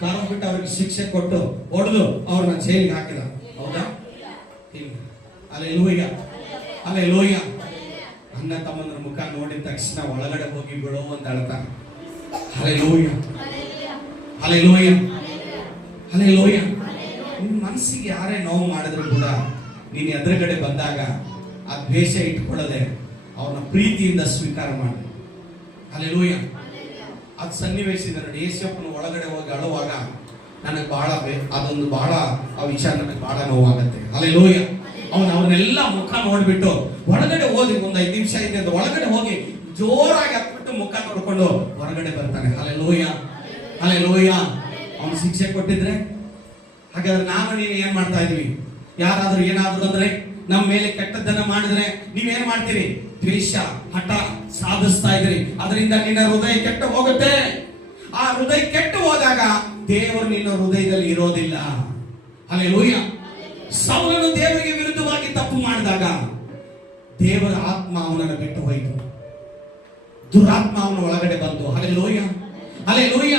ಕಾರಣ ಬಿಟ್ಟು ಅವ್ರಿಗೆ ಶಿಕ್ಷೆ ಕೊಟ್ಟು ಹೊಡೆದು ಅವ್ರನ್ನ ಜೈಲಿಗೆ ಹಾಕಿದ. ಹೌದಾ? Hallelujah, hallelujah. ಅಣ್ಣ ತಮ್ಮನ ಮುಖ ನೋಡಿದ ತಕ್ಷಣ ಒಳಗಡೆ ಹೋಗಿ ಬಿಡೋ ಅಂತ ಅಳ್ತಾನೆ. Hallelujah, hallelujah, hallelujah. ನಿನ್ನ ಮನಸ್ಸಿಗೆ ಯಾರೇ ನೋವು ಮಾಡಿದ್ರು ಕೂಡ ನೀನು ಎದುರುಗಡೆ ಬಂದಾಗ ಆ ದ್ವೇಷ ಇಟ್ಕೊಳ್ಳದೆ ಅವನ ಪ್ರೀತಿಯಿಂದ ಸ್ವೀಕಾರ ಮಾಡಿ. ಹಲ್ಲೆಲೂಯ. ಅದು ಸನ್ನಿವೇಶದ ನೋಡಿ. ಯೇಸಪ್ಪನ ಒಳಗಡೆ ಹೋಗಿ ಅಳುವಾಗ ನನಗೆ ಬಹಳ ಅದೊಂದು ಬಹಳ ಆ ವಿಚಾರ ನನಗೆ ಬಹಳ ನೋವಾಗತ್ತೆ. ಹಲ್ಲೆಲೂಯ. ಅವ್ರನ್ನೆಲ್ಲ ಮುಖ ನೋಡ್ಬಿಟ್ಟು ಒಳಗಡೆ ಹೋಗಿ ಒಂದು 5 ನಿಮಿಷ ಇದೆ ಒಳಗಡೆ ಹೋಗಿ ಜೋರಾಗಿ ಹತ್ಬಿಟ್ಟು ಮುಖ ನೋಡ್ಕೊಂಡು ಹೊರಗಡೆ ಬರ್ತಾನೆ. Hallelujah, hallelujah. ಅವನು ಶಿಕ್ಷೆ ಕೊಟ್ಟಿದ್ರೆ ಹಾಗಾದ್ರೆ ನಾನು ನೀನು ಏನ್ ಮಾಡ್ತಾ ಇದೀವಿ? ಯಾರಾದ್ರೂ ಏನಾದ್ರು ಅಂದ್ರೆ ನಮ್ಮ ಮೇಲೆ ಕೆಟ್ಟದ್ದನ್ನ ಮಾಡಿದ್ರೆ ನೀವೇನ್ ಮಾಡ್ತೀರಿ? ದ್ವೇಷ, ಹಠ ಸಾಧಿಸ್ತಾ ಇದ್ರಿ. ಅದರಿಂದ ನಿನ್ನ ಹೃದಯ ಕೆಟ್ಟು ಹೋಗುತ್ತೆ. ಆ ಹೃದಯ ಕೆಟ್ಟು ಹೋದಾಗ ದೇವರು ನಿನ್ನ ಹೃದಯದಲ್ಲಿ ಇರೋದಿಲ್ಲ. ಹಲ್ಲೆಲೂಯ. ಸೌಲನು ದೇವರಿಗೆ ವಿರುದ್ಧವಾಗಿ ತಪ್ಪು ಮಾಡಿದಾಗ ದೇವರ ಆತ್ಮ ಅವನನ್ನು ಬಿಟ್ಟು ಹೋಯಿತು. ದುರಾತ್ಮ ಅವನ ಒಳಗಡೆ ಬಂತು. Hallelujah, hallelujah.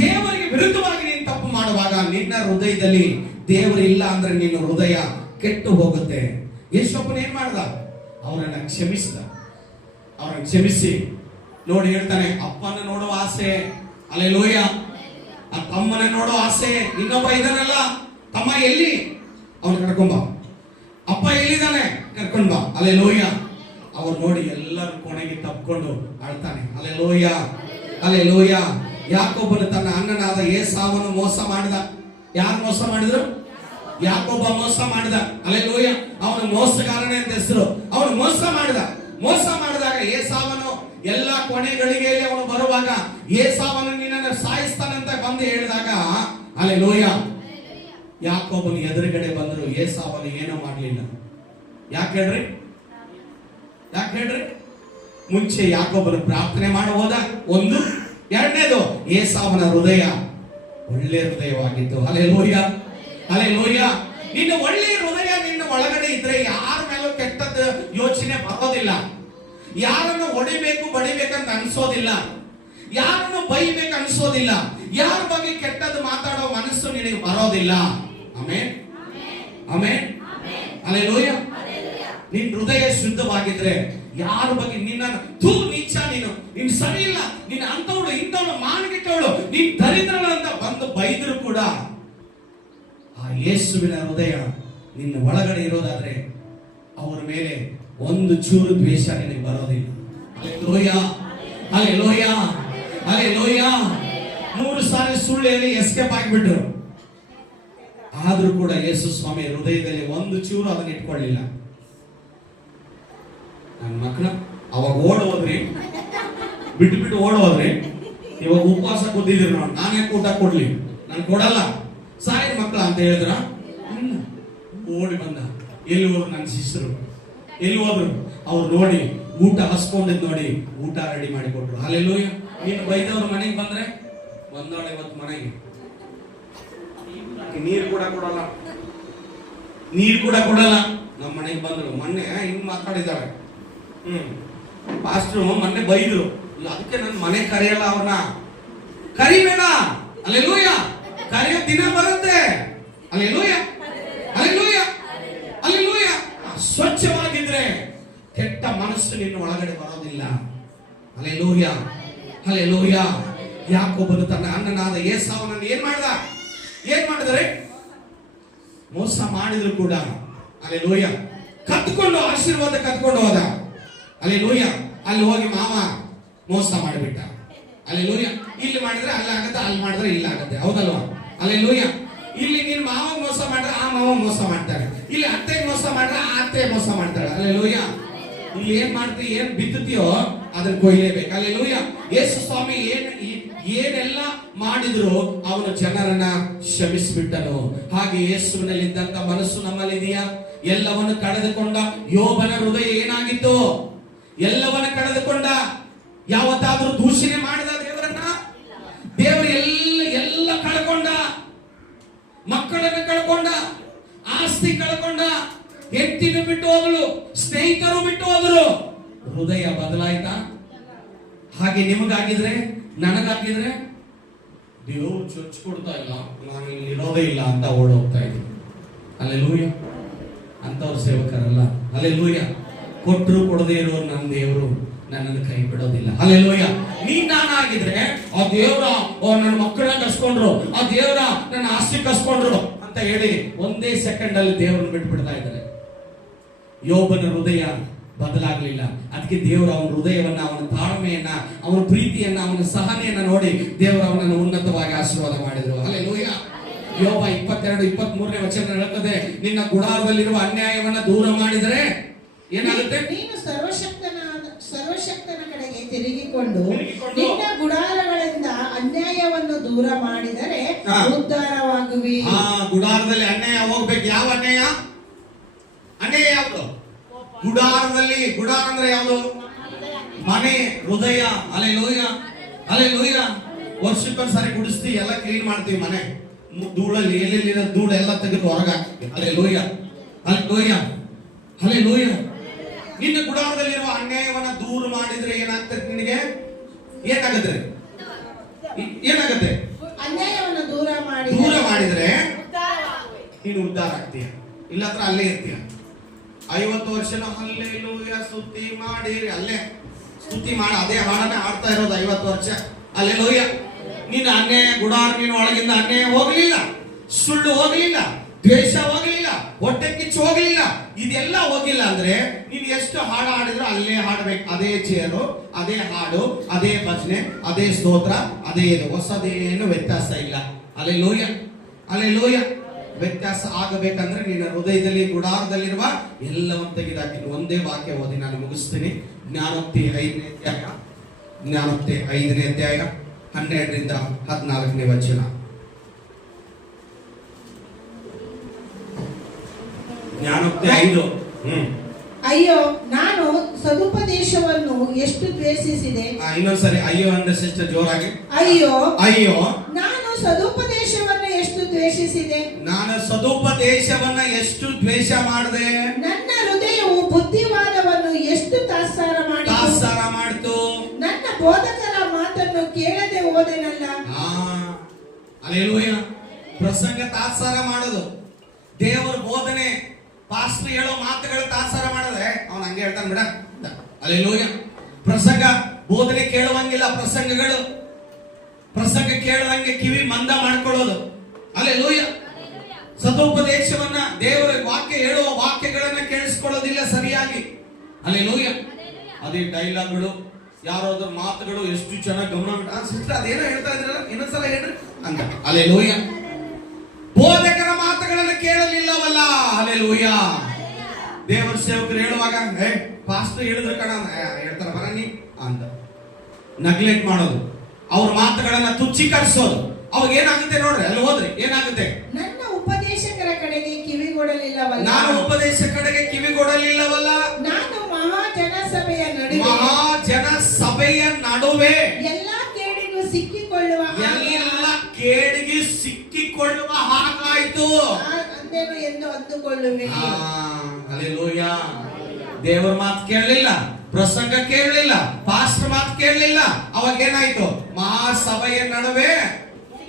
ದೇವರಿಗೆ ವಿರುದ್ಧವಾಗಿ ನೀನು ತಪ್ಪು ಮಾಡುವಾಗ ನಿನ್ನ ಹೃದಯದಲ್ಲಿ ದೇವರು ಇಲ್ಲ ಅಂದ್ರೆ ನಿನ್ನ ಹೃದಯ ಕೆಟ್ಟು ಹೋಗುತ್ತೆ. ಯೇಸಪ್ಪನ ಏನ್ ಮಾಡ್ದ? ಅವರನ್ನ ಕ್ಷಮಿಸಿದ. ಅವರನ್ನ ಕ್ಷಮಿಸಿ ನೋಡಿ ಹೇಳ್ತಾನೆ, ಅಪ್ಪನ ನೋಡುವ ಆಸೆ, ಹಲ್ಲೆಲೂಯ, ಆ ತಮ್ಮನ ನೋಡೋ ಆಸೆ. ಇನ್ನೊಬ್ಬ ಇದನ್ನಲ್ಲ, ತಮ್ಮ ಎಲ್ಲಿ? ಅವನು ಕರ್ಕೊಂಡ್ ಬಾ. ಅಪ್ಪ ಎಲ್ಲಿದ್ದಾನೆ? ಕರ್ಕೊಂಡ್ ಬಾ. ಹಲ್ಲೆಲೂಯ. ಅವ್ರು ನೋಡಿ ಎಲ್ಲರೂ ಕೊನೆಗೆ ತಪ್ಕೊಂಡು ಅಳ್ತಾನೆ. Hallelujah, hallelujah. ಯಾಕೋಬನು ತನ್ನ ಅಣ್ಣನಾದ ಏಸಾವನು ಮೋಸ ಮಾಡಿದ. ಯಾರು ಮೋಸ ಮಾಡಿದ್ರು? ಯಾಕೋಬ ಮೋಸ ಮಾಡಿದ. ಹಲ್ಲೆಲೂಯ. ಅವನು ಮೋಸಗಾರನೇ ಅಂತ ಹೆಸರು. ಅವನು ಮೋಸ ಮಾಡಿದ. ಮೋಸ ಮಾಡಿದಾಗ ಏಸಾವನು ಎಲ್ಲ ಕೊನೆ ಗಳಿಗೆಯಲ್ಲಿ ಅವನು ಬರುವಾಗ ಏಸಾವನು ನಿನ್ನನ್ನು ಸಾಯಿಸ್ತಾನಂತ ಬಂದು ಹೇಳಿದಾಗ, ಹಲ್ಲೆಲೂಯ, ಯಾಕೋಬನು ಎದುರುಗಡೆ ಬಂದ್ರು. ಏಸಾವನು ಏನೋ ಮಾಡಲಿಲ್ಲ. ಯಾಕೆ ಹೇಳ್ರಿ? ಯಾಕೆ ಹೇಳ್ರಿ? ಮುಂಚೆ ಯಾಕೋಬನು ಪ್ರಾರ್ಥನೆ ಮಾಡಿ ಹೋದ. ಒಂದು. ಎರಡನೇದು, ಏಸಾವನ ಹೃದಯ ಒಳ್ಳೆ ಹೃದಯವಾಗಿತ್ತು. Hallelujah, hallelujah. ನಿನ್ನ ಒಳ್ಳೆಯ ಹೃದಯ ನಿನ್ನ ಒಳಗಡೆ ಇದ್ರೆ ಯಾರ ಮೇಲೂ ಕೆಟ್ಟದ್ದು ಯೋಚನೆ ಬರೋದಿಲ್ಲ. ಯಾರನ್ನು ಹೊಡಿಬೇಕು ಬಡಿಬೇಕಂತ ಅನ್ಸೋದಿಲ್ಲ. ಯಾರನ್ನು ಬೈಬೇಕು ಅನ್ಸೋದಿಲ್ಲ. ಯಾರ ಬಗ್ಗೆ ಕೆಟ್ಟದ್ದು ಮಾತಾಡೋ ಮನಸ್ಸು ನಿನಗೆ ಬರೋದಿಲ್ಲ. Amen, amen, hallelujah. ನಿನ್ನ ಹೃದಯ ಶುದ್ಧವಾಗಿದ್ರೆ ಯಾರ ಬಗ್ಗೆ ನಿನ್ನ ತೂ ನೀಚ, ನೀನು ಸರಿ ಇಲ್ಲ, ನಿನ್ನ ಅಂತವಳು ಇಂಥವಳು ಮಾನಗಿಟ್ಟವಳು, ನೀನ್ ದರಿದ್ರಳು ಅಂತ ಬಂದು ಬೈದ್ರು ಕೂಡ ಆ ಯೇಸುವಿನ ಹೃದಯ ನಿನ್ನ ಒಳಗಡೆ ಇರೋದಾದ್ರೆ ಅವರ ಮೇಲೆ ಒಂದು ಚೂರು ದ್ವೇಷ ನಿನಗೆ ಬರೋದಿಲ್ಲ. Hallelujah, hallelujah, hallelujah. 3 ಸಾರಿ ಸುಳ್ಳು ಹೇಳಿ ಎಸ್ಕೇಪ್ ಆಗಿಬಿಟ್ರು. ಆದ್ರೂ ಕೂಡ ಯೇಸು ಸ್ವಾಮಿ ಹೃದಯದಲ್ಲಿ ಒಂದು ಚೂರು ಅದನ್ನ ಇಟ್ಕೊಳ್ಳಿಲ್ಲ. ನನ್ನ ಮಕ್ಕಳ ಅವಾಗ ಓಡೋದ್ರಿ, ಬಿಟ್ಟು ಓಡೋದ್ರಿ. ಇವಾಗ ಉಪವಾಸ ಕೂತಿದ್ರು ನಾವು, ನಾನೇ ಊಟ ಕೊಡ್ಲಿ? ನಾನು ಕೊಡಲ್ಲ, ಸಾಯಿನ ಮಕ್ಕಳ ಅಂತ ಹೇಳಿದ್ರ. ಓಡಿ ಬಂದ. ಎಲ್ಲಿ ಹೋದ್ರು ನನ್ನ ಶಿಷ್ಯರು? ಎಲ್ಲಿ ಹೋದ್ರು? ಅವ್ರು ನೋಡಿ ಊಟ ಹಸ್ಕೊಂಡಿದ್ ನೋಡಿ ಊಟ ರೆಡಿ ಮಾಡಿ ಕೊಟ್ರು. ಹಲ್ಲೆಲೂಯ. ನೀನು ಬೈದವ್ರ ಮನೆಗೆ ಬಂದ್ರೆ ಬಂದವಳೆ ಇವತ್ತು ಮನೆಗೆ ನೀರು ಕೂಡ ಕೊಡಲ್ಲ, ನೀರು ಕೂಡ ಕೊಡಲ್ಲ. ನಮ್ಮ ಮನೆಗೆ ಬಂದ್ರು. ಮೊನ್ನೆ ಹಿಂಗ್ ಮಾತಾಡಿದ್ದಾರೆ. ಪಾಸ್ಟ್ರು ಮೊನ್ನೆ ಬೈದ್ರು. ಅದಕ್ಕೆ ನನ್ನ ಮನೆ ಕರೆಯಲ್ಲ, ಅವ್ರನ್ನ ಕರಿಬೇಡ. ಹಲ್ಲೆಲೂಯ. ಕರೆಯೋ ದಿನ ಬರುತ್ತೆ. Hallelujah, hallelujah, hallelujah. ಸ್ವಚ್ಛವಾಗಿದ್ರೆ ಕೆಟ್ಟ ಮನಸ್ಸು ನಿನ್ನ ಒಳಗಡೆ ಬರೋದಿಲ್ಲ. Hallelujah, hallelujah. ಯಾಕೋಬನು ತನ್ನ ಅಣ್ಣನಾದ ಏಸಾವನನ್ನು ಏನ್ ಮಾಡಿದರೆ? ಮೋಸ ಮಾಡಿದ್ರು ಕೂಡ ಹಲ್ಲೆಲೂಯ ಕತ್ಕೊಂಡು ಆಶೀರ್ವಾದ ಕತ್ಕೊಂಡು ಹೋದ. ಹಲ್ಲೆಲೂಯ. ಅಲ್ಲಿ ಹೋಗಿ ಮಾವ ಮೋಸ ಮಾಡಿಬಿಟ್ಟ. ಹಲ್ಲೆಲೂಯ. ಇಲ್ಲಿ ಮಾಡಿದ್ರೆ ಅಲ್ಲಿ ಆಗತ್ತೆ, ಅಲ್ಲಿ ಮಾಡಿದ್ರೆ ಇಲ್ಲ ಆಗತ್ತೆ. ಹೌದಲ್ವಾ? ಹಲ್ಲೆಲೂಯ. ಇಲ್ಲಿ ನೀನು ಮಾವ ಮೋಸ ಮಾಡಿದ್ರೆ ಆ ಮಾವ ಮೋಸ ಮಾಡ್ತಾರೆ. ಇಲ್ಲಿ ಅತ್ತೆ ಮೋಸ ಮಾಡಿದ್ರೆ ಆ ಅತ್ತೆ ಮೋಸ ಮಾಡ್ತಾಳೆ. ಹಲ್ಲೆಲೂಯ. ಇಲ್ಲಿ ಏನ್ ಮಾಡ್ತೀವಿ, ಏನ್ ಬಿತ್ತುತ್ತೀಯೋ ಅದನ್ನ ಕೊಯ್ಲೇಬೇಕು. ಹಲ್ಲೆಲೂಯ. ಯೇಸು ಸ್ವಾಮಿ ಏನೆಲ್ಲ ಮಾಡಿದ್ರು ಅವನು ಜನರನ್ನ ಕ್ಷಮಿಸಿಬಿಟ್ಟನು. ಹಾಗೆ ಯೇಸುವಿನಲ್ಲಿದ್ದಂತ ಮನಸ್ಸು ನಮ್ಮಲ್ಲಿದೆಯಾ? ಎಲ್ಲವನ್ನು ಕಳೆದುಕೊಂಡ ಯೋಬನ ಹೃದಯ ಏನಾಗಿತ್ತು? ಎಲ್ಲವನ್ನ ಕಳೆದುಕೊಂಡ. ಯಾವತ್ತಾದ್ರೂ ದೂಷಣೆ ಮಾಡಿದ ದೇವರನ್ನ? ದೇವರು ಎಲ್ಲ ಕಳ್ಕೊಂಡ, ಮಕ್ಕಳನ್ನು ಕಳ್ಕೊಂಡ, ಆಸ್ತಿ ಕಳ್ಕೊಂಡ, ಹೆಂಡತಿನೂ ಬಿಟ್ಟು ಹೋದಳು, ಸ್ನೇಹಿತರು ಬಿಟ್ಟು ಹೋದ್ರು. ಹೃದಯ ಬದಲಾಯ್ತಾ? ಹಾಗೆ ನಿಮಗಾಗಿದ್ರೆ, ನನಗಾಗಿದ್ರೆ, ದೇವರು ಚೊಚ್ಚು ಕೊಡ್ತಾ ಇಲ್ಲ, ನಾನು ಇಲ್ಲಿ ಇರೋದೇ ಇಲ್ಲ ಅಂತ ಓಡೋಗ್ತಾ ಇದ್ದೀನಿ. ಅಲ್ಲೆಲೂಯ. ಅಂತವ್ರ ಸೇವಕರಲ್ಲ. ಅಲ್ಲೆಲೂಯ. ಕೊಟ್ಟರು ಕೊಡದೇ ಇರೋರು ನನ್ನ ದೇವರು ನನ್ನನ್ನು ಕೈ ಬಿಡೋದಿಲ್ಲ. ಅಲ್ಲೆಲೂಯ. ನಾನಾಗಿದ್ರೆ ಆ ದೇವ್ರ ನನ್ನ ಮಕ್ಕಳನ್ನ ಕಸ್ಕೊಂಡ್ರು, ಆ ದೇವ್ರ ನನ್ನ ಆಸ್ತಿ ಕಸ್ಕೊಂಡ್ರು ಅಂತ ಹೇಳಿ ಒಂದೇ ಸೆಕೆಂಡ್ ಅಲ್ಲಿ ದೇವರನ್ನು ಬಿಟ್ಬಿಡ್ತಾ ಇದ್ದಾರೆ. ಯೋಬನ ಹೃದಯ ಬದಲಾಗಲಿಲ್ಲ. ಅದಕ್ಕೆ ದೇವರು ಅವನ ಹೃದಯವನ್ನ, ಅವನ ತಾಳ್ಮೆಯನ್ನ, ಅವನ ಪ್ರೀತಿಯನ್ನ, ಅವನ ಸಹನೆಯನ್ನ ನೋಡಿ ದೇವರು ಅವನನ್ನು ಉನ್ನತವಾಗಿ ಆಶೀರ್ವಾದ ಮಾಡಿದ್ರು. ಹಲ್ಲೆಲೂಯಾ. ಯೋಬ 22-23 ವಚನ ಹೇಳುತ್ತದೆ, ನಿನ್ನ ಗುಡಾರದಲ್ಲಿರುವ ಅನ್ಯಾಯವನ್ನ ದೂರ ಮಾಡಿದರೆ ಏನಾಗುತ್ತೆ? ನೀನು ಸರ್ವಶಕ್ತನ ಕಡೆಗೆ ತಿರುಗಿಕೊಂಡು ನಿನ್ನ ಗುಡಾರಗಳಿಂದ ಅನ್ಯಾಯವನ್ನು ದೂರ ಮಾಡಿದರೆ ಉದ್ಧಾರವಾಗುವಿ. ಗುಡಾರದಲ್ಲಿ ಅನ್ಯಾಯ ಹೋಗ್ಬೇಕು. ಯಾವ ಅನ್ಯಾಯ? ಅನ್ಯಾಯ ಯಾವುದು? ಗುಡಾರದಲ್ಲಿ. ಗುಡಾರ ಅಂದ್ರೆ ಯಾವುದು? ಮನೆ, ಹೃದಯ. ಅಲ್ಲೆಲೂಯ. ಅಲ್ಲೆಲೂಯ. ವರ್ಷಕ್ಕೊಂದ್ಸಾರಿ ಗುಡಿಸ್ತಿ ಎಲ್ಲ ಕ್ಲೀನ್ ಮಾಡ್ತೀವಿ ಮನೆ. ಧೂಳಲ್ಲಿ ಎಲ್ಲೆಲ್ಲಿರೋ ಧೂಳು ಎಲ್ಲ ತೆಗೆದು ಹೊರಗ. ಅಲ್ಲೆಲೂಯ. ಅಲ್ಲೆಲೂಯ. ಅಲ್ಲೆಲೂಯ. ನಿನ್ನ ಗುಡಾರದಲ್ಲಿರುವ ಅನ್ಯಾಯವನ್ನ ದೂರ ಮಾಡಿದ್ರೆ ಏನಾಗ್ತದೆ? ನಿನಗೆ ಏನಾಗುತ್ತೆ? ಏನಾಗುತ್ತೆ? ಅನ್ಯಾಯವನ್ನು ದೂರ ಮಾಡಿದ್ರೆ ನೀನು ಉದ್ಧಾರ ಆಗ್ತೀಯ. ಇಲ್ಲತ್ರ ಅಲ್ಲೇ ಇರ್ತೀಯ. 50 ವರ್ಷ ಹಲ್ಲೆಲೂಯ ಸ್ತುತಿ ಮಾಡಿ, ಅಲ್ಲೇ ಸ್ತುತಿ ಮಾಡಿ ಅದೇ ಹಾಡನ್ನ ಆಡ್ತಾ ಇರೋದು 50 ವರ್ಷ. ಹಲ್ಲೆಲೂಯ. ನೀನು ಅನ್ಯಾಯ, ಗುಡಾರ ನೀನು ಒಳಗಿಂದ ಅನ್ಯಾಯ ಹೋಗಲಿಲ್ಲ, ಸುಳ್ಳು ಹೋಗಲಿಲ್ಲ, ದ್ವೇಷ ಹೋಗಲಿಲ್ಲ, ಹೊಟ್ಟೆ ಕಿಚ್ಚು ಹೋಗಲಿಲ್ಲ, ಇದೆಲ್ಲ ಹೋಗಿಲ್ಲ ಅಂದ್ರೆ ನೀನು ಎಷ್ಟು ಹಾಡು ಹಾಡಿದ್ರು ಅಲ್ಲೇ ಹಾಡ್ಬೇಕು. ಅದೇ ಚೇರು, ಅದೇ ಹಾಡು, ಅದೇ ಭಜನೆ, ಅದೇ ಸ್ತೋತ್ರ, ಅದೇ ಇದು. ಹೊಸದೇನು ವ್ಯತ್ಯಾಸ ಇಲ್ಲ. ಹಲ್ಲೆಲೂಯ. ಹಲ್ಲೆಲೂಯ. ವ್ಯತ್ಯಾಸ ಆಗಬೇಕಂದ್ರೆ ನಿನ್ನ ಹೃದಯದಲ್ಲಿ, ಗುಡಾರದಲ್ಲಿರುವ ಎಲ್ಲವನ್ನು ತೆಗೆದಾಕಿ ಒಂದೇ ವಾಕ್ಯ ಓದಿ ನಾನು ಮುಗಿಸ್ತೀನಿ. ಜ್ಞಾನೋಕ್ತಿ 5ನೇ ಅಧ್ಯಾಯ, ಜ್ಞಾನೋಕ್ತಿ 5ನೇ ಅಧ್ಯಾಯ 12ರಿಂದ 14ನೇ ವಚನ. ಜ್ಞಾನೋಕ್ತಿ 5. ಅಯ್ಯೋ, ನಾನು ಸದುಪದೇಶವನ್ನು ಎಷ್ಟು ದ್ವೇಷಿಸಿದೆ. ಇನ್ನೊಂದ್ಸರಿ ಅಯ್ಯೋ ಅಂದ್ರೆ ಸಿಸ್ಟರ್ ಜೋರಾಗಿ. ಅಯ್ಯೋ, ಅಯ್ಯೋ, ನಾನು ಸದುಪದೇಶವನ್ನು ಎಷ್ಟು ದ್ವೇಷಿಸಿದೆ. ನಾನು ಸದುಪದೇಶವನ್ನ ಎಷ್ಟು ದ್ವೇಷ ಮಾಡಿದೆ. ನನ್ನ ಹೃದಯವು ಬುದ್ಧಿವಾದವನ್ನು ಎಷ್ಟು ತಾತ್ಸಾರ ಮಾಡಿತು. ನನ್ನ ಬೋಧಕರ ಮಾತನ್ನು ಕೇಳದೆ ಹೋದೆನಲ್ಲ. ಹಲ್ಲೆಲೂಯ. ಪ್ರಸಂಗ ತಾತ್ಸಾರ ಮಾಡೋದು, ದೇವರ ಬೋಧನೆ, ಪಾಸ್ಟರ್ ಹೇಳೋ ಮಾತುಗಳು ತಾತ್ಸಾರ ಮಾಡದೆ ಅವನು ಹಂಗೆ ಹೇಳ್ತಾನೆ ಬಿಡ. ಹಲ್ಲೆಲೂಯ. ಪ್ರಸಂಗ ಬೋಧನೆ ಕೇಳುವಂಗಿಲ್ಲ. ಪ್ರಸಂಗ ಕೇಳುವಂಗೆ ಕಿವಿ ಮಂದ ಮಾಡ್ಕೊಳ್ಳೋದು. ಹಲ್ಲೆಲೂಯ. ಸದುಪದೇಶವನ್ನ, ದೇವರ ವಾಕ್ಯ ಹೇಳುವ ವಾಕ್ಯಗಳನ್ನ ಕೇಳಿಸ್ಕೊಳ್ಳೋದಿಲ್ಲ ಸರಿಯಾಗಿ. ಹಲ್ಲೆಲೂಯ. ಅದೇ ಡೈಲಾಗ್ಗಳು, ಯಾರಾದ್ರೂ ಮಾತುಗಳು ಎಷ್ಟು ಚೆನ್ನಾಗಿ ಗಮನ ಸಿಸ್ಟರ್ ಅದೇನೋ ಹೇಳ್ತಾ ಇದ್ರಲ್ಲ, ಇನ್ನೊಂದ್ಸಲ ಹೇಳ್ರಿ ಅಂತ. ಹಲ್ಲೆಲೂಯ. ಬೋಧಕರ ಮಾತುಗಳನ್ನು ಕೇಳಲಿಲ್ಲವಲ್ಲ. ಹಲ್ಲೆಲೂಯ. ದೇವರ ಸೇವಕರು ಹೇಳುವಾಗ ಪಾಸ್ಟರ್ ಹೇಳಿದ್ರು ಕಣ ಹೇಳ್ತಾರ ಬರನಿ ಅಂತ ನೆಗ್ಲೆಕ್ಟ್ ಮಾಡೋದು, ಅವ್ರ ಮಾತುಗಳನ್ನ ತುಚ್ಛೀಕರಿಸೋದು. ಅವಾಗ ಏನಾಗುತ್ತೆ ನೋಡ್ರಿ, ಅಲ್ಲಿ ಹೋದ್ರಿ ಏನಾಗುತ್ತೆ? ನನ್ನ ಉಪದೇಶಕರ ಕಡೆಗೆ ಕಿವಿಗೊಡಲಿಲ್ಲವಲ್ಲ. ನಾನು ಉಪದೇಶ ಕಡೆಗೆ ಕಿವಿಗೊಡಲಿಲ್ಲವಲ್ಲ. ನಾನು ಮಹಾಜನ ಸಭೆಯ ನಡುವೆ ಎಲ್ಲಾ ಕೇಡಿಗೂ ಸಿಕ್ಕಿಕೊಳ್ಳುವ ಹಾಗಾಯ್ತು ಎಂದು ಅಂದುಕೊಳ್ಳುವೆ. ಹಲ್ಲೆಲೂಯ. ದೇವರ ಮಾತು ಕೇಳಲಿಲ್ಲ, ಪ್ರಸಂಗ ಕೇಳಲಿಲ್ಲ, ಪಾಸ್ಟರ್ ಮಾತು ಕೇಳಲಿಲ್ಲ. ಅವಾಗ ಏನಾಯ್ತು? ಮಹಾಸಭೆಯ ನಡುವೆ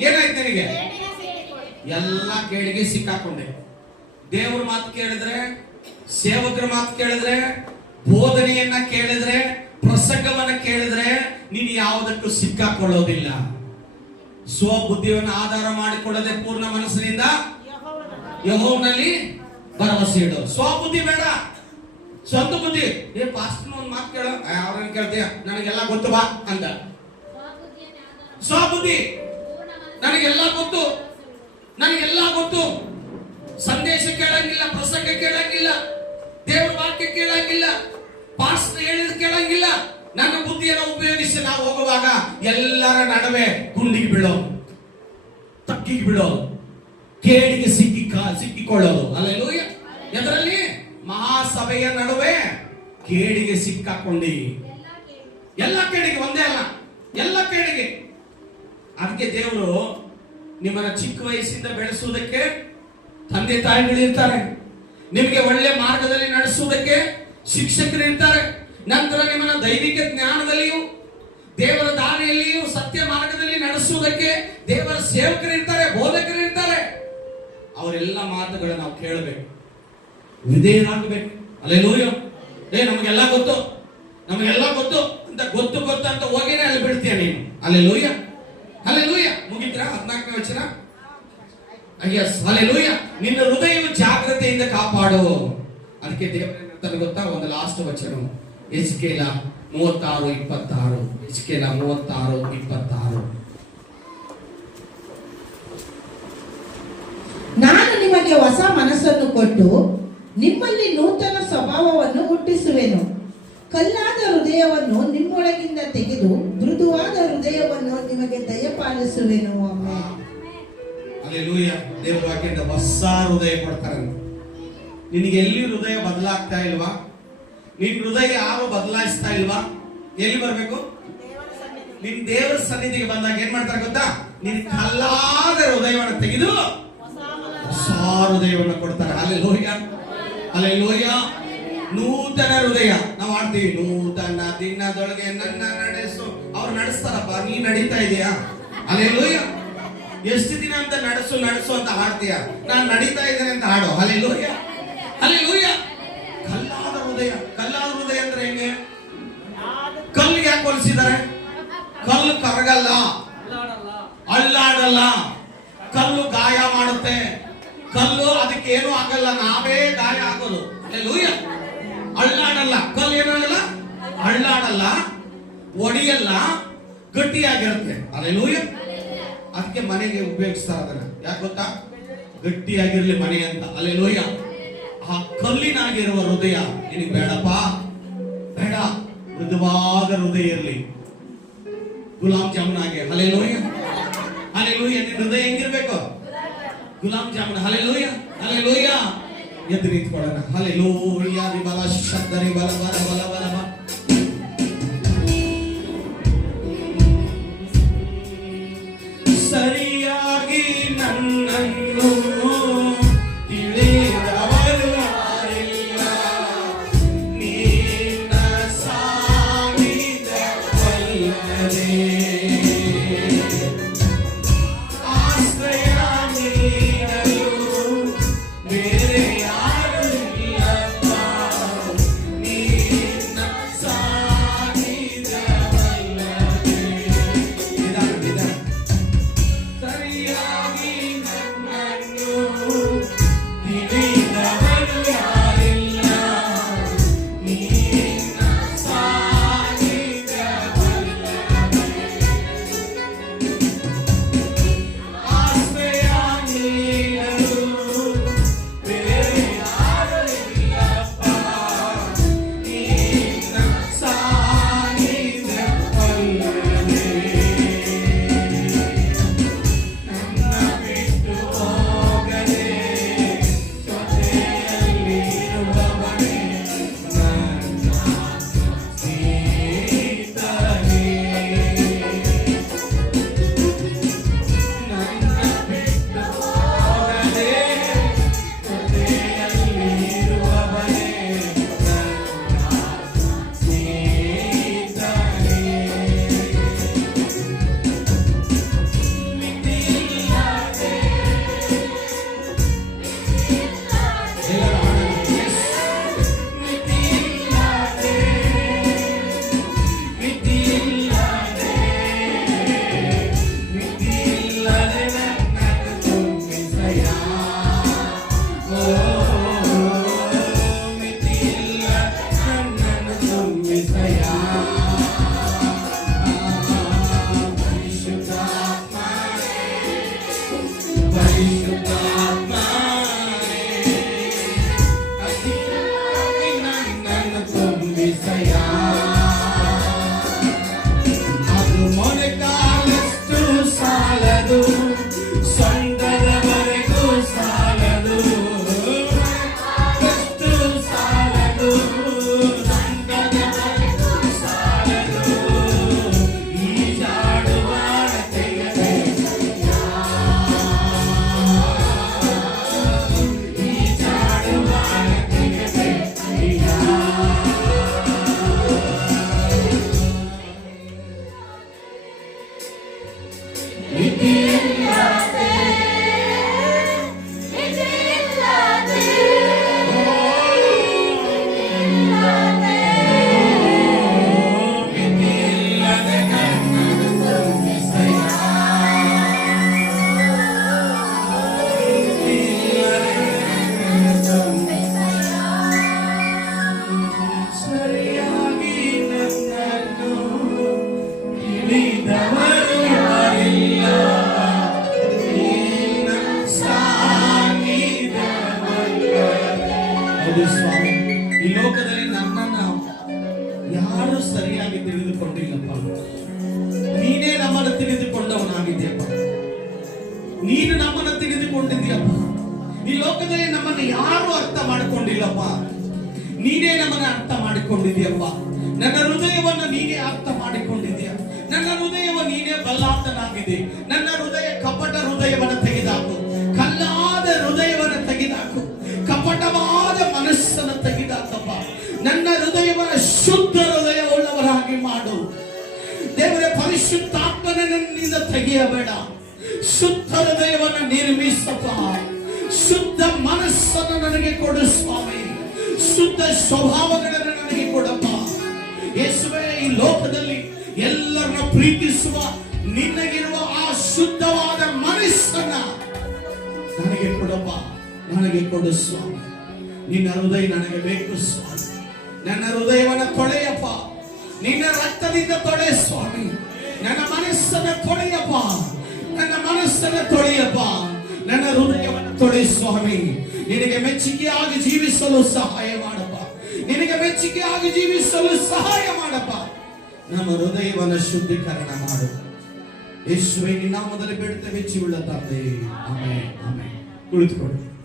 ಏನಾಯ್ತು ನಿನಗೆ? ಎಲ್ಲ ಕೇಳಿಗೆ ಸಿಕ್ಕಾಕೊಂಡೆ. ದೇವರ ಮಾತು ಕೇಳಿದ್ರೆ, ಸೇವಕರ ಮಾತು ಕೇಳಿದ್ರೆ, ಬೋಧನೆಯನ್ನ ಕೇಳಿದ್ರೆ, ಪ್ರಸಂಗವನ್ನ ಕೇಳಿದ್ರೆ ನೀನು ಯಾವುದಕ್ಕೂ ಸಿಕ್ಕಾಕೊಳ್ಳೋದಿಲ್ಲ. ಸ್ವಬುದ್ಧಿಯನ್ನು ಆಧಾರ ಮಾಡಿಕೊಳ್ಳದೆ ಪೂರ್ಣ ಮನಸ್ಸಿನಿಂದ ಯೆಹೋವನಲ್ಲಿ ಭರವಸೆ ಇಡು. ಸ್ವಬುದ್ಧಿ ಬೇಡ, ಸ್ವಂತ ಬುದ್ಧಿ. ಪಾಸ್ಟರ್ ಒಂದು ಮಾತು ಕೇಳ, ಅವ್ರನ್ನ ಕೇಳ್ತೀಯ, ನನಗೆಲ್ಲ ಗೊತ್ತು ಬಾ ಅಂತ. ಸ್ವಬುದ್ಧಿ, ನನಗೆಲ್ಲ ಗೊತ್ತು, ಸಂದೇಶ ಕೇಳಂಗಿಲ್ಲ, ಪ್ರಸಂಗ ಕೇಳಂಗಿಲ್ಲ, ದೇವರ ವಾಕ್ಯ ಕೇಳಂಗಿಲ್ಲ, ಪಾಸ್ಟರ್ ಹೇಳಿದ್ ಕೇಳಂಗಿಲ್ಲ. ನನ್ನ ಬುದ್ಧಿಯನ್ನು ಉಪಯೋಗಿಸಿ ನಾವು ಹೋಗುವಾಗ ಎಲ್ಲರ ನಡುವೆ ಗುಂಡಿಗೆ ಬೀಳೋದು, ತಗ್ಗಿಗೆ ಬೀಳೋದು, ಕೇಡಿಗೆ ಸಿಕ್ಕಿಕೊಳ್ಳೋದು. ಹಲ್ಲೆಲೂಯ. ಎದರಲ್ಲಿ? ಮಹಾಸಭೆಯ ನಡುವೆ ಕೇಡಿಗೆ ಸಿಕ್ಕಾಕೊಂಡಿ. ಎಲ್ಲ ಕೇಳಿಗೆ ಒಂದೇ ಅಲ್ಲ, ಎಲ್ಲ ಕೇಳಿಗೆ. ಅದಕ್ಕೆ ದೇವರು ನಿಮ್ಮನ್ನ ಚಿಕ್ಕ ವಯಸ್ಸಿಂದ ಬೆಳೆಸುವುದಕ್ಕೆ ತಂದೆ ತಾಯಿಗಳಿರ್ತಾರೆ, ನಿಮಗೆ ಒಳ್ಳೆ ಮಾರ್ಗದಲ್ಲಿ ನಡೆಸುವುದಕ್ಕೆ ಶಿಕ್ಷಕರು ಇರ್ತಾರೆ, ನಂತರ ನಿಮ್ಮನ್ನ ದೈವಿಕ ಜ್ಞಾನದಲ್ಲಿಯೂ ದೇವರ ದಾರಿಯಲ್ಲಿಯೂ ಸತ್ಯ ಮಾರ್ಗದಲ್ಲಿ ನಡೆಸುವುದಕ್ಕೆ ದೇವರ ಸೇವಕರು ಇರ್ತಾರೆ, ಬೋಧಕರು ಇರ್ತಾರೆ. ಅವರೆಲ್ಲ ಮಾತುಗಳನ್ನು ನಾವು ಕೇಳಬೇಕು, ವಿಧೇಯರಾಗಬೇಕು. ಅಲ್ಲೆಲೂಯ. ನಮಗೆಲ್ಲ ಗೊತ್ತು, ನಮಗೆಲ್ಲ ಗೊತ್ತು ಅಂತ ಗೊತ್ತು ಅಂತ ಹೋಗಿನೇ ಅಲ್ಲಿ ಬಿಡ್ತೀಯ ನೀನು. Alleluia, alleluia. ಮುಗಿತ್ರ 14ನೇ ವಚನ. ಯಸ್, ಅಲ್ಲೆಲೂಯ. ನಿನ್ನ ಹೃದಯವು ಜಾಗ್ರತೆಯಿಂದ ಕಾಪಾಡು. ಅದಕ್ಕೆ ದೇವರ ಗೊತ್ತಾ, ಒಂದು ಲಾಸ್ಟ್ ವಚನ ಎಜ್ಕೇಲ 36:26. ಎಜ್ಕೇಲ 36:26. ನಾನು ನಿಮಗೆ ಹೊಸ ಮನಸ್ಸನ್ನು ಕೊಟ್ಟು ನಿಮ್ಮಲ್ಲಿ ನೂತನ ಸ್ವಭಾವವನ್ನು ಹುಟ್ಟಿಸುವೆನು. ಕಲ್ಲಾದ ಹೃದಯವನ್ನು ನಿಮ್ಮೊಳಗಿಂದ ತೆಗೆದು ಮೃದುವಾದ ಹೃದಯವನ್ನು ನಿಮಗೆ ದಯಪಾಲಿಸುವೆನು. ಹಲ್ಲೆಲೂಯಾ. ದೇವರ ವಾಕ್ಯದಿಂದ ಹೊಸ ಹೃದಯ ಕೊಡ್ತಾರೆ. ನಿನಗೆ ಎಲ್ಲಿ ಹೃದಯ ಬದಲಾಗ್ತಾ ಇಲ್ವಾ? ನಿನ್ ಹೃದಯ ಯಾರು ಬದಲಾಯಿಸ್ತಾ ಇಲ್ವಾ? ಎಲ್ಲಿ ಬರ್ಬೇಕು? ನಿನ್ ದೇವರ ಸನ್ನಿಧಿಗೆ ಬಂದಾಗ ಏನ್ ಮಾಡ್ತಾರೆ ಗೊತ್ತಾ? ನಿನ್ ಕಲ್ಲಾದ ಹೃದಯವನ್ನು ತೆಗೆದು ಹೊಸ ಹೃದಯವನ್ನು ಕೊಡ್ತಾರೆ. Hallelujah, hallelujah. ನೂತನ ಹೃದಯ ನಾವು ಆಡ್ತೀವಿ. ನೂತನ ದಿನದೊಳಗೆ ನನ್ನ ನಡೆಸು. ಅವ್ರು ನಡೆಸ್ತಾರಪ್ಪ, ನೀ ನಡೀತಾ ಇದೆಯಾ? ಹಲ್ಲೆಲೂಯಾ. ಎಷ್ಟು ದಿನ ಅಂತ ನಡೆಸು ಅಂತ ಹಾಡ್ತೀಯ? ನಾನು ನಡೀತಾ ಇದ್ದೇನೆ ಅಂತ ಹಾಡು. Hallelujah, hallelujah. ಕಲ್ಲಾದ ಹೃದಯ. ಕಲ್ಲಾದ ಹೃದಯ ಅಂದ್ರೆ ಹೆಂಗೆ? ಕಲ್ಲಿಗೆ ಯಾಕೆ ಹೋಲಿಸಿದ್ದಾರೆ? ಕಲ್ಲು ಕರಗಲ್ಲ, ಅಳ್ಳಾಡಲ್ಲ. ಕಲ್ಲು ಗಾಯ ಮಾಡುತ್ತೆ. ಕಲ್ಲು ಅದಕ್ಕೆ ಏನೂ ಆಗಲ್ಲ, ನಾವೇ ಗಾಯ ಆಗೋದು. ಹಲ್ಲೆಲೂಯಾ. ಅಳ್ಳಾಡಲ್ಲ. ಕಲ್ಲು ಏನಾಗಲ್ಲ, ಅಳ್ಳಾಡಲ್ಲ, ಒಡಿಯಲ್ಲ, ಗಟ್ಟಿಯಾಗಿರುತ್ತೆ. ಹಲ್ಲೆಲೂಯಾ. ಅದಕ್ಕೆ ಮನೆಗೆ ಉಪಯೋಗಿಸ್ತಾರೆ ಅದನ್ನ. ಯಾಕೆ ಗೊತ್ತಾ? ಗಟ್ಟಿಯಾಗಿರ್ಲಿ ಮನೆ ಅಂತ. ಹಲ್ಲೆಲೂಯಾ. ಆ ಕಲ್ಲಿನಾಗಿರುವ ಹೃದಯ ನಿನಗೆ ಬೇಡಪ್ಪ, ಬೇಡ. ಮೃದುವಾದ ಹೃದಯ ಇರಲಿ, ಗುಲಾಬ್ ಜಾಮೂನ್ ಆಗಿ. Hallelujah, hallelujah. ನಿನ್ನ ಹೃದಯ ಹೆಂಗಿರ್ಬೇಕು? ಗುಲಾಬ್ ಜಾಮೂನ್. Hallelujah, hallelujah. ಎದ್ದು ನಿಂತ್ಕೊಳ್ಳೋಣ. ಹಲ್ಲೆಲೂಯಾ. ಬಲ ಶಬ್ದರಿ ಬಲ ಬಲ ಬಲ ಬಲ ಬಲ. ಸರಿಯಾಗಿ ನನ್ನನ್ನು ತಿಳಿದವರು ಯಾರಿಲ್ಲ, ನಿನ್ನ ಸಾನ್ನಿಧ್ಯವಲ್ಲದೆ ಆಶ್ರಯ ನೀಡಲು ಬೇರೆ ಯಾರು ಇಲ್ಲಪ್ಪ, ನಿನ್ನ ಸಾನ್ನಿಧ್ಯವಲ್ಲದೆ. ನಿಧಾನ. ಸರಿಯಾಗಿ ನನ್ನನ್ನು ತಿಳಿದವರು ಯಾರಿಲ್ಲ, ನಿನ್ನ ಸಾನ್ನಿಧ್ಯವಲ್ಲದೆ ಉಳ್ಳವನಾಗಿದ್ಯಪ್ಪ. ನೀನು ನಮ್ಮನ್ನು ತಿಳಿದುಕೊಂಡಿದ್ಯಪ್ಪ. ಈ ಲೋಕದಲ್ಲಿ ನಮ್ಮನ್ನು ಯಾರು ಅರ್ಥ ಮಾಡಿಕೊಂಡಿಲ್ಲಪ್ಪ. ನೀನೇ ನಮ್ಮನ್ನು ಅರ್ಥ ಮಾಡಿಕೊಂಡಿದ್ಯಪ್ಪ. ನನ್ನ ಹೃದಯವನ್ನು ನೀನೇ ಅರ್ಥ ಮಾಡಿಕೊಂಡಿದ್ಯಾ. ನನ್ನ ಹೃದಯವನ್ನು ನೀನೇ ಬಲ್ಲಾತನಾಗಿದೆ. ನನ್ನ ಹೃದಯ ಕಪಟ ಹೃದಯವನ್ನು ತೆಗೆದಾಕು, ಕಲ್ಲಾದ ಹೃದಯವನ್ನು ತೆಗೆದಾಕು, ಕಪಟವಾದ ಮನಸ್ಸನ್ನು ತೆಗೆದಾಕಪ್ಪ. ನನ್ನ ಹೃದಯವನ್ನು ಶುದ್ಧ ಹೃದಯ ಉಳ್ಳವರಾಗಿ ಮಾಡು ದೇವರೇ. ಪರಿಶುದ್ಧಾತ್ಮನಿಂದ ತೆಗೆಯಬೇಡ. ಶುದ್ಧ ಹೃದಯವನ್ನು ನಿರ್ಮಿಸಪ್ಪ. ಶುದ್ಧ ಮನಸ್ಸನ್ನು ನನಗೆ ಕೊಡು ಸ್ವಾಮಿ. ಶುದ್ಧ ಸ್ವಭಾವಗಳನ್ನು ನನಗೆ ಕೊಡಪ್ಪ ಯೇಸುವೇ. ಈ ಲೋಕದಲ್ಲಿ ಎಲ್ಲರನ್ನ ಪ್ರೀತಿಸುವ ನಿನಗಿರುವ ಆ ಶುದ್ಧವಾದ ಮನಸ್ಸನ್ನ ನನಗೆ ಕೊಡಪ್ಪ, ನನಗೆ ಕೊಡು ಸ್ವಾಮಿ. ನಿನ್ನ ಹೃದಯ ನನಗೆ ಬೇಕು ಸ್ವಾಮಿ. ನನ್ನ ಹೃದಯವನ್ನು ತೊಳೆಯಪ್ಪ, ನಿನ್ನ ರಕ್ತದಿಂದ ತೊಳೆ ಸ್ವಾಮಿ. ನನ್ನ ಮನಸ್ಸನ್ನು ತೊಳೆಯಪ್ಪ, ನನ್ನ ಮನಸ್ಸನ್ನು ತೊಳೆಯಪ್ಪ, ನನ್ನ ಹೃದಯವನ್ನು ತೊಳೆ ಸ್ವಾಮಿ. ನಿನಗೆ ಮೆಚ್ಚುಗೆಯಾಗಿ ಜೀವಿಸಲು ಸಹಾಯ ಮಾಡಪ್ಪ, ನಿನಗೆ ಮೆಚ್ಚುಗೆಯಾಗಿ ಜೀವಿಸಲು ಸಹಾಯ ಮಾಡಪ್ಪ. ನಮ್ಮ ಹೃದಯವನ್ನು ಶುದ್ಧೀಕರಣ ಮಾಡು ಯೇಸುವೇ. ನಿನ್ನ ನಾಮದಲ್ಲಿ ಬೇಡುತ್ತೇವೆ ಜೀವವುಳ್ಳ ತಂದೆಯೇ, ಆಮೆನ್, ಆಮೆನ್. ಕುಳಿತುಕೊಳ್ಳಿ.